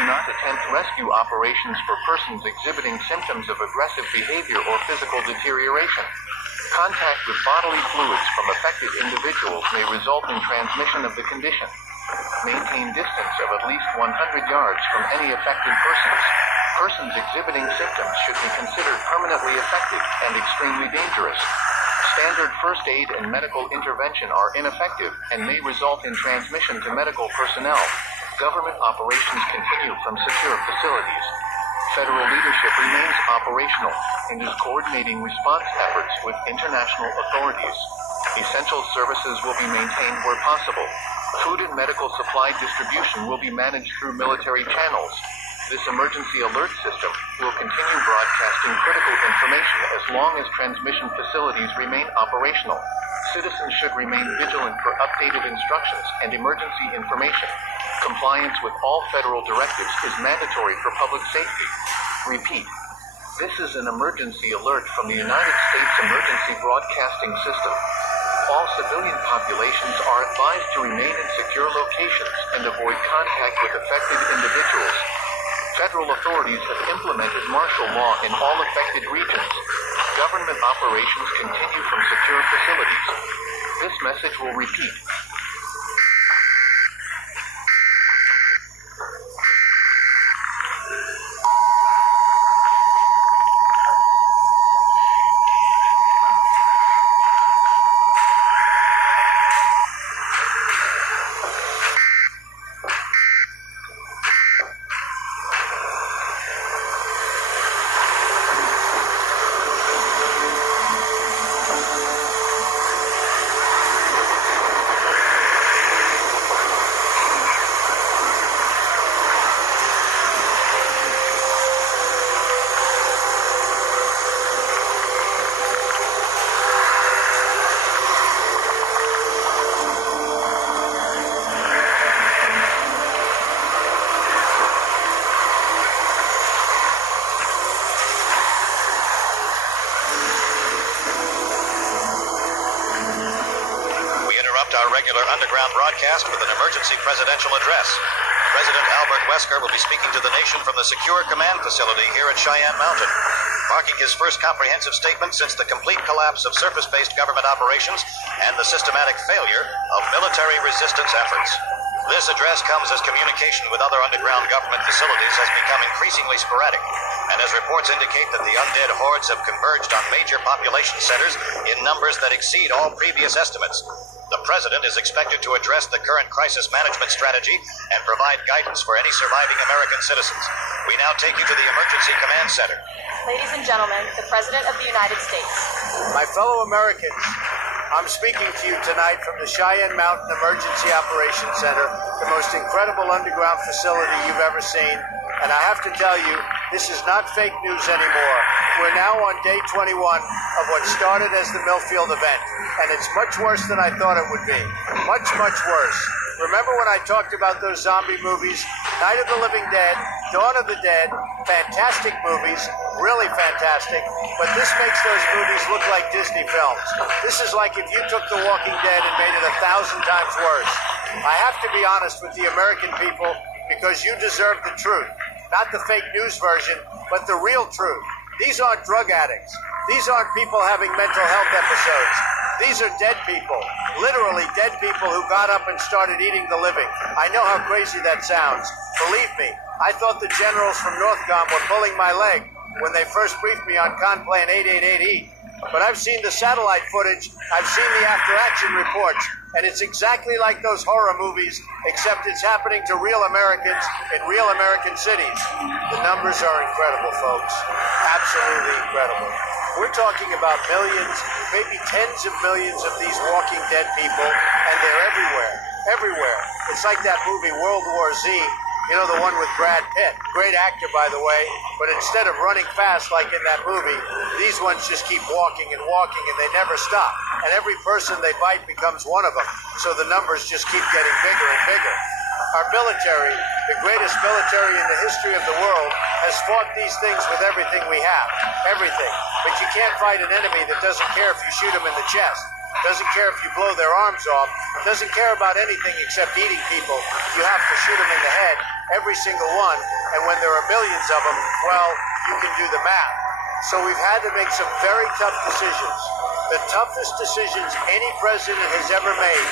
Do not attempt rescue operations for persons exhibiting symptoms of aggressive behavior or physical deterioration. Contact with bodily fluids from affected individuals may result in transmission of the condition. Maintain distance of at least 100 yards from any affected persons. Persons exhibiting symptoms should be considered permanently affected and extremely dangerous. Standard first aid and medical intervention are ineffective and may result in transmission to medical personnel. Government operations continue from secure facilities. Federal leadership remains operational and is coordinating response efforts with international authorities. Essential services will be maintained where possible. Food and medical supply distribution will be managed through military channels. This emergency alert system will continue broadcasting critical information as long as transmission facilities remain operational. Citizens should remain vigilant for updated instructions and emergency information. Compliance with all federal directives is mandatory for public safety. Repeat, this is an emergency alert from the United States Emergency Broadcasting System. All civilian populations are advised to remain in secure locations and avoid contact with affected individuals. Federal authorities have implemented martial law in all affected regions. Government operations continue from secure facilities. This message will repeat. Our regular underground broadcast with an emergency presidential address. President Albert Wesker will be speaking to the nation from the Secure Command Facility here at Cheyenne Mountain, marking his first comprehensive statement since the complete collapse of surface-based government operations and the systematic failure of military resistance efforts. This address comes as communication with other underground government facilities has become increasingly sporadic, and as reports indicate that the undead hordes have converged on major population centers in numbers that exceed all previous estimates. The President is expected to address the current crisis management strategy and provide guidance for any surviving American citizens. We now take you to the Emergency Command Center. Ladies and gentlemen, the President of the United States. My fellow Americans, I'm speaking to you tonight from the Cheyenne Mountain Emergency Operations Center, the most incredible underground facility you've ever seen. And I have to tell you, this is not fake news anymore. We're now on day 21 of what started as the Millfield event. And it's much worse than I thought it would be. Much, much worse. Remember when I talked about those zombie movies? Night of the Living Dead, Dawn of the Dead, fantastic movies, really fantastic, but this makes those movies look like Disney films. This is like if you took The Walking Dead and made it 1,000 times worse. I have to be honest with the American people because you deserve the truth. Not the fake news version, but the real truth. These aren't drug addicts. These aren't people having mental health episodes. These are dead people, literally dead people who got up and started eating the living. I know how crazy that sounds. Believe me, I thought the generals from Northcom were pulling my leg when they first briefed me on Conplan 888E. But I've seen the satellite footage, I've seen the after-action reports, and it's exactly like those horror movies, except it's happening to real Americans in real American cities. The numbers are incredible, folks. Absolutely incredible. We're talking about millions, maybe tens of millions of these walking dead people, and they're everywhere. Everywhere. It's like that movie World War Z, you know, the one with Brad Pitt. Great actor, by the way, but instead of running fast like in that movie, these ones just keep walking and walking and they never stop. And every person they bite becomes one of them, so the numbers just keep getting bigger and bigger. Our military, the greatest military in the history of the world, has fought these things with everything we have. Everything. But you can't fight an enemy that doesn't care if you shoot them in the chest, doesn't care if you blow their arms off, doesn't care about anything except eating people. You have to shoot them in the head, every single one. And when there are millions of them, well, you can do the math. So we've had to make some very tough decisions. The toughest decisions any president has ever made.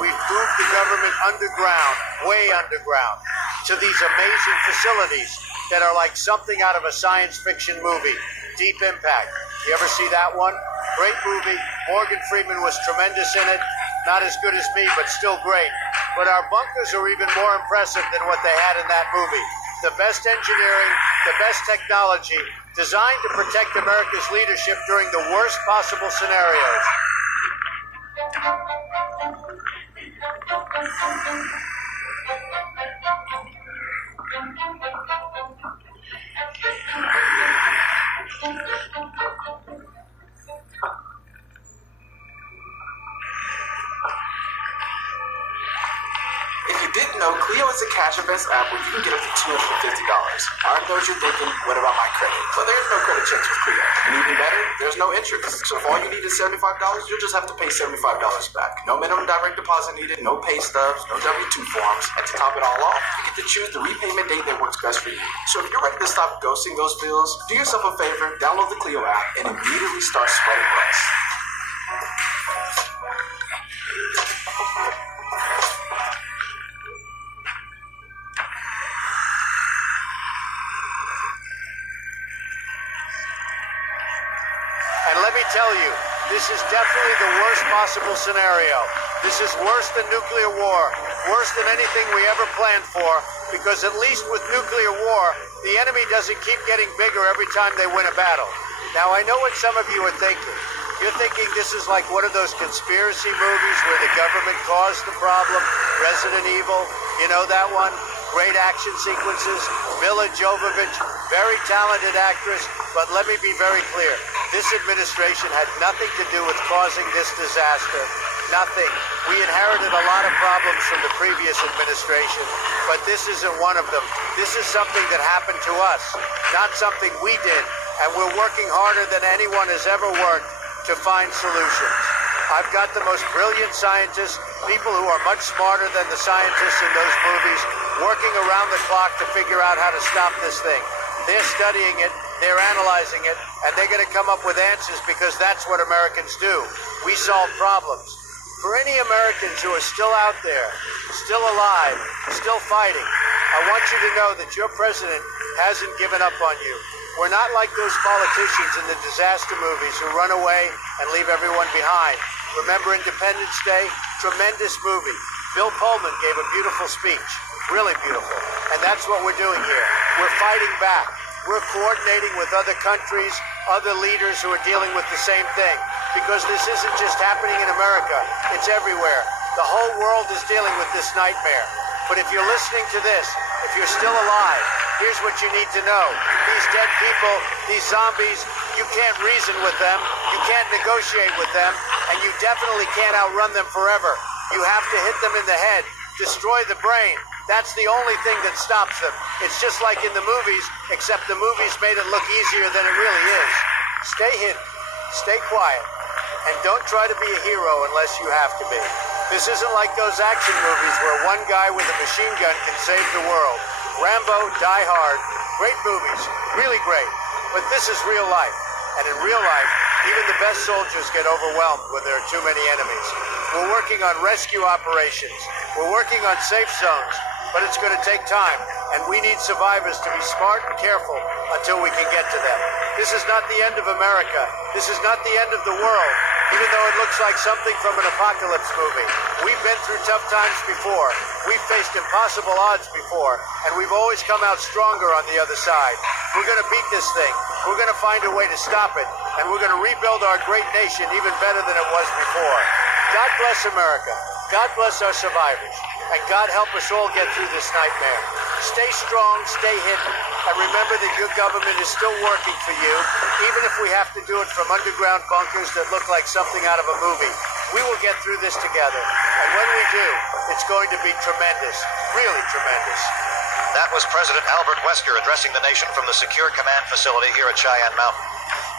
We've moved the government underground, way underground, to these amazing facilities that are like something out of a science fiction movie. Deep Impact. You ever see that one? Great movie, Morgan Freeman was tremendous in it. Not as good as me, but still great. But our bunkers are even more impressive than what they had in that movie. The best engineering, the best technology, designed to protect America's leadership during the worst possible scenarios. If you didn't know, Clio is a cash advance app where you can get up to $250. I know what you're thinking, what about my credit? But there's no credit checks with Clio. And even better, there's no interest. So if all you need is $75, you'll just have to pay $75 back. No minimum direct deposit needed, no pay stubs, no W-2 forms. And to top it all off, you get to choose the repayment date that works best for you. So if you're ready to stop ghosting those bills, do yourself a favor, download the Clio app, and immediately start sweating less. And let me tell you, this is definitely the worst possible scenario. This is worse than nuclear war, worse than anything we ever planned for, because at least with nuclear war, the enemy doesn't keep getting bigger every time they win a battle. Now, I know what some of you are thinking. You're thinking this is like one of those conspiracy movies where the government caused the problem, Resident Evil, you know that one? Great action sequences, Milla Jovovich, very talented actress, but let me be very clear. This administration had nothing to do with causing this disaster. Nothing. We inherited a lot of problems from the previous administration, but this isn't one of them. This is something that happened to us, not something we did, and we're working harder than anyone has ever worked to find solutions. I've got the most brilliant scientists, people who are much smarter than the scientists in those movies, working around the clock to figure out how to stop this thing. They're studying it, they're analyzing it, and they're going to come up with answers because that's what Americans do. We solve problems. For any Americans who are still out there, still alive, still fighting, I want you to know that your president hasn't given up on you. We're not like those politicians in the disaster movies who run away and leave everyone behind. Remember Independence Day? Tremendous movie. Bill Pullman gave a beautiful speech. Really beautiful. And that's what we're doing here. We're fighting back. We're coordinating with other countries, other leaders who are dealing with the same thing. Because this isn't just happening in America. It's everywhere. The whole world is dealing with this nightmare. But if you're listening to this, if you're still alive, here's what you need to know. These dead people, these zombies, you can't reason with them, you can't negotiate with them, and you definitely can't outrun them forever. You have to hit them in the head, destroy the brain. That's the only thing that stops them. It's just like in the movies, except the movies made it look easier than it really is. Stay hidden, stay quiet, and don't try to be a hero unless you have to be. This isn't like those action movies where one guy with a machine gun can save the world. Rambo, Die Hard, great movies, really great. But this is real life. And in real life, even the best soldiers get overwhelmed when there are too many enemies. We're working on rescue operations. We're working on safe zones. But it's going to take time. And we need survivors to be smart and careful until we can get to them. This is not the end of America. This is not the end of the world. Even though it looks like something from an apocalypse movie. We've been through tough times before. We've faced impossible odds before. And we've always come out stronger on the other side. We're going to beat this thing. We're going to find a way to stop it. And we're going to rebuild our great nation even better than it was before. God bless America. God bless our survivors. And God help us all get through this nightmare. Stay strong, stay hidden, and remember that your government is still working for you, even if we have to do it from underground bunkers that look like something out of a movie. We will get through this together. And when we do, it's going to be tremendous, really tremendous. That was President Albert Wesker addressing the nation from the Secure Command Facility here at Cheyenne Mountain.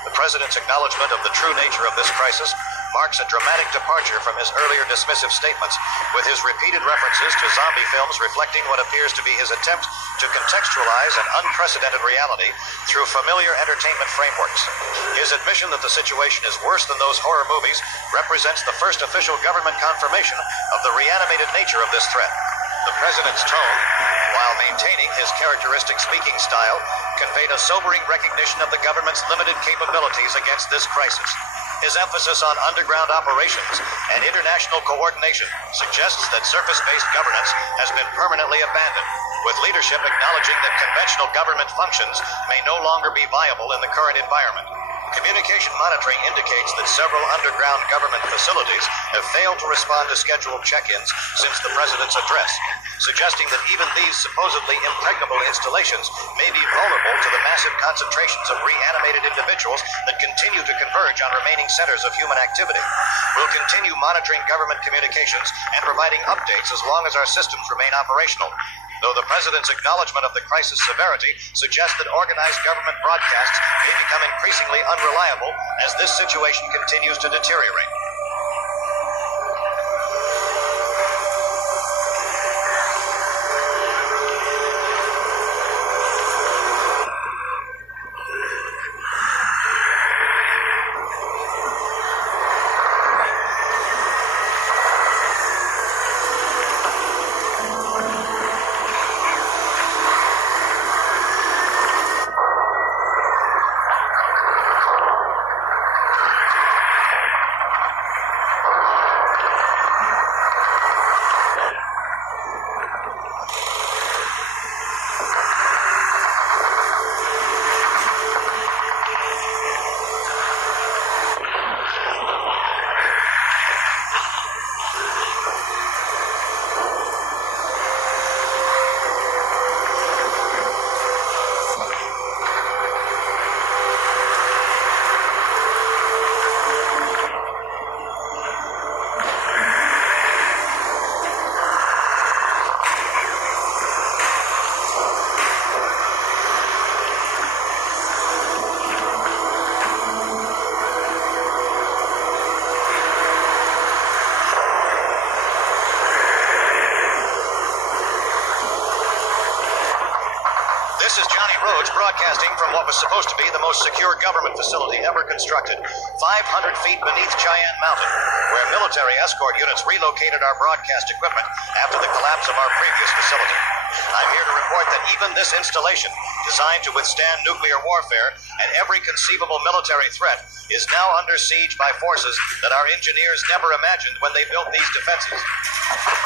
The president's acknowledgement of the true nature of this crisis marks a dramatic departure from his earlier dismissive statements, with his repeated references to zombie films reflecting what appears to be his attempt to contextualize an unprecedented reality through familiar entertainment frameworks. His admission that the situation is worse than those horror movies represents the first official government confirmation of the reanimated nature of this threat. The president's tone, while maintaining his characteristic speaking style, conveyed a sobering recognition of the government's limited capabilities against this crisis. his emphasis on underground operations and international coordination suggests that surface-based governance has been permanently abandoned, with leadership acknowledging that conventional government functions may no longer be viable in the current environment. Communication monitoring indicates that several underground government facilities have failed to respond to scheduled check-ins since the president's address, suggesting that even these supposedly impregnable installations may be vulnerable to the massive concentrations of reanimated individuals that continue to converge on remaining centers of human activity. We'll continue monitoring government communications and providing updates as long as our systems remain operational, though the president's acknowledgement of the crisis severity suggests that organized government broadcasts may become increasingly unreliable as this situation continues to deteriorate. Broadcasting from what was supposed to be the most secure government facility ever constructed, 500 feet beneath Cheyenne Mountain, where military escort units relocated our broadcast equipment after the collapse of our previous facility. I'm here to report that even this installation, designed to withstand nuclear warfare and every conceivable military threat, is now under siege by forces that our engineers never imagined when they built these defenses.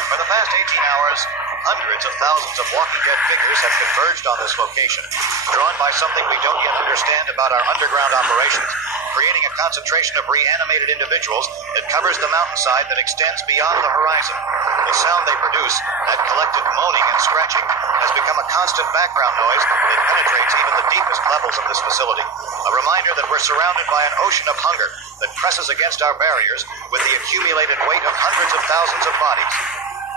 For the past 18 hours, hundreds of thousands of Walking Dead figures have converged on this location, drawn by something we don't yet understand about our underground operations, creating a concentration of reanimated individuals that covers the mountainside that extends beyond the horizon. The sound they produce, that collective moaning and scratching, has become a constant background noise that penetrates even the deepest levels of this facility. A reminder that we're surrounded by an ocean of hunger that presses against our barriers with the accumulated weight of hundreds of thousands of bodies.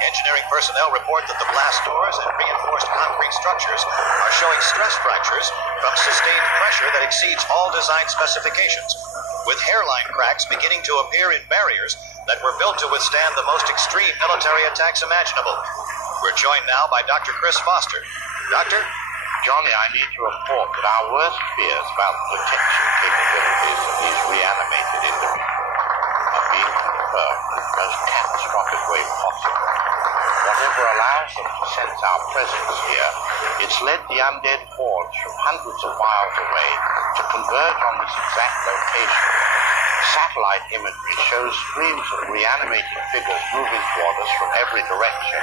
Engineering personnel report that the blast doors and reinforced concrete structures are showing stress fractures from sustained pressure that exceeds all design specifications, with hairline cracks beginning to appear in barriers that were built to withstand the most extreme military attacks imaginable. We're joined now by Dr. Chris Foster. Doctor? Johnny, I need to report that our worst fears about the protection capabilities of these reanimated individuals are being confirmed in the most catastrophic way possible. Whatever allows them to sense our presence here, it's led the undead hordes from hundreds of miles away to converge on this exact location. Satellite imagery shows streams of reanimated figures moving toward us from every direction,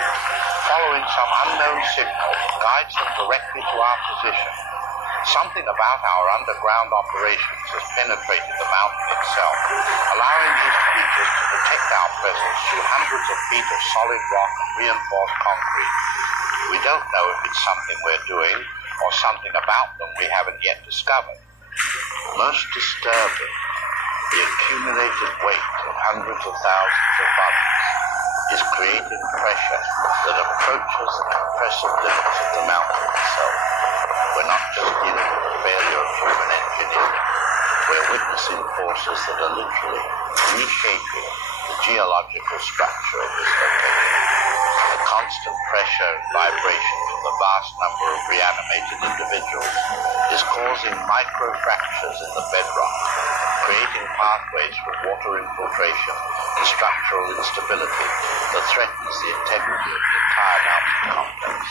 following some unknown signal that guides them directly to our position. Something about our underground operations has penetrated the mountain itself, allowing these creatures to protect our presence through hundreds of feet of solid rock and reinforced concrete. We don't know if it's something we're doing or something about them we haven't yet discovered. Most disturbing, the accumulated weight of hundreds of thousands of bodies is creating pressure that approaches the compressive limits of the mountain itself. We're not just dealing with the failure of human engineering. We're witnessing forces that are literally reshaping the geological structure of this location. The constant pressure and vibration from the vast number of reanimated individuals is causing micro-fractures in the bedrock, creating pathways for water infiltration and structural instability that threatens the integrity of the entire mountain complex.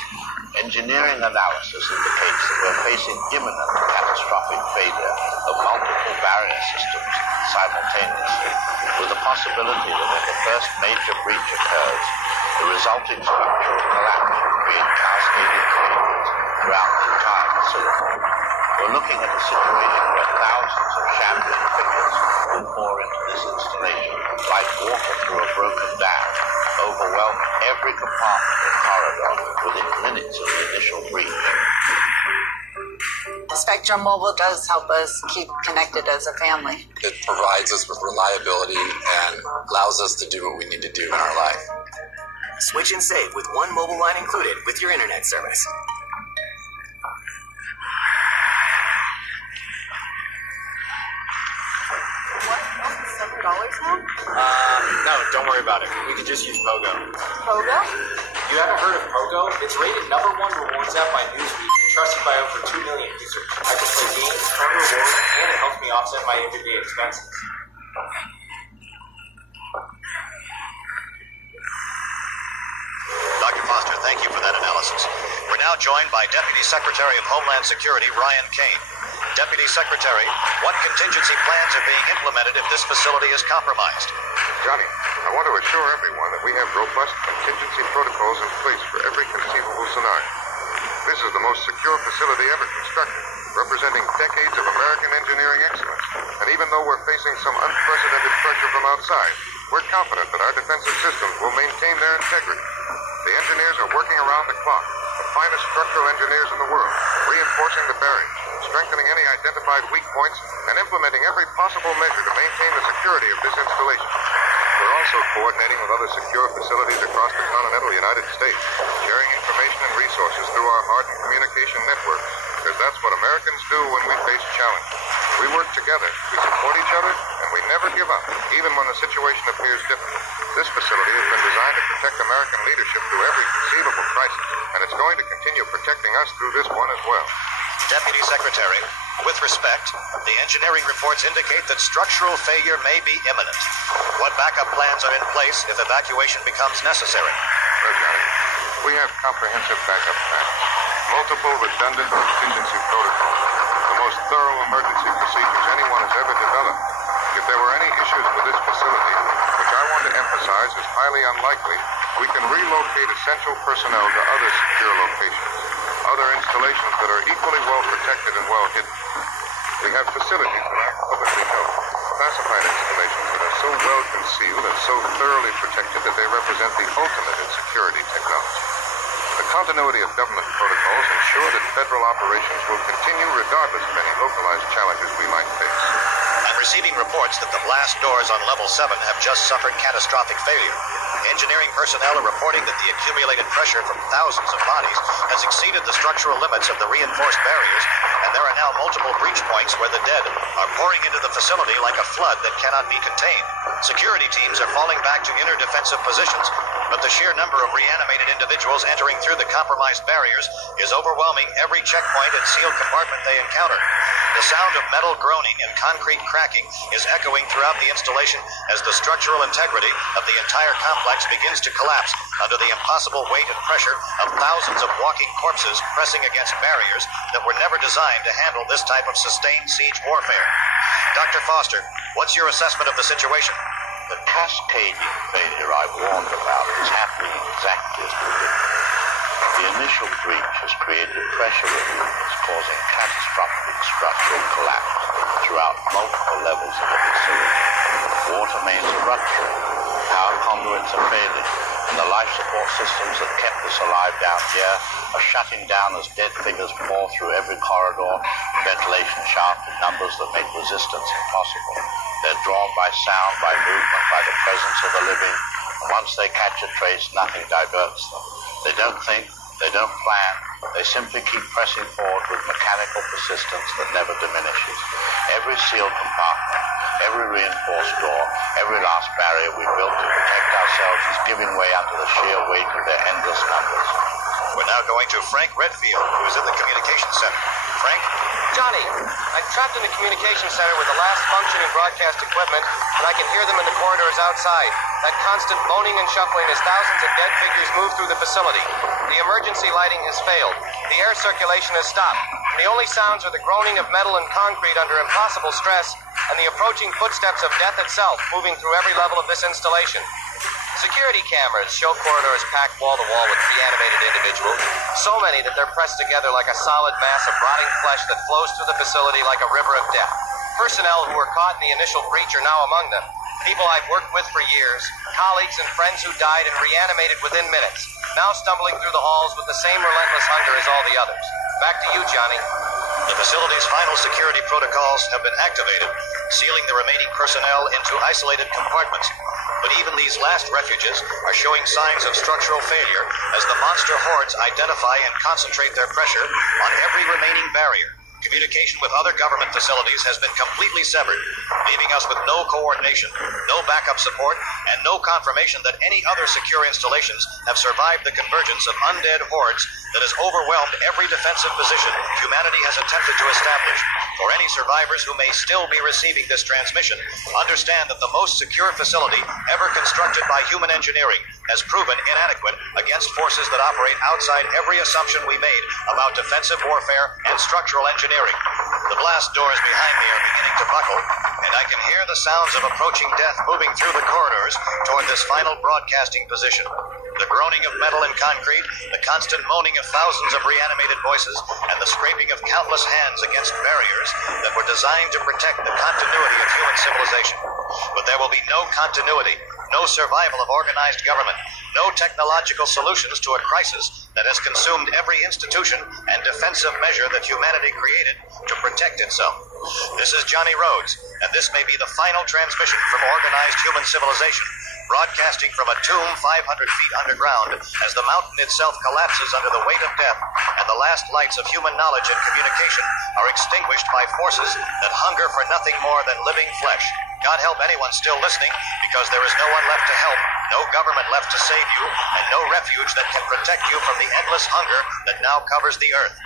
Engineering analysis indicates that we're facing imminent catastrophic failure of multiple barrier systems simultaneously, with the possibility that if the first major breach occurs, the resulting structural collapse will create cascading failures throughout the entire facility. We're looking at a situation where thousands of shambling figures will pour into this installation like water through a broken dam, overwhelming every compartment and corridor within minutes of the initial breach. Spectrum Mobile does help us keep connected as a family. It provides us with reliability and allows us to do what we need to do in our life. Switch and save with one mobile line included with your internet service. $7 now? No, don't worry about it. We can just use Pogo. Pogo? You haven't heard of Pogo? It's rated #1 rewards app by Newsweek and trusted by over 2 million users. I can play games, earn rewards, and it helps me offset my everyday expenses. Dr. Foster, thank you for that analysis. We're now joined by Deputy Secretary of Homeland Security, Ryan Kane. Deputy Secretary, what contingency plans are being implemented if this facility is compromised? Johnny, I want to assure everyone that we have robust contingency protocols in place for every conceivable scenario. This is the most secure facility ever constructed, representing decades of American engineering excellence. And even though we're facing some unprecedented pressure from outside, we're confident that our defensive systems will maintain their integrity. The engineers are working around the clock, the finest structural engineers in the world, reinforcing the barriers, strengthening any identified weak points, and implementing every possible measure to maintain the security of this installation. We're also coordinating with other secure facilities across the continental United States, sharing information and resources through our hardened communication network, because that's what Americans do when we face challenges. We work together, we support each other, and we never give up, even when the situation appears difficult. This facility has been designed to protect American leadership through every conceivable crisis, and it's going to continue protecting us through this one as well. Deputy Secretary, with respect, the engineering reports indicate that structural failure may be imminent. What backup plans are in place if evacuation becomes necessary? Sure, Johnny. We have comprehensive backup plans, multiple redundant contingency protocols, the most thorough emergency procedures anyone has ever developed. If there were any issues with this facility, which I want to emphasize is highly unlikely, we can relocate essential personnel to other secure locations, other installations that are equally well protected and well hidden. We have facilities that aren't publicly known, classified installations that are so well concealed and so thoroughly protected that they represent the ultimate in security technology. The continuity of government protocols ensure that federal operations will continue regardless of any localized challenges we might face. I'm receiving reports that the blast doors on level 7 have just suffered catastrophic failure. Engineering personnel are reporting that the accumulated pressure from thousands of bodies has exceeded the structural limits of the reinforced barriers, and there are now multiple breach points where the dead are pouring into the facility like a flood that cannot be contained. Security teams are falling back to inner defensive positions, but the sheer number of reanimated individuals entering through the compromised barriers is overwhelming every checkpoint and sealed compartment they encounter. The sound of metal groaning and concrete cracking is echoing throughout the installation as the structural integrity of the entire complex begins to collapse under the impossible weight and pressure of thousands of walking corpses pressing against barriers that were never designed to handle this type of sustained siege warfare. Dr. Foster, what's your assessment of the situation? The cascading failure I warned about is happening exactly as predicted. The initial breach has created pressure relievers causing catastrophic structural collapse throughout multiple levels of the facility. Water mains are rupturing, power conduits are failing, and the life support systems that kept us alive down here are shutting down as dead figures pour through every corridor, ventilation shaft in numbers that make resistance impossible. They're drawn by sound, by movement, by the presence of the living, and once they catch a trace, nothing diverts them. They don't think, they don't plan, they simply keep pressing forward with mechanical persistence that never diminishes. Every sealed compartment, every reinforced door, every last barrier we built to protect ourselves is giving way under the sheer weight of their endless numbers. We're now going to Frank Redfield, who is in the communications center. Frank? Johnny, I'm trapped in the communications center with the last functioning broadcast equipment, and I can hear them in the corridors outside. That constant moaning and shuffling as thousands of dead figures move through the facility. The emergency lighting has failed. The air circulation has stopped. The only sounds are the groaning of metal and concrete under impossible stress and the approaching footsteps of death itself moving through every level of this installation. Security cameras show corridors packed wall to wall with reanimated individuals, so many that they're pressed together like a solid mass of rotting flesh that flows through the facility like a river of death. Personnel who were caught in the initial breach are now among them. People I've worked with for years, colleagues and friends who died and reanimated within minutes, now stumbling through the halls with the same relentless hunger as all the others. Back to you, Johnny. The facility's final security protocols have been activated, sealing the remaining personnel into isolated compartments. But even these last refuges are showing signs of structural failure as the monster hordes identify and concentrate their pressure on every remaining barrier. Communication with other government facilities has been completely severed, leaving us with no coordination, no backup support, and no confirmation that any other secure installations have survived the convergence of undead hordes that has overwhelmed every defensive position humanity has attempted to establish. For any survivors who may still be receiving this transmission, understand that the most secure facility ever constructed by human engineering has proven inadequate against forces that operate outside every assumption we made about defensive warfare and structural engineering. The blast doors behind me are beginning to buckle, and I can hear the sounds of approaching death moving through the corridors toward this final broadcasting position. The groaning of metal and concrete, the constant moaning of thousands of reanimated voices, and the scraping of countless hands against barriers that were designed to protect the continuity of human civilization. But there will be no continuity, no survival of organized government, no technological solutions to a crisis that has consumed every institution and defensive measure that humanity created to protect itself. This is Johnny Rhodes, and this may be the final transmission from organized human civilization, broadcasting from a tomb 500 feet underground as the mountain itself collapses under the weight of death and the last lights of human knowledge and communication are extinguished by forces that hunger for nothing more than living flesh. God help anyone still listening, because there is no one left to help, no government left to save you, and no refuge that can protect you from the endless hunger that now covers the earth.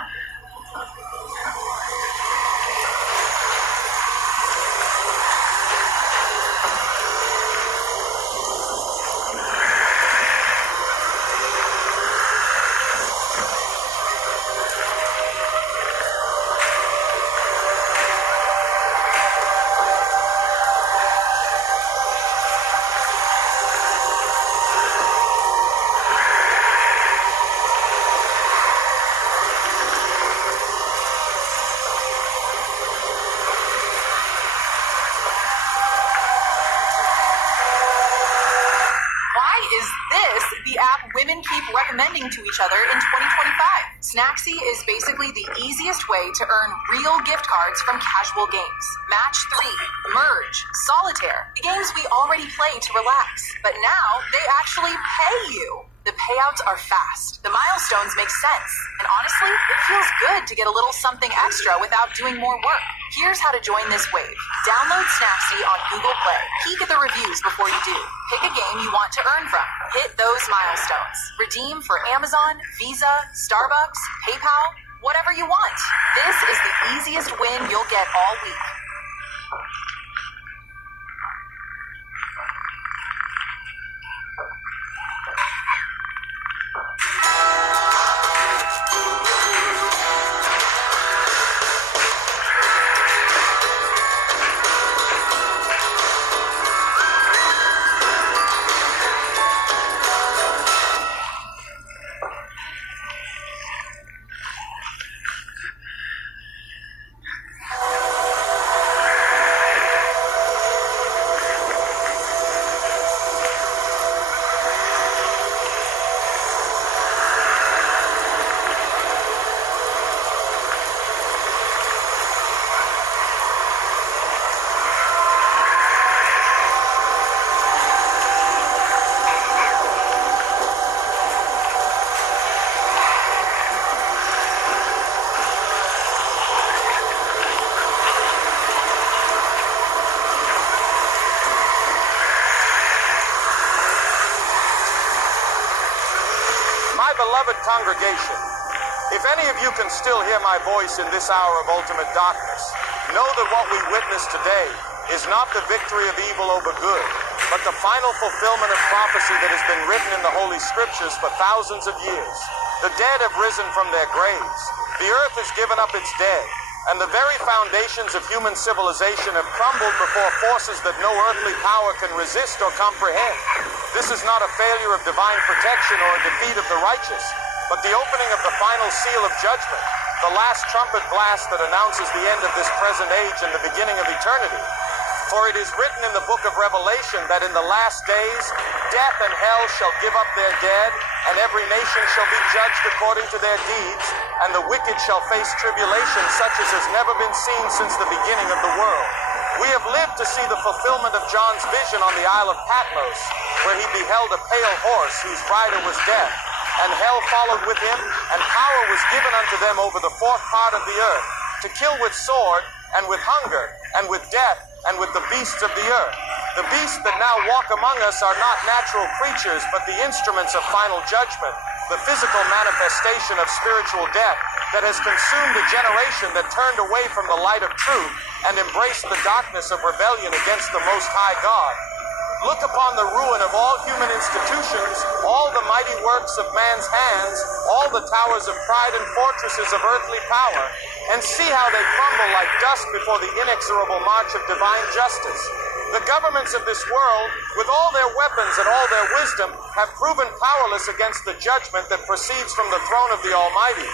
women keep recommending to each other in 2025. Snacksy is basically the easiest way to earn real gift cards from casual games. Match 3, Merge, Solitaire, the games we already play to relax. But now, they actually pay you. The payouts are fast. The milestones make sense. And honestly, it feels good to get a little something extra without doing more work. Here's how to join this wave. Download Snacksy on Google Play. Peek at the reviews before you do. Pick a game you want to earn from. Hit those milestones. Redeem for Amazon, Visa, Starbucks, PayPal, whatever you want. This is the easiest win you'll get all week. beloved congregation, if any of you can still hear my voice in this hour of ultimate darkness, know that what we witness today is not the victory of evil over good, but the final fulfillment of prophecy that has been written in the Holy Scriptures for thousands of years. The dead have risen from their graves. The earth has given up its dead, and the very foundations of human civilization have crumbled before forces that no earthly power can resist or comprehend. This is not a failure of divine protection or a defeat of the righteous, but the opening of the final seal of judgment, the last trumpet blast that announces the end of this present age and the beginning of eternity. For it is written in the book of Revelation that in the last days, death and hell shall give up their dead, and every nation shall be judged according to their deeds, and the wicked shall face tribulation such as has never been seen since the beginning of the world. We have lived to see the fulfillment of John's vision on the Isle of Patmos, where he beheld a pale horse whose rider was death, and hell followed with him, and power was given unto them over the fourth part of the earth, to kill with sword, and with hunger, and with death, and with the beasts of the earth. The beasts that now walk among us are not natural creatures, but the instruments of final judgment, the physical manifestation of spiritual death that has consumed a generation that turned away from the light of truth and embraced the darkness of rebellion against the Most High God. Look upon the ruin of all human institutions, all the mighty works of man's hands, all the towers of pride and fortresses of earthly power, and see how they crumble like dust before the inexorable march of divine justice. The governments of this world, with all their weapons and all their wisdom, have proven powerless against the judgment that proceeds from the throne of the Almighty.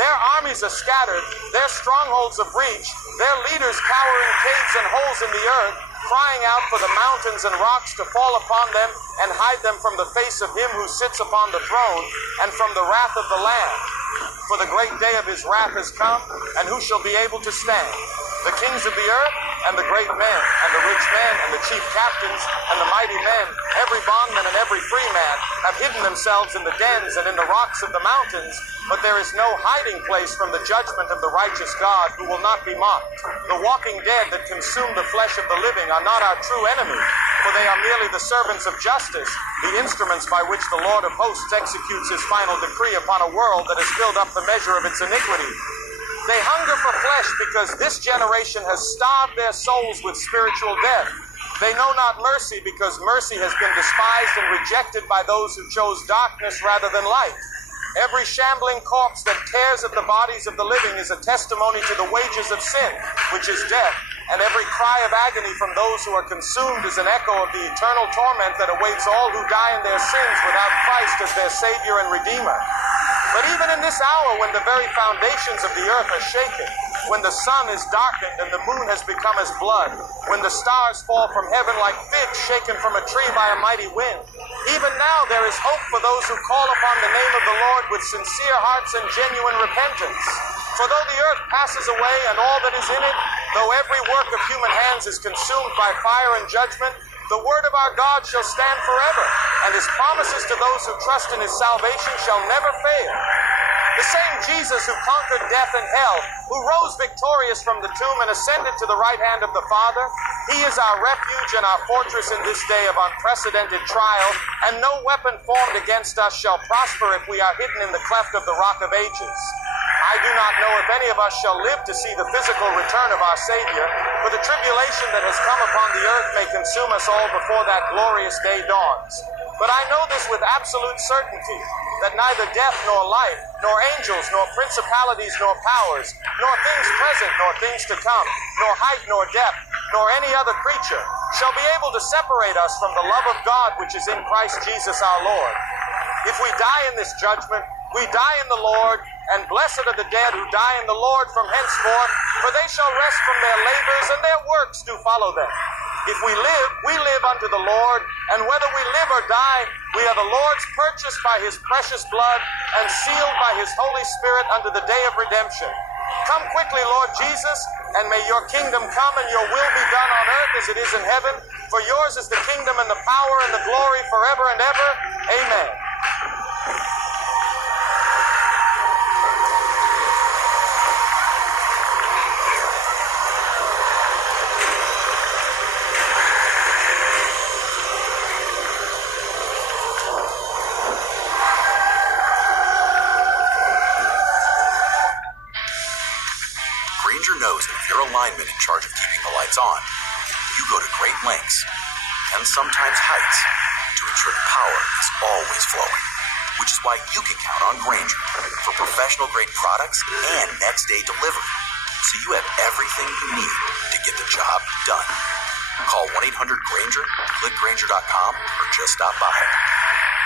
Their armies are scattered, their strongholds are breached, their leaders cower in caves and holes in the earth, crying out for the mountains and rocks to fall upon them and hide them from the face of him who sits upon the throne and from the wrath of the Lamb. For the great day of his wrath has come, and who shall be able to stand? The kings of the earth, and the great men, and the rich men, and the chief captains, and the mighty men, every bondman and every free man, have hidden themselves in the dens and in the rocks of the mountains, but there is no hiding place from the judgment of the righteous God, who will not be mocked. The walking dead that consume the flesh of the living are not our true enemy, for they are merely the servants of justice, the instruments by which the Lord of hosts executes his final decree upon a world that has filled up the measure of its iniquity. They hunger for flesh because this generation has starved their souls with spiritual death. They know not mercy because mercy has been despised and rejected by those who chose darkness rather than light. Every shambling corpse that tears at the bodies of the living is a testimony to the wages of sin, which is death, and every cry of agony from those who are consumed is an echo of the eternal torment that awaits all who die in their sins without Christ as their Savior and Redeemer. But even in this hour, when the very foundations of the earth are shaken, when the sun is darkened and the moon has become as blood, when the stars fall from heaven like figs shaken from a tree by a mighty wind, even now there is hope for those who call upon the name of the Lord with sincere hearts and genuine repentance. For though the earth passes away and all that is in it, though every work of human hands is consumed by fire and judgment, the word of our God shall stand forever, and his promises to those who trust in his salvation shall never fail. The same Jesus who conquered death and hell, who rose victorious from the tomb and ascended to the right hand of the Father, he is our refuge and our fortress in this day of unprecedented trial, and no weapon formed against us shall prosper if we are hidden in the cleft of the rock of ages. I do not know if any of us shall live to see the physical return of our Savior, for the tribulation that has come upon the earth may consume us all before that glorious day dawns. But I know this with absolute certainty, that neither death nor life, nor angels, nor principalities, nor powers, nor things present, nor things to come, nor height, nor depth, nor any other creature shall be able to separate us from the love of God which is in Christ Jesus our Lord. If we die in this judgment, we die in the Lord, and blessed are the dead who die in the Lord from henceforth, for they shall rest from their labors, and their works do follow them. If we live unto the Lord, and whether we live or die, we are the Lord's, purchased by his precious blood, and sealed by his Holy Spirit unto the day of redemption. Come quickly, Lord Jesus, and may your kingdom come and your will be done on earth as it is in heaven, for yours is the kingdom and the power and the glory forever and ever. Amen. knows that if you're a lineman in charge of keeping the lights on, you go to great lengths, and sometimes heights, to ensure the power is always flowing. Which is why you can count on Grainger for professional-grade products and next-day delivery. So you have everything you need to get the job done. Call 1-800-GRAINGER, click Grainger.com, or just stop by.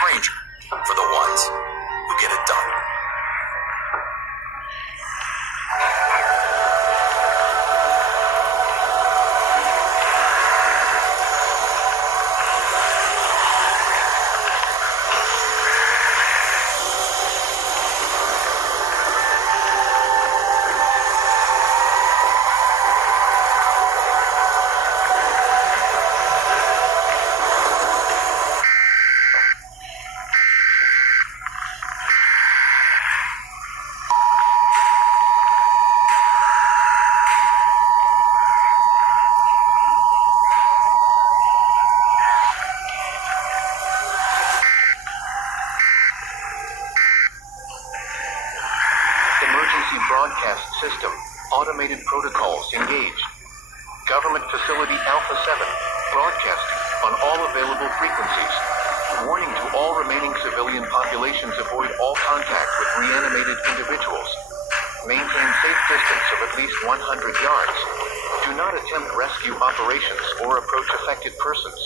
Grainger, for the ones who get it done. Broadcast system. Automated protocols engaged. Government facility Alpha 7. Broadcasting on all available frequencies. Warning to all remaining civilian populations: avoid all contact with reanimated individuals. Maintain safe distance of at least 100 yards. Do not attempt rescue operations or approach affected persons.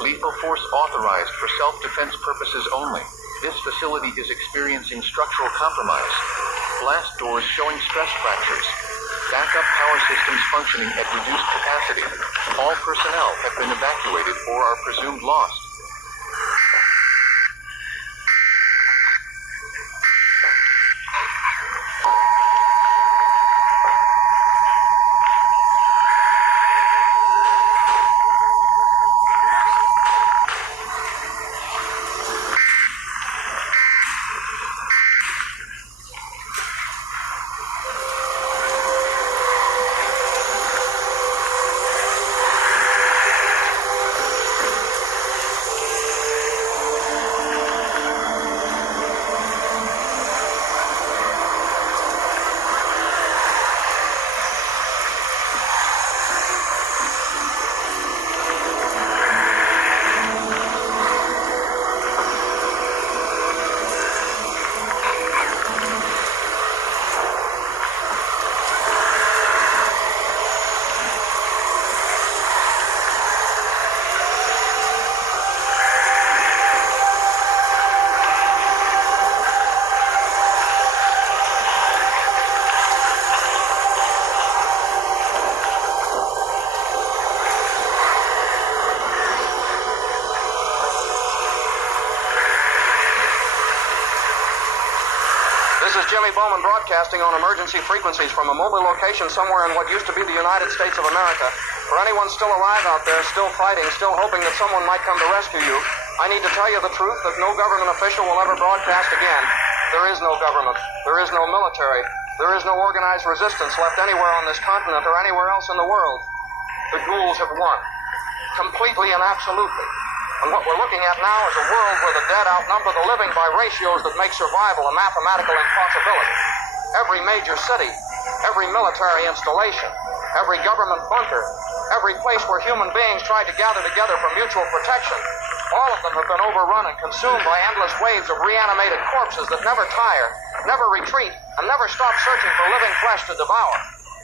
Lethal force authorized for self-defense purposes only. This facility is experiencing structural compromise. Blast doors showing stress fractures. Backup power systems functioning at reduced capacity. All personnel have been evacuated or are presumed lost. This is Jimmy Bowman broadcasting on emergency frequencies from a mobile location somewhere in what used to be the United States of America. For anyone still alive out there, still fighting, still hoping that someone might come to rescue you, I need to tell you the truth that no government official will ever broadcast again. There is no government. There is no military. There is no organized resistance left anywhere on this continent or anywhere else in the world. The ghouls have won. Completely and absolutely. And what we're looking at now is a world where the dead outnumber the living by ratios that make survival a mathematical impossibility. Every major city, every military installation, every government bunker, every place where human beings tried to gather together for mutual protection, all of them have been overrun and consumed by endless waves of reanimated corpses that never tire, never retreat, and never stop searching for living flesh to devour.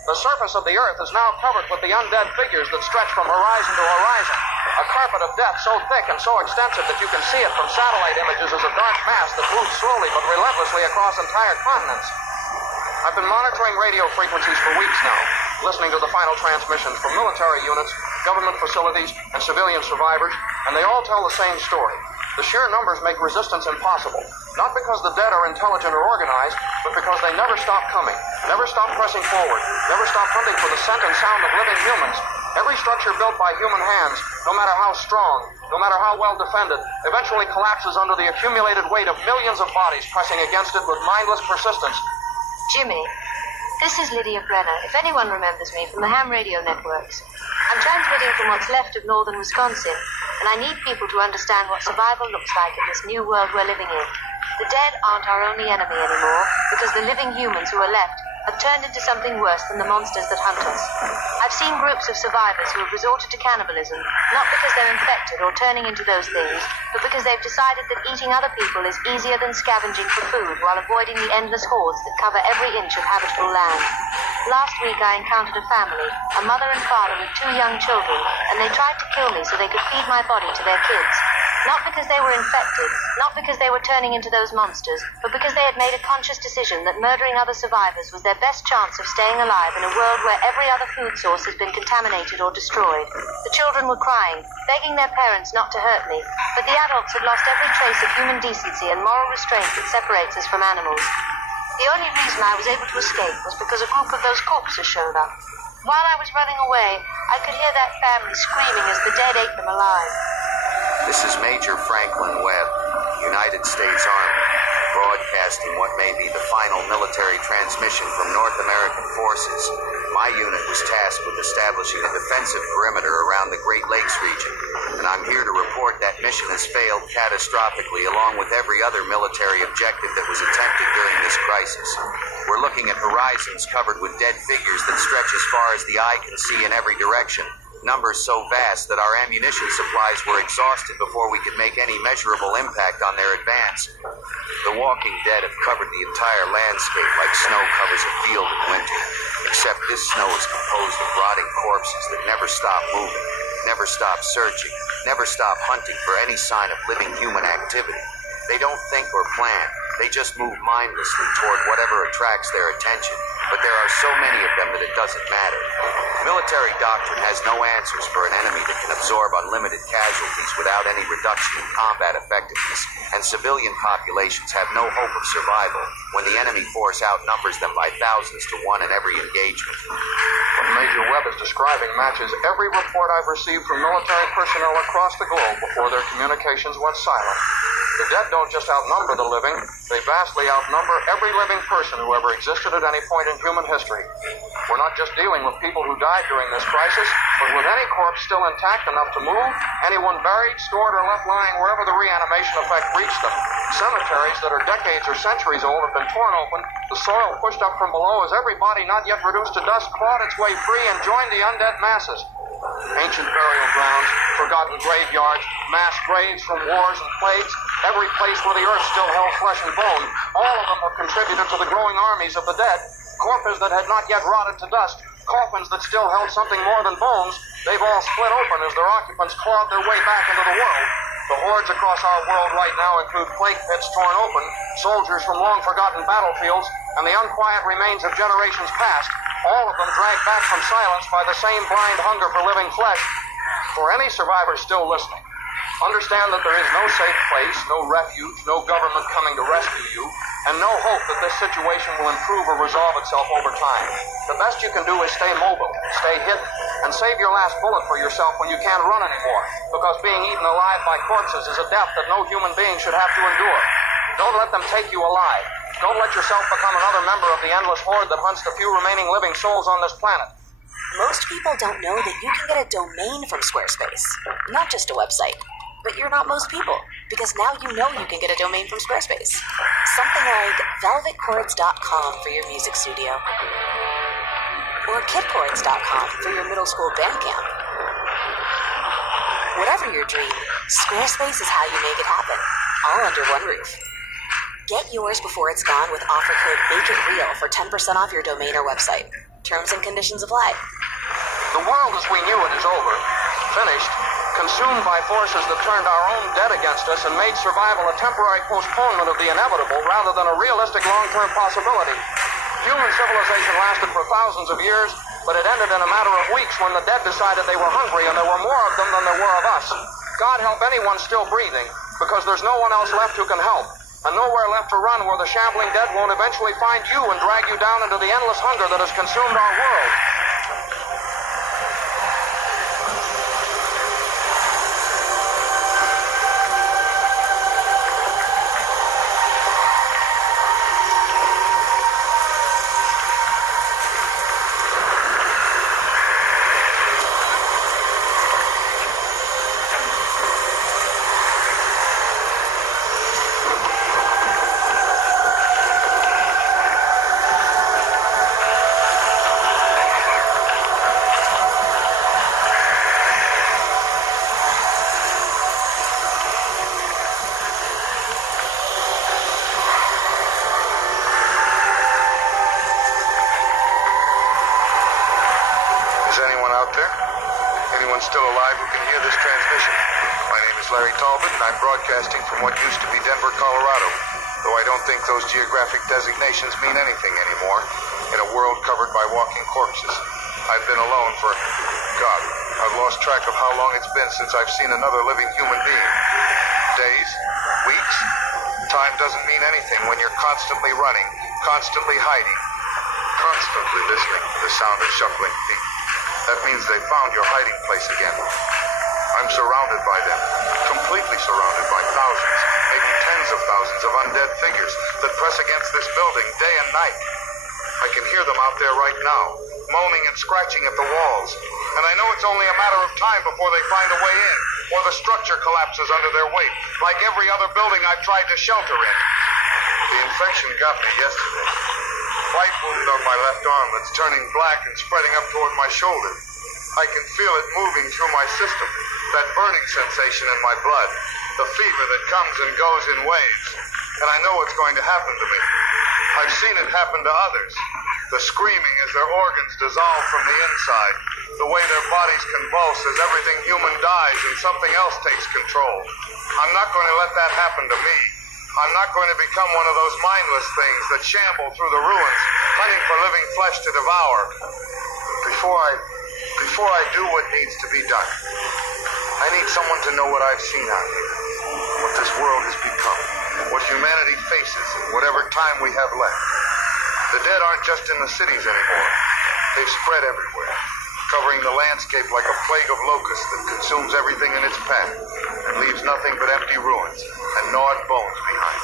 The surface of the earth is now covered with the undead figures that stretch from horizon to horizon. A carpet of death so thick and so extensive that you can see it from satellite images as a dark mass that moves slowly but relentlessly across entire continents. I've been monitoring radio frequencies for weeks now, listening to the final transmissions from military units, government facilities, and civilian survivors, and they all tell the same story. The sheer numbers make resistance impossible, not because the dead are intelligent or organized, but because they never stop coming, never stop pressing forward, never stop hunting for the scent and sound of living humans. Every structure built by human hands, no matter how strong, no matter how well defended, eventually collapses under the accumulated weight of millions of bodies pressing against it with mindless persistence. Jimmy, this is Lydia Brenner, if anyone remembers me, from the ham radio networks. I'm transmitting from what's left of northern Wisconsin, and I need people to understand what survival looks like in this new world we're living in. The dead aren't our only enemy anymore, because the living humans who are left have turned into something worse than the monsters that hunt us. I've seen groups of survivors who have resorted to cannibalism, not because they're infected or turning into those things, but because they've decided that eating other people is easier than scavenging for food while avoiding the endless hordes that cover every inch of habitable land. Last week I encountered a family, a mother and father with 2 young children, and they tried to kill me so they could feed my body to their kids. Not because they were infected, not because they were turning into those monsters, but because they had made a conscious decision that murdering other survivors was their best chance of staying alive in a world where every other food source has been contaminated or destroyed. The children were crying, begging their parents not to hurt me, but the adults had lost every trace of human decency and moral restraint that separates us from animals. The only reason I was able to escape was because a group of those corpses showed up. While I was running away, I could hear that family screaming as the dead ate them alive. This is Major Franklin Webb, United States Army, broadcasting what may be the final military transmission from North American forces. My unit was tasked with establishing a defensive perimeter around the Great Lakes region, and I'm here to report that mission has failed catastrophically along with every other military objective that was attempted during this crisis. We're looking at horizons covered with dead figures that stretch as far as the eye can see in every direction. Numbers so vast that our ammunition supplies were exhausted before we could make any measurable impact on their advance. The walking dead have covered the entire landscape like snow covers a field in winter, except this snow is composed of rotting corpses that never stop moving, never stop searching, never stop hunting for any sign of living human activity. They don't think or plan. They just move mindlessly toward whatever attracts their attention, but there are so many of them that it doesn't matter. Military doctrine has no answers for an enemy that can absorb unlimited casualties without any reduction in combat effectiveness, and civilian populations have no hope of survival when the enemy force outnumbers them by thousands to 1 in every engagement. What Major Webb is describing matches every report I've received from military personnel across the globe before their communications went silent. The dead don't just outnumber the living, they vastly outnumber every living person who ever existed at any point in human history. We're not just dealing with people who died during this crisis, but with any corpse still intact enough to move, anyone buried, stored, or left lying wherever the reanimation effect reached them. Cemeteries that are decades or centuries old have been torn open, the soil pushed up from below as every body not yet reduced to dust clawed its way free and joined the undead masses. Ancient burial grounds, forgotten graveyards, mass graves from wars and plagues, every place where the earth still held flesh and bone, all of them have contributed to the growing armies of the dead. Corpses that had not yet rotted to dust, coffins that still held something more than bones, they've all split open as their occupants clawed their way back into the world. The hordes across our world right now include plague pits torn open, soldiers from long-forgotten battlefields, and the unquiet remains of generations past, all of them dragged back from silence by the same blind hunger for living flesh. For any survivors still listening, understand that there is no safe place, no refuge, no government coming to rescue you, and no hope that this situation will improve or resolve itself over time. The best you can do is stay mobile, stay hidden, and save your last bullet for yourself when you can't run anymore, because being eaten alive by corpses is a death that no human being should have to endure. Don't let them take you alive. Don't let yourself become another member of the endless horde that hunts the few remaining living souls on this planet. Most people don't know that you can get a domain from Squarespace, not just a website. But you're not most people, because now you know you can get a domain from Squarespace. Something like velvetchords.com for your music studio, or kidchords.com for your middle school band camp. Whatever your dream, Squarespace is how you make it happen, all under one roof. Get yours before it's gone with offer code MAKEITREAL for 10% off your domain or website. Terms and conditions apply. The world as we knew it is over, finished, consumed by forces that turned our own dead against us and made survival a temporary postponement of the inevitable rather than a realistic long-term possibility. Human civilization lasted for thousands of years, but it ended in a matter of weeks when the dead decided they were hungry and there were more of them than there were of us. God help anyone still breathing, because there's no one else left who can help, and nowhere left to run where the shambling dead won't eventually find you and drag you down into the endless hunger that has consumed our world. anyone still alive who can hear this transmission. My name is Larry Talbot, and I'm broadcasting from what used to be Denver, Colorado, though I don't think those geographic designations mean anything anymore in a world covered by walking corpses. I've been alone for, God, I've lost track of how long it's been since I've seen another living human being. Days? Weeks? Time doesn't mean anything when you're constantly running, constantly hiding, constantly listening to the sound of shuffling feet. That means they found your hiding place again. I'm surrounded by them, completely surrounded by thousands, maybe tens of thousands of undead figures that press against this building day and night. I can hear them out there right now, moaning and scratching at the walls. And I know it's only a matter of time before they find a way in, or the structure collapses under their weight, like every other building I've tried to shelter in. The infection got me yesterday. White wound on my left arm that's turning black and spreading up toward my shoulder. I can feel it moving through my system, that burning sensation in my blood, the fever that comes and goes in waves. And I know what's going to happen to me. I've seen it happen to others. The screaming as their organs dissolve from the inside, the way their bodies convulse as everything human dies and something else takes control. I'm not going to let that happen to me. I'm not going to become one of those mindless things that shamble through the ruins, hunting for living flesh to devour. Before I do what needs to be done, I need someone to know what I've seen out here, what this world has become, what humanity faces in whatever time we have left. The dead aren't just in the cities anymore. They've spread everywhere, covering the landscape like a plague of locusts that consumes everything in its path and leaves nothing but empty ruins and gnawed bones behind.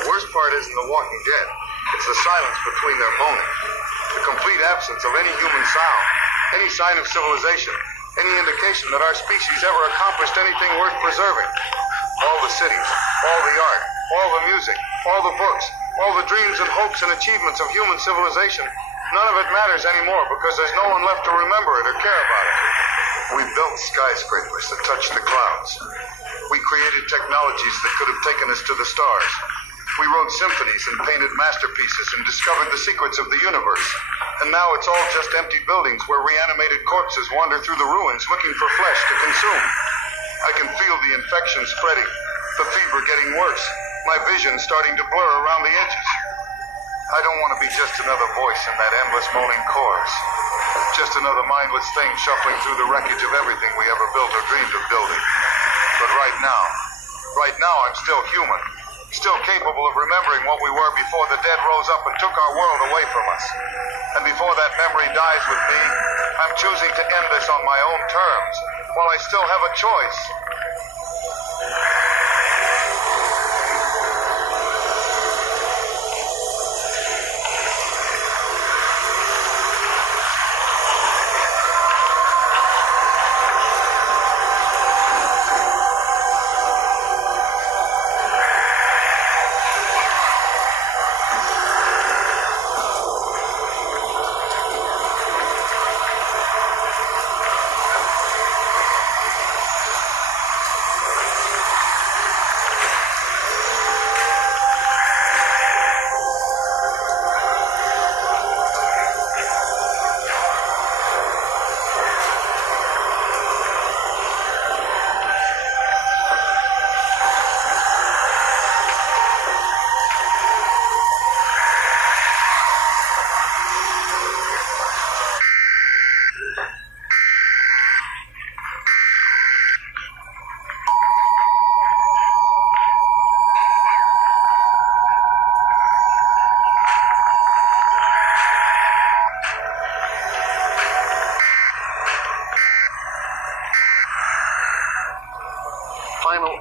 The worst part isn't the walking dead. It's the silence between their moaning, the complete absence of any human sound, any sign of civilization, any indication that our species ever accomplished anything worth preserving. All the cities, all the art, all the music, all the books, all the dreams and hopes and achievements of human civilization, none of it matters anymore because there's no one left to remember it or care about it. We built skyscrapers that touched the clouds. We created technologies that could have taken us to the stars. We wrote symphonies and painted masterpieces and discovered the secrets of the universe. And now it's all just empty buildings where reanimated corpses wander through the ruins looking for flesh to consume. I can feel the infection spreading, the fever getting worse, my vision starting to blur around the edges. I don't want to be just another voice in that endless moaning chorus. Just another mindless thing shuffling through the wreckage of everything we ever built or dreamed of building. But right now I'm still human. Still capable of remembering what we were before the dead rose up and took our world away from us. And before that memory dies with me, I'm choosing to end this on my own terms, while I still have a choice.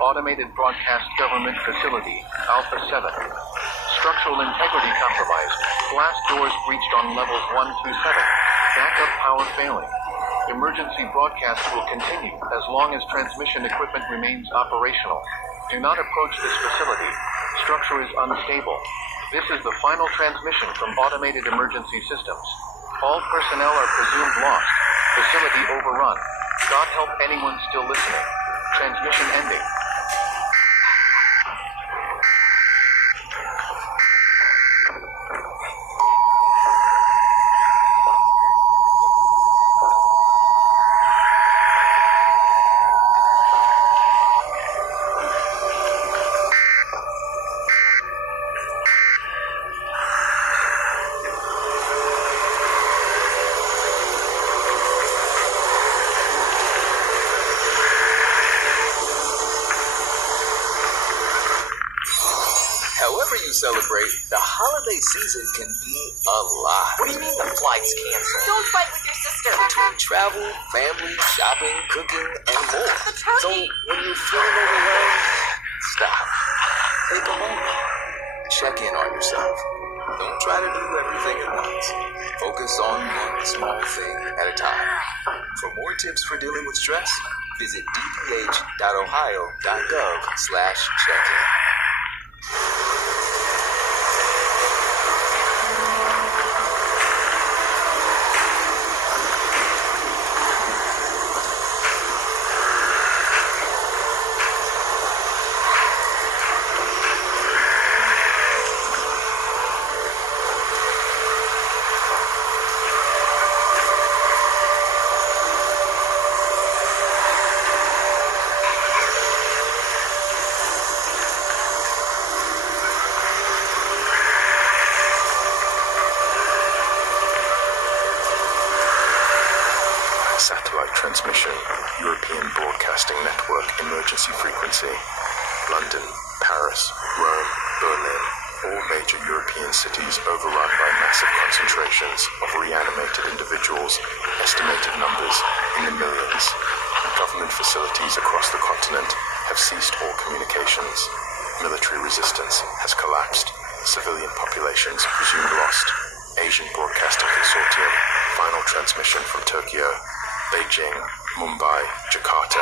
Automated Broadcast Government Facility, Alpha 7. Structural integrity compromised. Blast doors breached on levels 1 through 7. Backup power failing. Emergency broadcast will continue as long as transmission equipment remains operational. Do not approach this facility. Structure is unstable. This is the final transmission from automated emergency systems. All personnel are presumed lost. Facility overrun. God help anyone still listening. Transmission ending. However you celebrate, the holiday season can be a lot. What do you mean the flight's canceled? Don't fight with your sister. Between travel, family, shopping, cooking, and more. The turkey. So when you're feeling overwhelmed, stop. Take a moment. Check in on yourself. Don't try to do everything at once. Focus on one small thing at a time. For more tips for dealing with stress, visit dph.ohio.gov/check-in. Satellite transmission, European Broadcasting Network emergency frequency. London, Paris, Rome, Berlin, all major European cities overrun by massive concentrations of reanimated individuals, estimated numbers in the millions. Government facilities across the continent have ceased all communications. Military resistance has collapsed. Civilian populations presumed lost. Asian Broadcasting Consortium, final transmission from Tokyo. Beijing, Mumbai, Jakarta,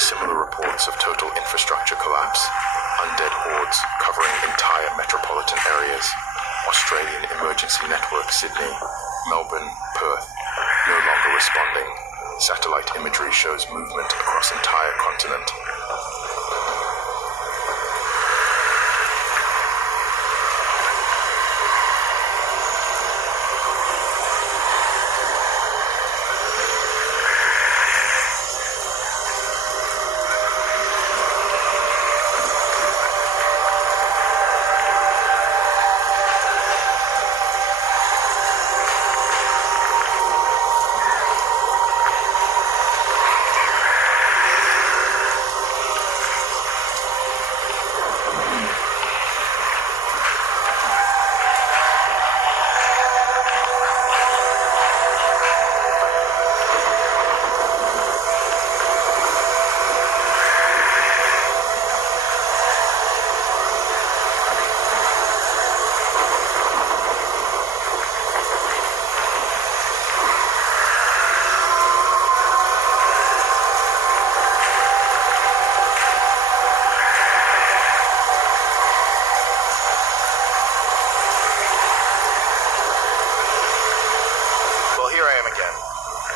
similar reports of total infrastructure collapse, undead hordes covering entire metropolitan areas, Australian Emergency Network Sydney, Melbourne, Perth, no longer responding. Satellite imagery shows movement across entire continent.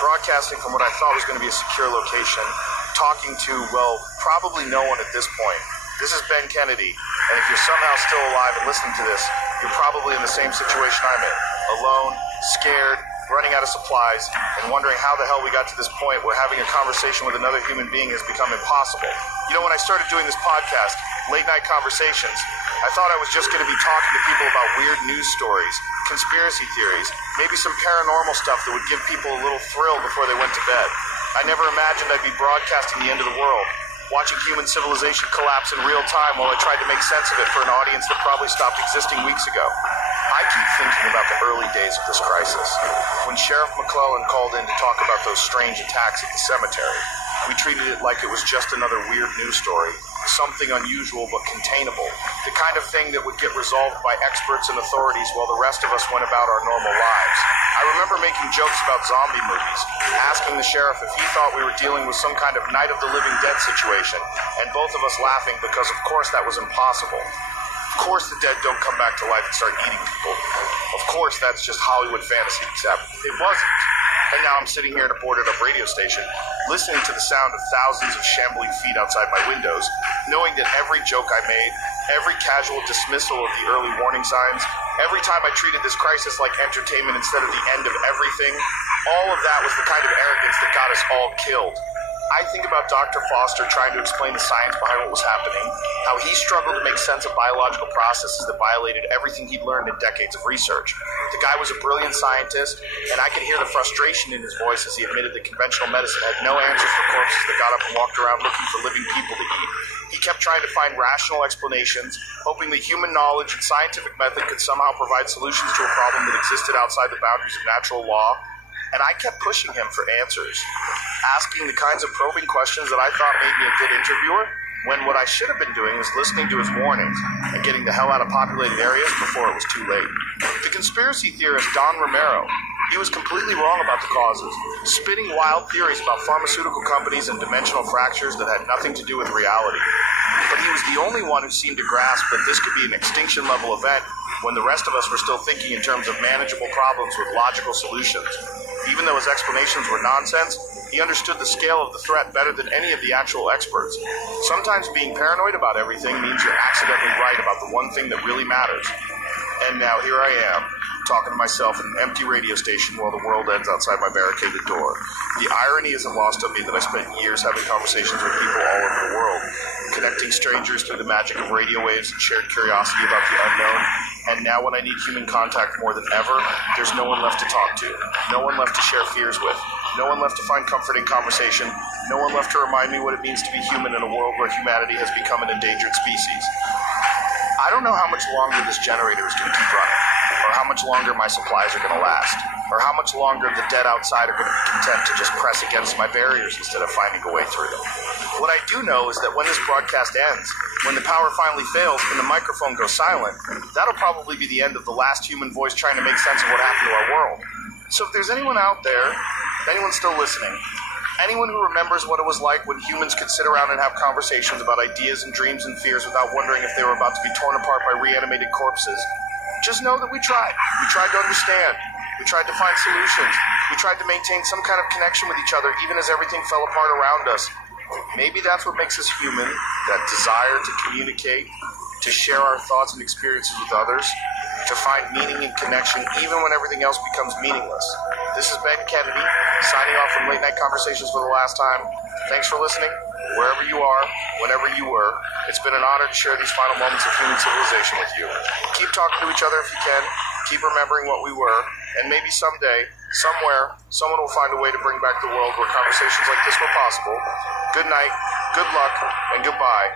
Broadcasting from what I thought was going to be a secure location, talking to, well, probably no one at this point. This is Ben Kennedy, and if you're somehow still alive and listening to this, you're probably in the same situation I'm in. Alone, scared, running out of supplies, and wondering how the hell we got to this point where having a conversation with another human being has become impossible. You know, when I started doing this podcast, Late Night Conversations, I thought I was just going to be talking to people about weird news stories, conspiracy theories, maybe some paranormal stuff that would give people a little thrill before they went to bed. I never imagined I'd be broadcasting the end of the world, watching human civilization collapse in real time while I tried to make sense of it for an audience that probably stopped existing weeks ago. I keep thinking about the early days of this crisis, when Sheriff McClellan called in to talk about those strange attacks at the cemetery. We treated it like it was just another weird news story, something unusual but containable, the kind of thing that would get resolved by experts and authorities while the rest of us went about our normal lives. I remember making jokes about zombie movies, asking the sheriff if he thought we were dealing with some kind of Night of the Living Dead situation, and both of us laughing because of course that was impossible. Of course the dead don't come back to life and start eating people. Of course that's just Hollywood fantasy, except it wasn't. And now I'm sitting here in a boarded-up radio station, listening to the sound of thousands of shambling feet outside my windows, knowing that every joke I made, every casual dismissal of the early warning signs, every time I treated this crisis like entertainment instead of the end of everything, all of that was the kind of arrogance that got us all killed. I think about Dr. Foster trying to explain the science behind what was happening, how he struggled to make sense of biological processes that violated everything he'd learned in decades of research. The guy was a brilliant scientist, and I could hear the frustration in his voice as he admitted that conventional medicine had no answers for corpses that got up and walked around looking for living people to eat. He kept trying to find rational explanations, hoping that human knowledge and scientific method could somehow provide solutions to a problem that existed outside the boundaries of natural law. And I kept pushing him for answers, asking the kinds of probing questions that I thought made me a good interviewer, when what I should have been doing was listening to his warnings and getting the hell out of populated areas before it was too late. The conspiracy theorist Don Romero, he was completely wrong about the causes, spitting wild theories about pharmaceutical companies and dimensional fractures that had nothing to do with reality. But he was the only one who seemed to grasp that this could be an extinction-level event when the rest of us were still thinking in terms of manageable problems with logical solutions. Even though his explanations were nonsense, he understood the scale of the threat better than any of the actual experts. Sometimes being paranoid about everything means you're accidentally right about the one thing that really matters. And now here I am, talking to myself in an empty radio station while the world ends outside my barricaded door. The irony isn't lost on me that I spent years having conversations with people all over the world, connecting strangers through the magic of radio waves and shared curiosity about the unknown. And now when I need human contact more than ever, there's no one left to talk to, no one left to share fears with, no one left to find comfort in conversation, no one left to remind me what it means to be human in a world where humanity has become an endangered species. I don't know how much longer this generator is going to keep running, or how much longer my supplies are going to last, or how much longer the dead outside are going to be content to just press against my barriers instead of finding a way through them. What I do know is that when this broadcast ends, when the power finally fails and the microphone goes silent, that'll probably be the end of the last human voice trying to make sense of what happened to our world. So if there's anyone out there, anyone still listening, anyone who remembers what it was like when humans could sit around and have conversations about ideas and dreams and fears without wondering if they were about to be torn apart by reanimated corpses, just know that we tried. We tried to understand. We tried to find solutions. We tried to maintain some kind of connection with each other even as everything fell apart around us. Maybe that's what makes us human, that desire to communicate, to share our thoughts and experiences with others, to find meaning and connection even when everything else becomes meaningless. This is Ben Kennedy, signing off from Late Night Conversations for the last time. Thanks for listening, wherever you are, whenever you were. It's been an honor to share these final moments of human civilization with you. Keep talking to each other if you can. Keep remembering what we were. And maybe someday, somewhere, someone will find a way to bring back the world where conversations like this were possible. Good night, good luck, and goodbye.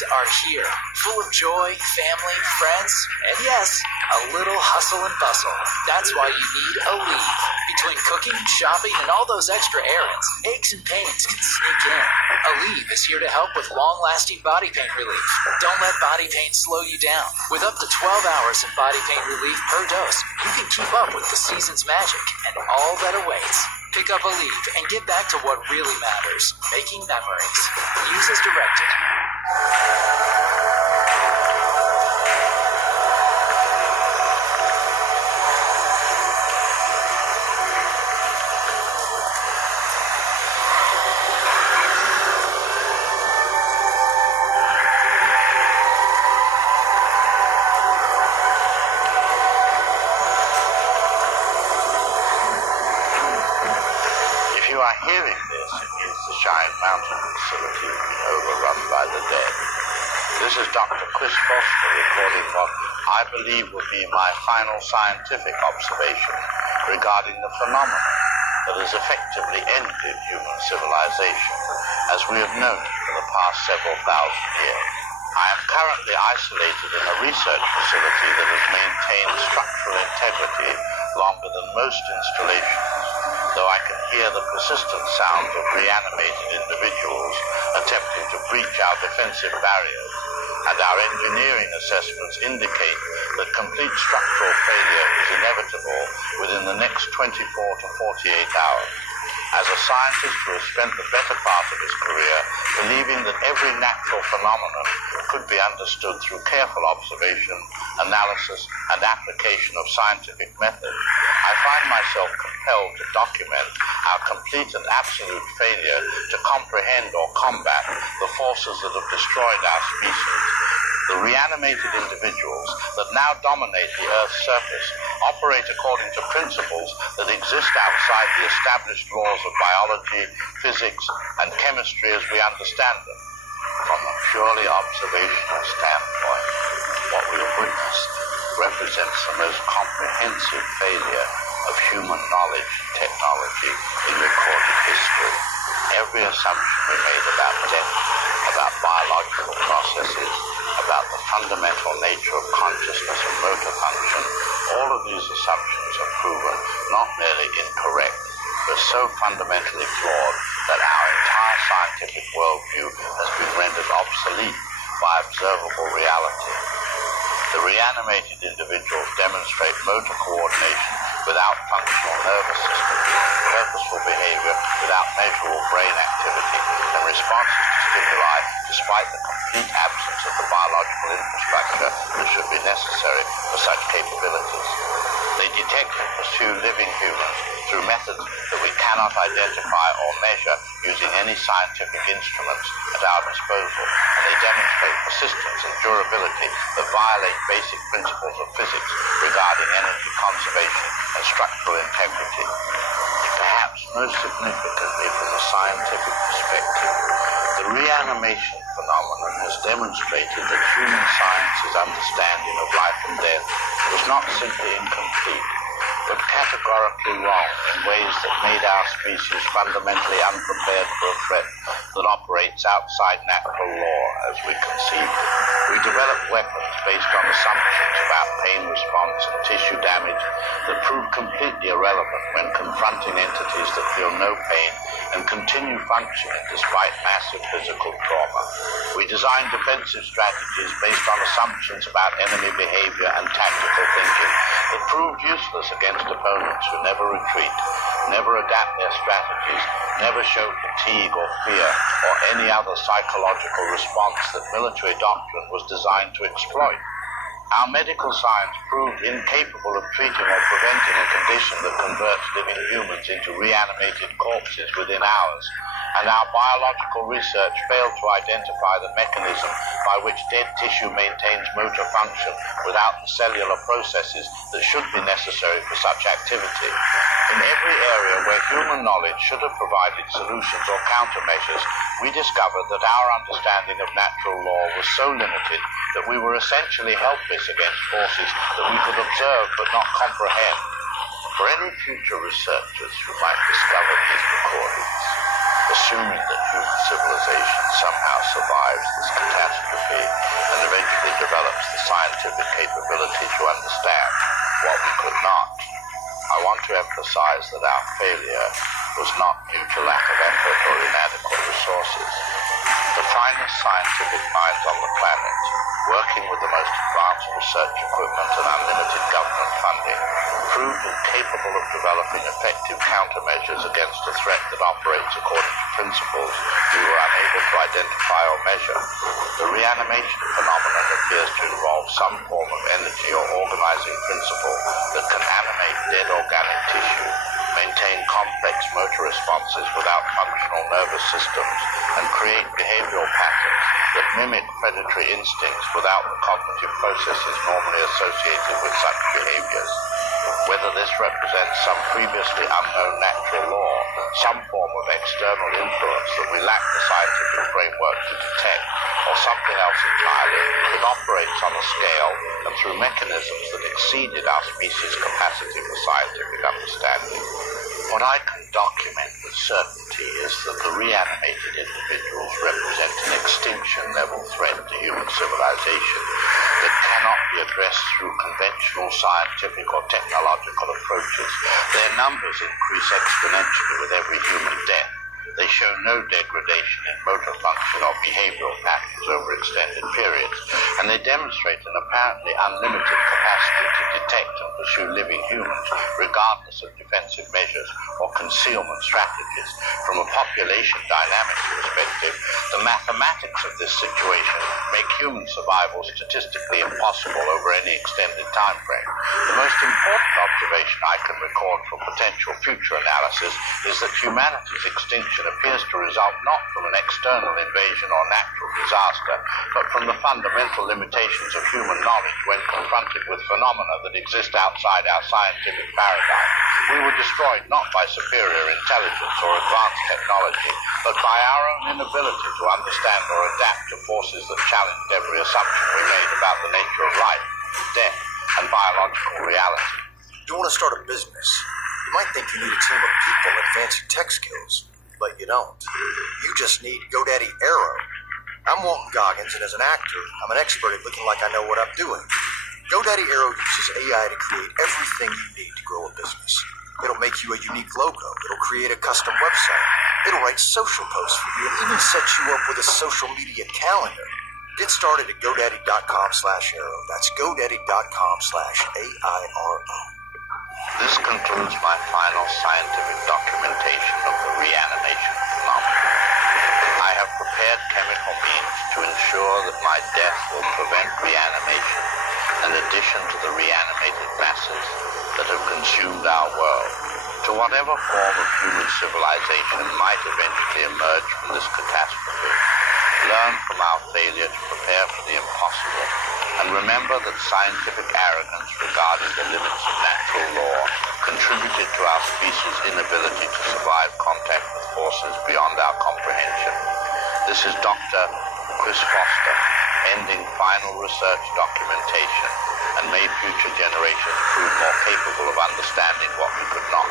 Are here, full of joy, family, friends, and yes, a little hustle and bustle. That's why you need Aleve. Between cooking, shopping, and all those extra errands, aches and pains can sneak in. Aleve is here to help with long-lasting body pain relief. Don't let body pain slow you down. With up to 12 hours of body pain relief per dose, you can keep up with the season's magic and all that awaits. Pick up Aleve and get back to what really matters, making memories. Use as directed. Hearing this is the Cheyenne Mountain facility overrun by the dead. This is Dr. Chris Foster recording what I believe will be my final scientific observation regarding the phenomenon that has effectively ended human civilization as we have known it for the past several thousand years. I am currently isolated in a research facility that has maintained structural integrity longer than most installations, though I can hear the persistent sounds of reanimated individuals attempting to breach our defensive barriers, and our engineering assessments indicate that complete structural failure is inevitable within the next 24 to 48 hours. as a scientist who has spent the better part of his career believing that every natural phenomenon could be understood through careful observation, analysis, and application of scientific method, I find myself compelled to document our complete and absolute failure to comprehend or combat the forces that have destroyed our species. The reanimated individuals that now dominate the Earth's surface operate according to principles that exist outside the established laws of biology, physics, and chemistry as we understand them. From a purely observational standpoint, what we have witnessed represents the most comprehensive failure of human knowledge and technology in recorded history. Every assumption we made about death, about biological processes, about the fundamental nature of consciousness and motor function, all of these assumptions are proven not merely incorrect, but so fundamentally flawed that our entire scientific worldview has been rendered obsolete by observable reality. The reanimated individuals demonstrate motor coordination without functional nervous system, purposeful behavior without measurable brain activity, and responses to stimuli despite the complete absence of the biological infrastructure that should be necessary for such capabilities. They detect and pursue living humans through methods that we cannot identify or measure using any scientific instruments at our disposal, and they demonstrate persistence and durability that violate basic principles of physics regarding energy conservation and structural integrity. Perhaps most significantly from a scientific perspective, the reanimation phenomenon has demonstrated that human science's understanding of life and death was not simply incomplete, but categorically wrong in ways that made our species fundamentally unprepared for a threat that operates outside natural law as we conceive it. We developed weapons based on assumptions about pain response and tissue damage that prove completely irrelevant when confronting entities that feel no pain and continue functioning despite massive physical trauma. We designed defensive strategies based on assumptions about enemy behavior and tactical thinking that proved useless against opponents who never retreat, never adapt their strategies, never show fatigue or fear or any other psychological response that military doctrine was designed to exploit. Our medical science proved incapable of treating or preventing a condition that converts living humans into reanimated corpses within hours, and our biological research failed to identify the mechanism by which dead tissue maintains motor function without the cellular processes that should be necessary for such activity. In every area where human knowledge should have provided solutions or countermeasures, we discovered that our understanding of natural law was so limited that we were essentially helpless against forces that we could observe but not comprehend. For any future researchers who might discover these recordings, assuming that human civilization somehow survives this catastrophe and eventually develops the scientific capability to understand what we could not, I want to emphasize that our failure was not due to lack of effort or inadequate resources. The finest scientific minds on the planet, working with the most advanced research equipment and unlimited government funding, proved incapable of developing effective countermeasures against a threat that operates according to principles we were unable to identify or measure. The reanimation phenomenon appears to involve some form of energy or organizing principle that can animate dead organic tissue, maintain complex motor responses without functional nervous systems, and create behavioral patterns that mimic predatory instincts without the cognitive processes normally associated with such behaviors. Whether this represents some previously unknown natural law, some form of external influence that we lack the scientific framework to detect, or something else entirely, it operates on a scale and through mechanisms that exceeded our species' capacity for scientific understanding. What I can document with certainty is that the reanimated individuals represent an extinction-level threat to human civilization that cannot be addressed through conventional scientific or technological approaches. Their numbers increase exponentially with every human death. They show no degradation in motor function or behavioral patterns over extended periods, and they demonstrate an apparently unlimited capacity to detect and pursue living humans, regardless of defensive measures or concealment strategies. From a population dynamics perspective, the mathematics of this situation make human survival statistically impossible over any extended time frame. The most important observation I can record from potential future analysis is that humanity's extinction appears to result not from an external invasion or natural disaster, but from the fundamental limitations of human knowledge when confronted with phenomena that exist outside our scientific paradigm. We were destroyed not by superior intelligence or advanced technology, but by our own inability to understand or adapt to forces that challenged every assumption we made about the nature of life, death, and biological reality. You want to start a business? You might think you need a team of people with fancy tech skills, but you don't. You just need GoDaddy Aero. I'm Walton Goggins, and as an actor, I'm an expert at looking like I know what I'm doing. GoDaddy Aero uses AI to create everything you need to grow a business. It'll make you a unique logo. It'll create a custom website. It'll write social posts for you and even set you up with a social media calendar. Get started at GoDaddy.com/Aero. That's GoDaddy.com/AIRO. This concludes my final scientific documentation of the reanimation phenomenon. I have prepared chemical means to ensure that my death will prevent reanimation, in addition to the reanimated masses that have consumed our world. To whatever form of human civilization might eventually emerge from this catastrophe, learn from our failure to prepare for the impossible, and remember that scientific arrogance regarding the limits of natural law contributed to our species' inability to survive contact with forces beyond our comprehension. This is Dr. Chris Foster, ending final research documentation, and may future generations prove more capable of understanding what we could not.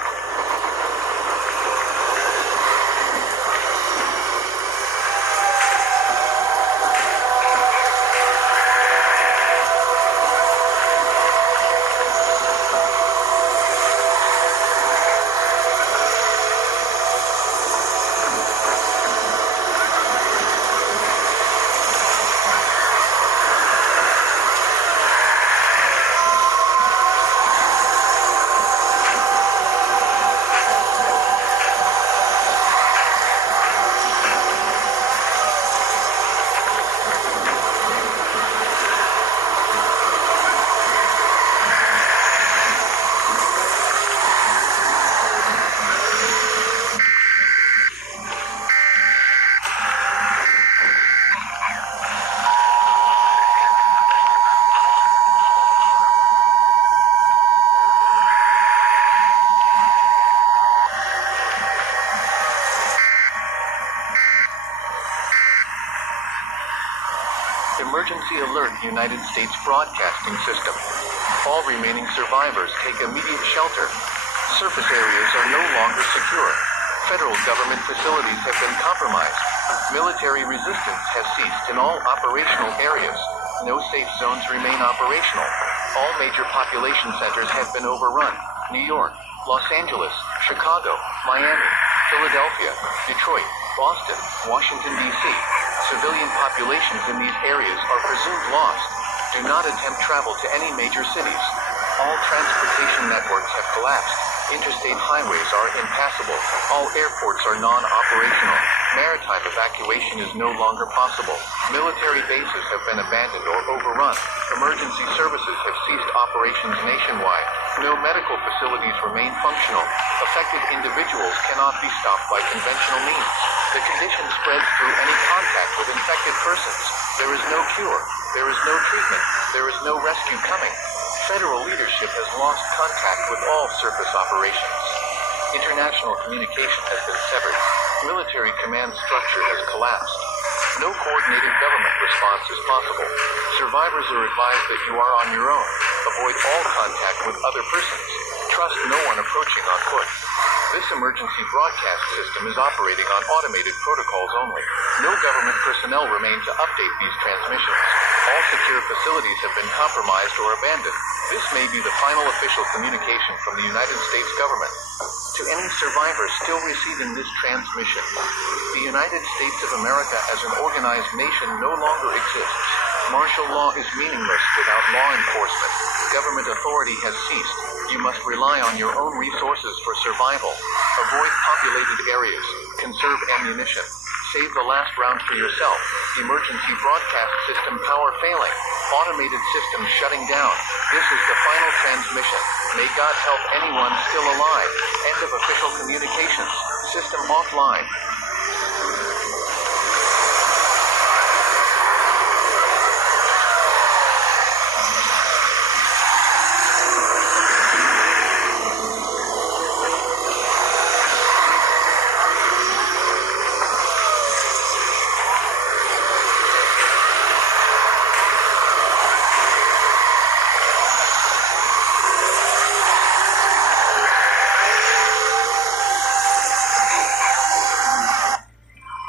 Emergency Alert United States Broadcasting System. All remaining survivors take immediate shelter. Surface areas are no longer secure. Federal government facilities have been compromised. Military resistance has ceased in all operational areas. No safe zones remain operational. All major population centers have been overrun. New York, Los Angeles, Chicago, Miami, Philadelphia, Detroit, Boston, Washington, D.C. Civilian populations in these areas are presumed lost. Do not attempt travel to any major cities. All transportation networks have collapsed. Interstate highways are impassable. All airports are non-operational. Maritime evacuation is no longer possible. Military bases have been abandoned or overrun. Emergency services have ceased operations nationwide. No medical facilities remain functional. Affected individuals cannot be stopped by conventional means. The condition spreads through any contact with infected persons. There is no cure. There is no treatment. There is no rescue coming. Federal leadership has lost contact with all surface operations. International communication has been severed. Military command structure has collapsed. No coordinated government response is possible. Survivors are advised that you are on your own. Avoid all contact with other persons. Trust no one approaching on foot. This emergency broadcast system is operating on automated protocols only. No government personnel remain to update these transmissions. All secure facilities have been compromised or abandoned. This may be the final official communication from the United States government. To any survivors still receiving this transmission, the United States of America as an organized nation no longer exists. Martial law is meaningless without law enforcement. Government authority has ceased. You must rely on your own resources for survival. Avoid populated areas. Conserve ammunition. Save the last round for yourself. Emergency broadcast system power failing. Automated system shutting down. This is the final transmission. May God help anyone still alive. End of official communications. System offline.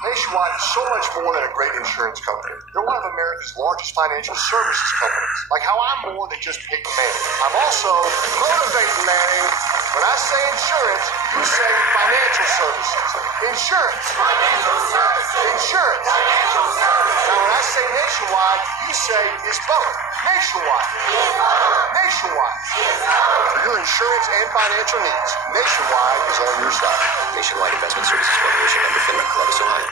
Nationwide is so much more than a great insurance company. They're one of America's largest financial services companies. Like how I'm more than just Big Manny. I'm also motivating Manny. When I say insurance, you say financial services. Insurance. Financial services. Insurance. Financial services. Now when I say nationwide, you say it's both. Nationwide. Nationwide. For your insurance and financial needs, Nationwide is on your side. Nationwide Investment Services Corporation, member FINRA, Columbus, Ohio.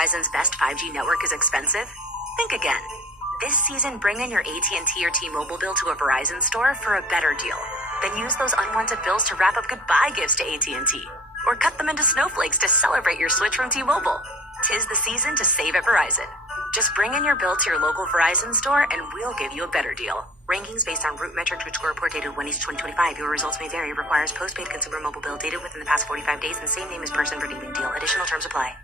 Verizon's best 5G network is expensive? Think again. This season, bring in your AT&T or T-Mobile bill to a Verizon store for a better deal. Then use those unwanted bills to wrap up goodbye gifts to AT&T. Or cut them into snowflakes to celebrate your switch from T-Mobile. 'Tis the season to save at Verizon. Just bring in your bill to your local Verizon store and we'll give you a better deal. Rankings based on root metrics which score report dated 1/2025. Your results may vary. Requires postpaid consumer mobile bill dated within the past 45 days and same name as person redeeming deal. Additional terms apply.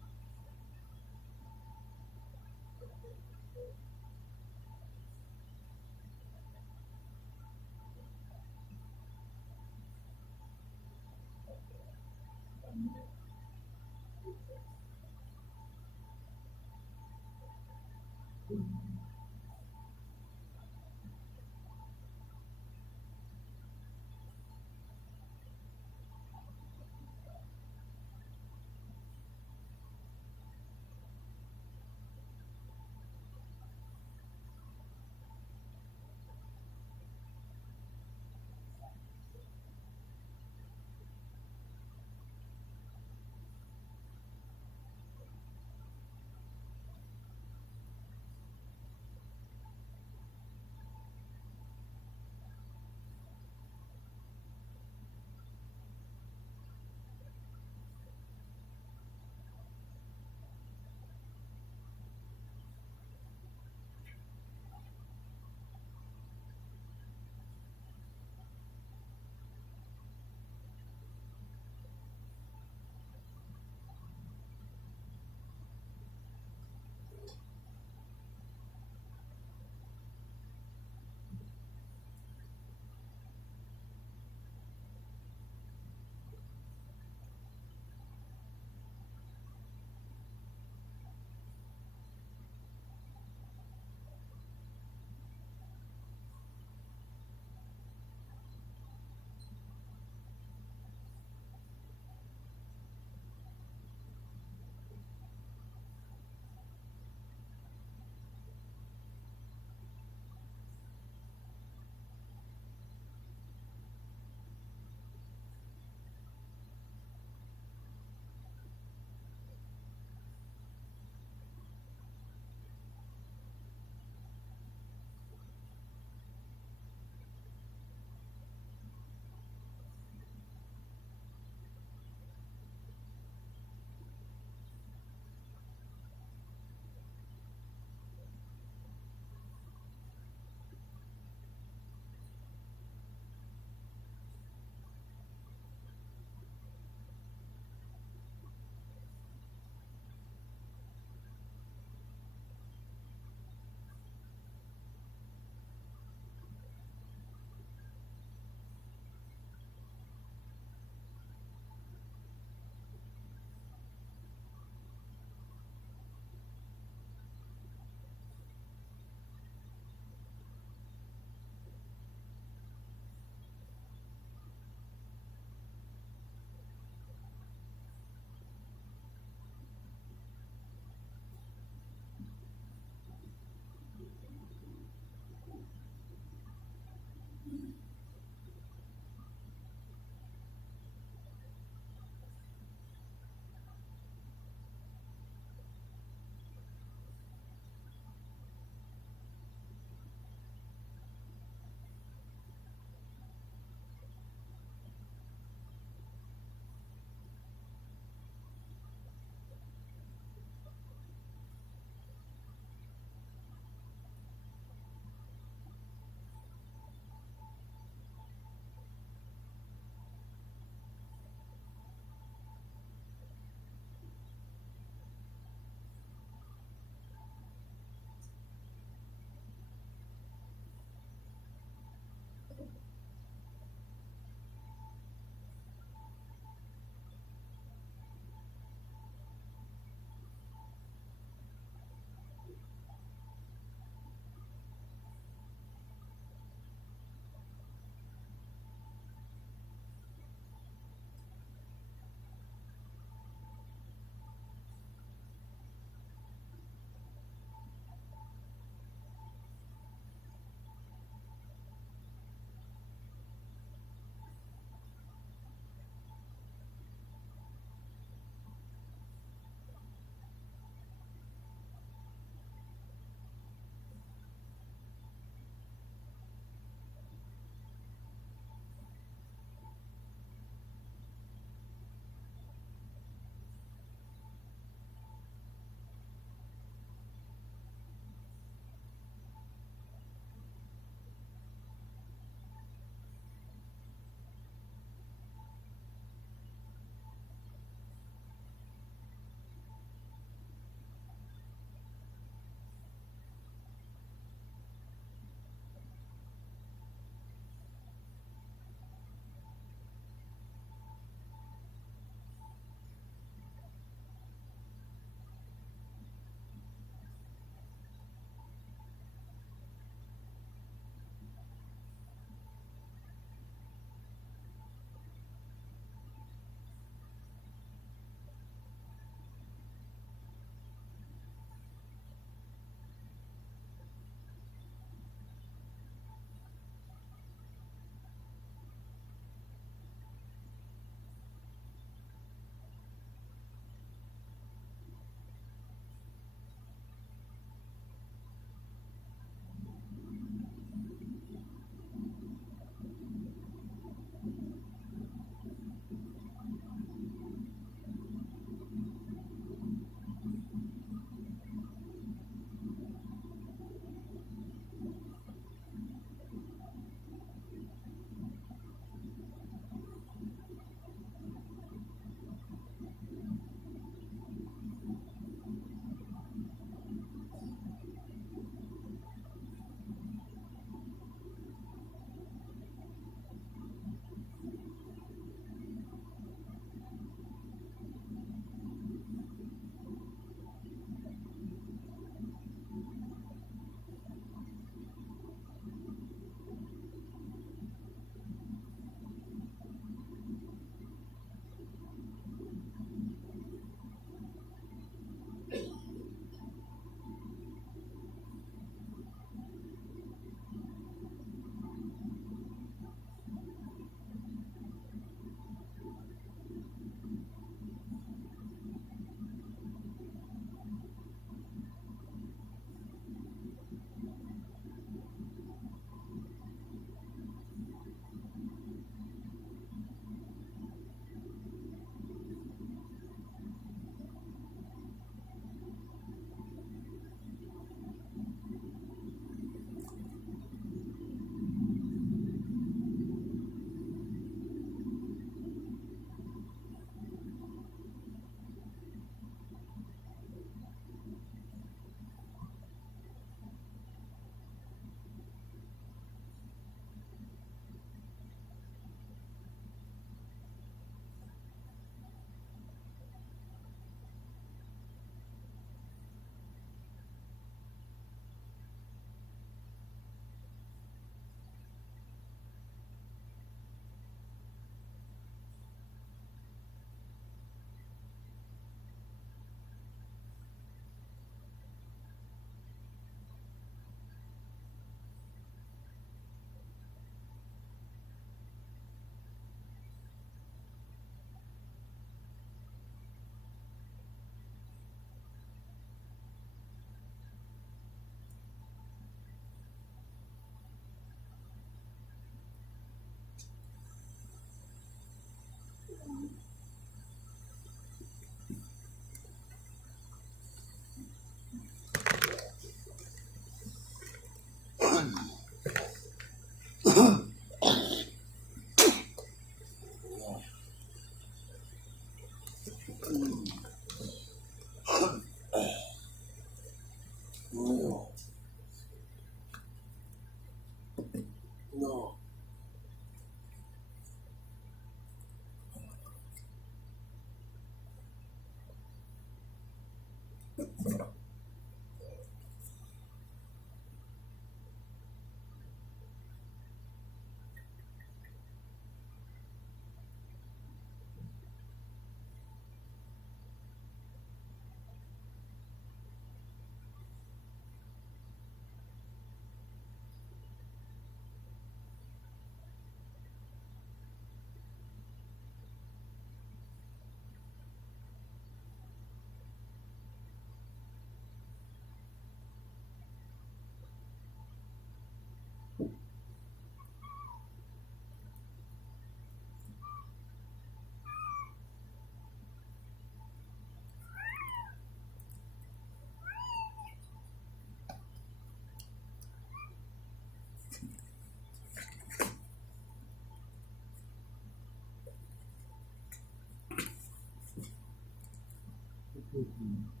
Mm-hmm.